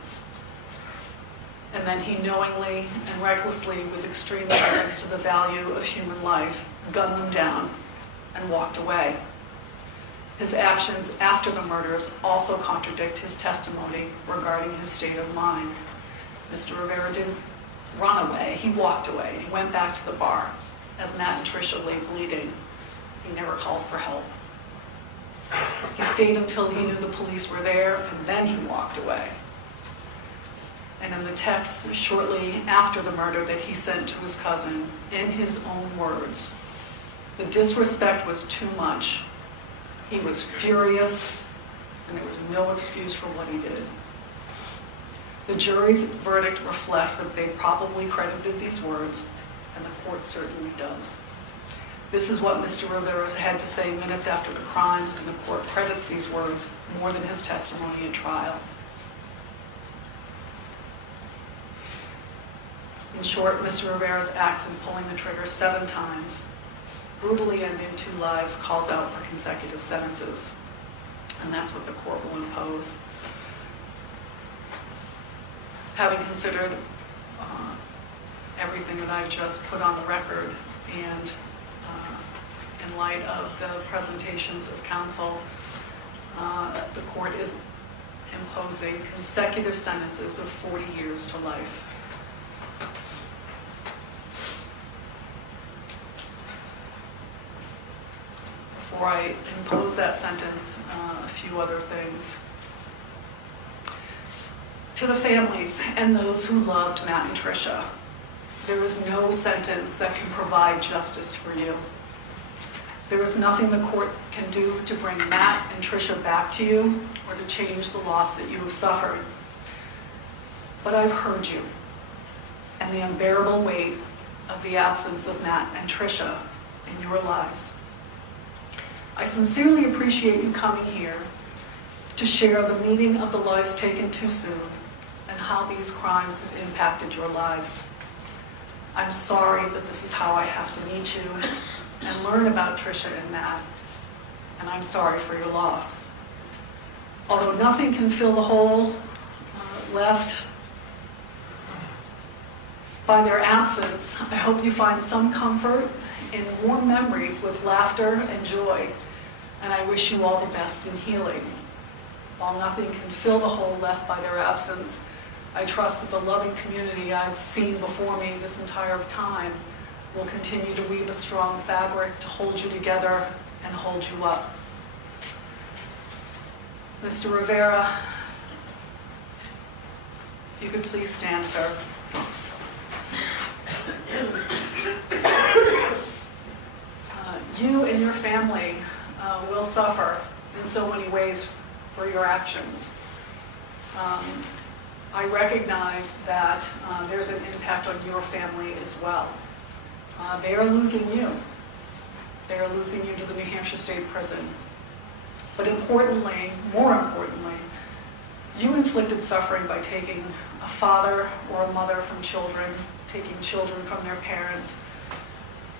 And then he knowingly and recklessly, with extreme indifference to the value of human life, gunned them down and walked away. His actions after the murders also contradict his testimony regarding his state of mind. Mr. Rivera didn't run away, he walked away. He went back to the bar as Matt and Tricia lay bleeding. He never called for help. He stayed until he knew the police were there, and then he walked away. And in the text shortly after the murder that he sent to his cousin, in his own words, the disrespect was too much. He was furious, and there was no excuse for what he did. The jury's verdict reflects that they probably credited these words, and the court certainly does. This is what Mr. Rivera had to say minutes after the crimes, and the court credits these words more than his testimony at trial. In short, Mr. Rivera's acts in pulling the trigger 7 times, brutally ending 2 lives, calls out for consecutive sentences. And that's what the court will impose. Having considered everything that I've just put on the record, and in light of the presentations of counsel, the court is imposing consecutive sentences of 40 years to life. Before I impose that sentence, a few other things. To the families and those who loved Matt and Tricia, there is no sentence that can provide justice for you. There is nothing the court can do to bring Matt and Tricia back to you or to change the loss that you have suffered. But I've heard you, and the unbearable weight of the absence of Matt and Tricia in your lives. I sincerely appreciate you coming here to share the meaning of the lives taken too soon and how these crimes have impacted your lives. I'm sorry that this is how I have to meet you and learn about Tricia and Matt, and I'm sorry for your loss. Although nothing can fill the hole left by their absence, I hope you find some comfort in warm memories with laughter and joy, and I wish you all the best in healing. While nothing can fill the hole left by their absence, I trust that the loving community I've seen before me this entire time will continue to weave a strong fabric to hold you together and hold you up. Mr. Rivera, if you could please stand, sir. You and your family will suffer in so many ways for your actions. I recognize that there's an impact on your family as well. They are losing you. They are losing you to the New Hampshire State Prison. But importantly, more importantly, you inflicted suffering by taking a father or a mother from children, taking children from their parents,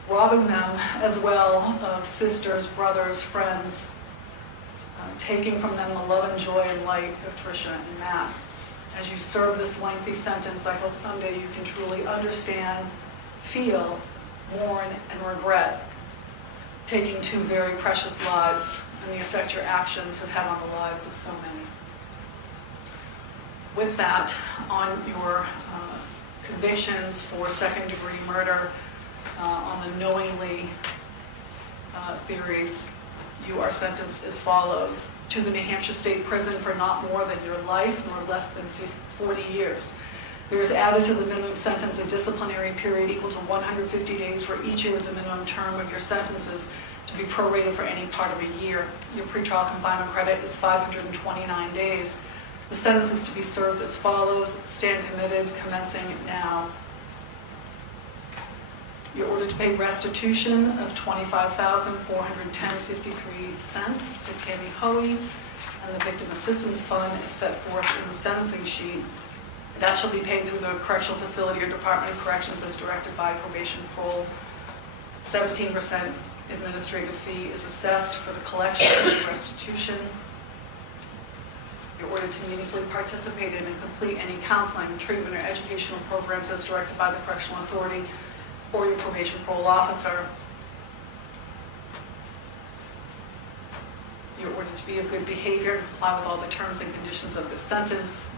robbing them as well of sisters, brothers, friends, taking from them the love and joy and light of Tricia and Matt. As you serve this lengthy sentence, I hope someday you can truly understand, feel, mourn, and regret taking 2 very precious lives and the effect your actions have had on the lives of so many. With that, on your convictions for second-degree murder, on the knowingly theories, you are sentenced as follows: to the New Hampshire State Prison for not more than your life, nor less than 40 years. There is added to the minimum sentence a disciplinary period equal to 150 days for each year of the minimum term of your sentences, to be prorated for any part of a year. Your pretrial confinement credit is 529 days. The sentence is to be served as follows: stand committed, commencing now. You're ordered to pay restitution of $25,410.53 to Tammy Hoey, and the Victim Assistance Fund is set forth in the sentencing sheet. That shall be paid through the correctional facility or Department of Corrections as directed by probation parole. 17% administrative fee is assessed for the collection of restitution. You're ordered to meaningfully participate in and complete any counseling, treatment, or educational programs as directed by the correctional authority or your probation parole officer. You're ordered to be of good behavior and comply with all the terms and conditions of this sentence.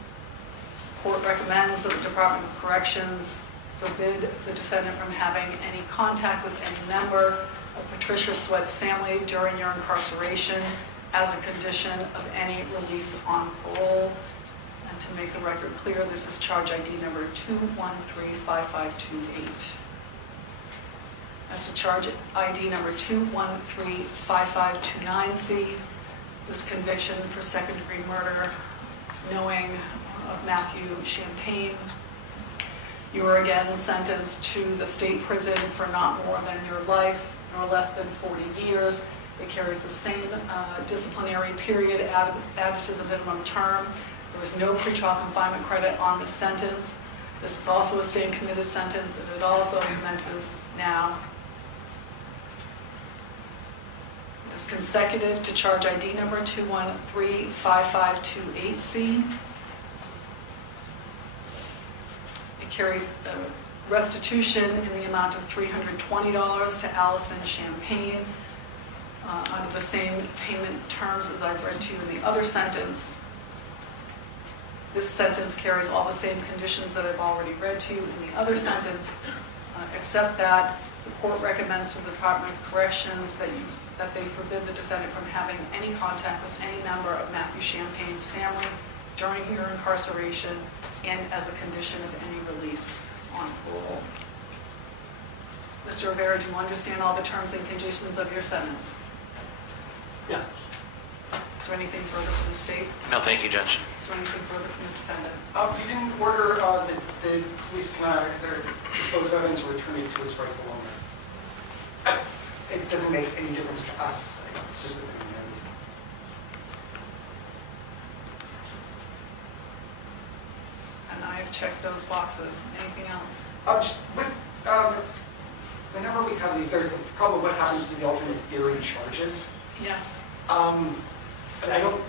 Court recommends that the Department of Corrections forbid the defendant from having any contact with any member of Patricia Swett's family during your incarceration as a condition of any release on parole. And to make the record clear, this is charge ID number 2135528. As to charge ID number 2135529C, this conviction for second-degree murder, knowing of Matthew Champagne, You are again sentenced to the state prison for not more than your life, nor less than 40 years. It carries the same disciplinary period added to the minimum term. There was no pretrial confinement credit on the sentence. This is also a state committed sentence, and it also commences now. It is consecutive to charge ID number 2135528C. It carries restitution in the amount of $320 to Alison Champagne under the same payment terms as I've read to you in the other sentence. This sentence carries all the same conditions that I've already read to you in the other sentence, except that the court recommends to the Department of Corrections that they forbid the defendant from having any contact with any member of Matthew Champagne's family during your incarceration and as a condition of any release on parole. Mr. Rivera, do you understand all the terms and conditions of your sentence? Yeah. Is there anything further from the state? No, thank you, Judge. Is there anything further from the defendant? You didn't order the police dispose of evidence or return it to its rightful owner. It doesn't make any difference to us. It's just a thing. And I have checked those boxes. Anything else? Whenever we have these, there's the problem what happens to the alternate theory charges. Yes. But I don't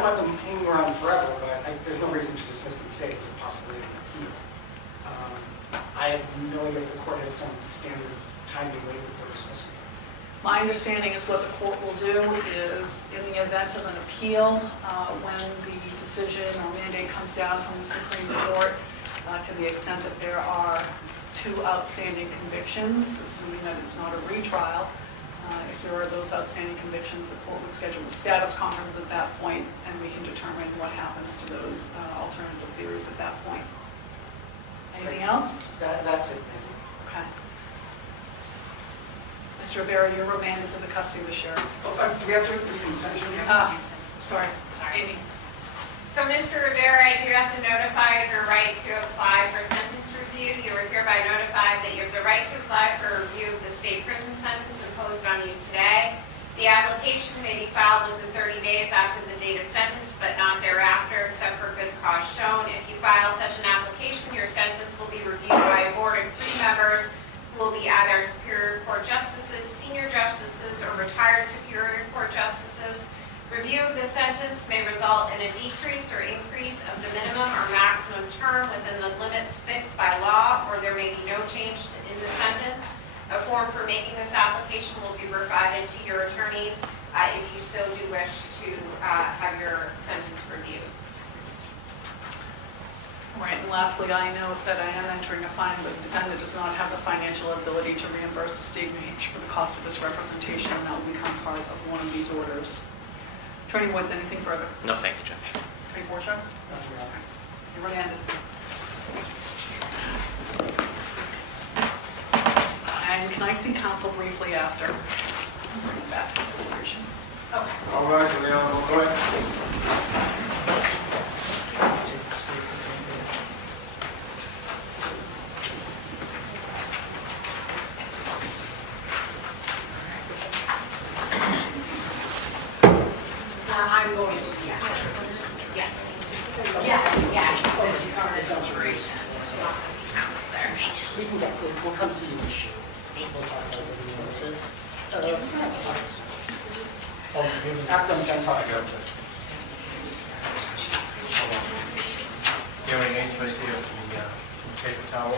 want them hanging around forever, but there's no reason to dismiss them today as a possibility of appeal. I have no idea if the court has some standard time delay before dismissing. My understanding is what the court will do is, in the event of an appeal, when the decision or mandate comes down from the Supreme Court, to the extent that there are 2 outstanding convictions, assuming that it's not a retrial, if there are those outstanding convictions, the court would schedule a status conference at that point, and we can determine what happens to those alternative theories at that point. Anything else? That's it. Thank you. Okay. Mr. Rivera, you're remanded to the custody of the sheriff. Do we have to consent? Sorry. Sorry. So, Mr. Rivera, I do have to notify of your right to apply for sentence review. You are hereby notified that you have the right to apply for review of the state prison sentence imposed on you today. The application may be filed within 30 days after the date of sentence, but not thereafter, except for good cause shown. If you file such an application, your sentence will be reviewed by a board of 3 members who will be either Superior Court Justices, Senior Justices, or retired Superior Court Justices. Review of the sentence may result in a decrease or increase of the minimum or maximum term within the limits fixed by law, or there may be no change in the sentence. A form for making this application will be provided to your attorneys if you so do wish to have your sentence reviewed. All right, and lastly, I note that I am entering a fine, but the defendant does not have the financial ability to reimburse the state of New Hampshire for the cost of this representation, and that will become part of one of these orders. Attorney Woods, anything further? No, thank you, Judge. Attorney Borchardt? You're remanded. And can I see counsel briefly after? Bring it back to deliberation. Okay. All rise for the honorable court. I'm going to, yes. Yes. Yes, yeah, she said she's on this operation. She wants to see counsel there. We can get, we'll come see you. We'll talk about it. After I'm done talking. You have any names right here? Can you take a towel?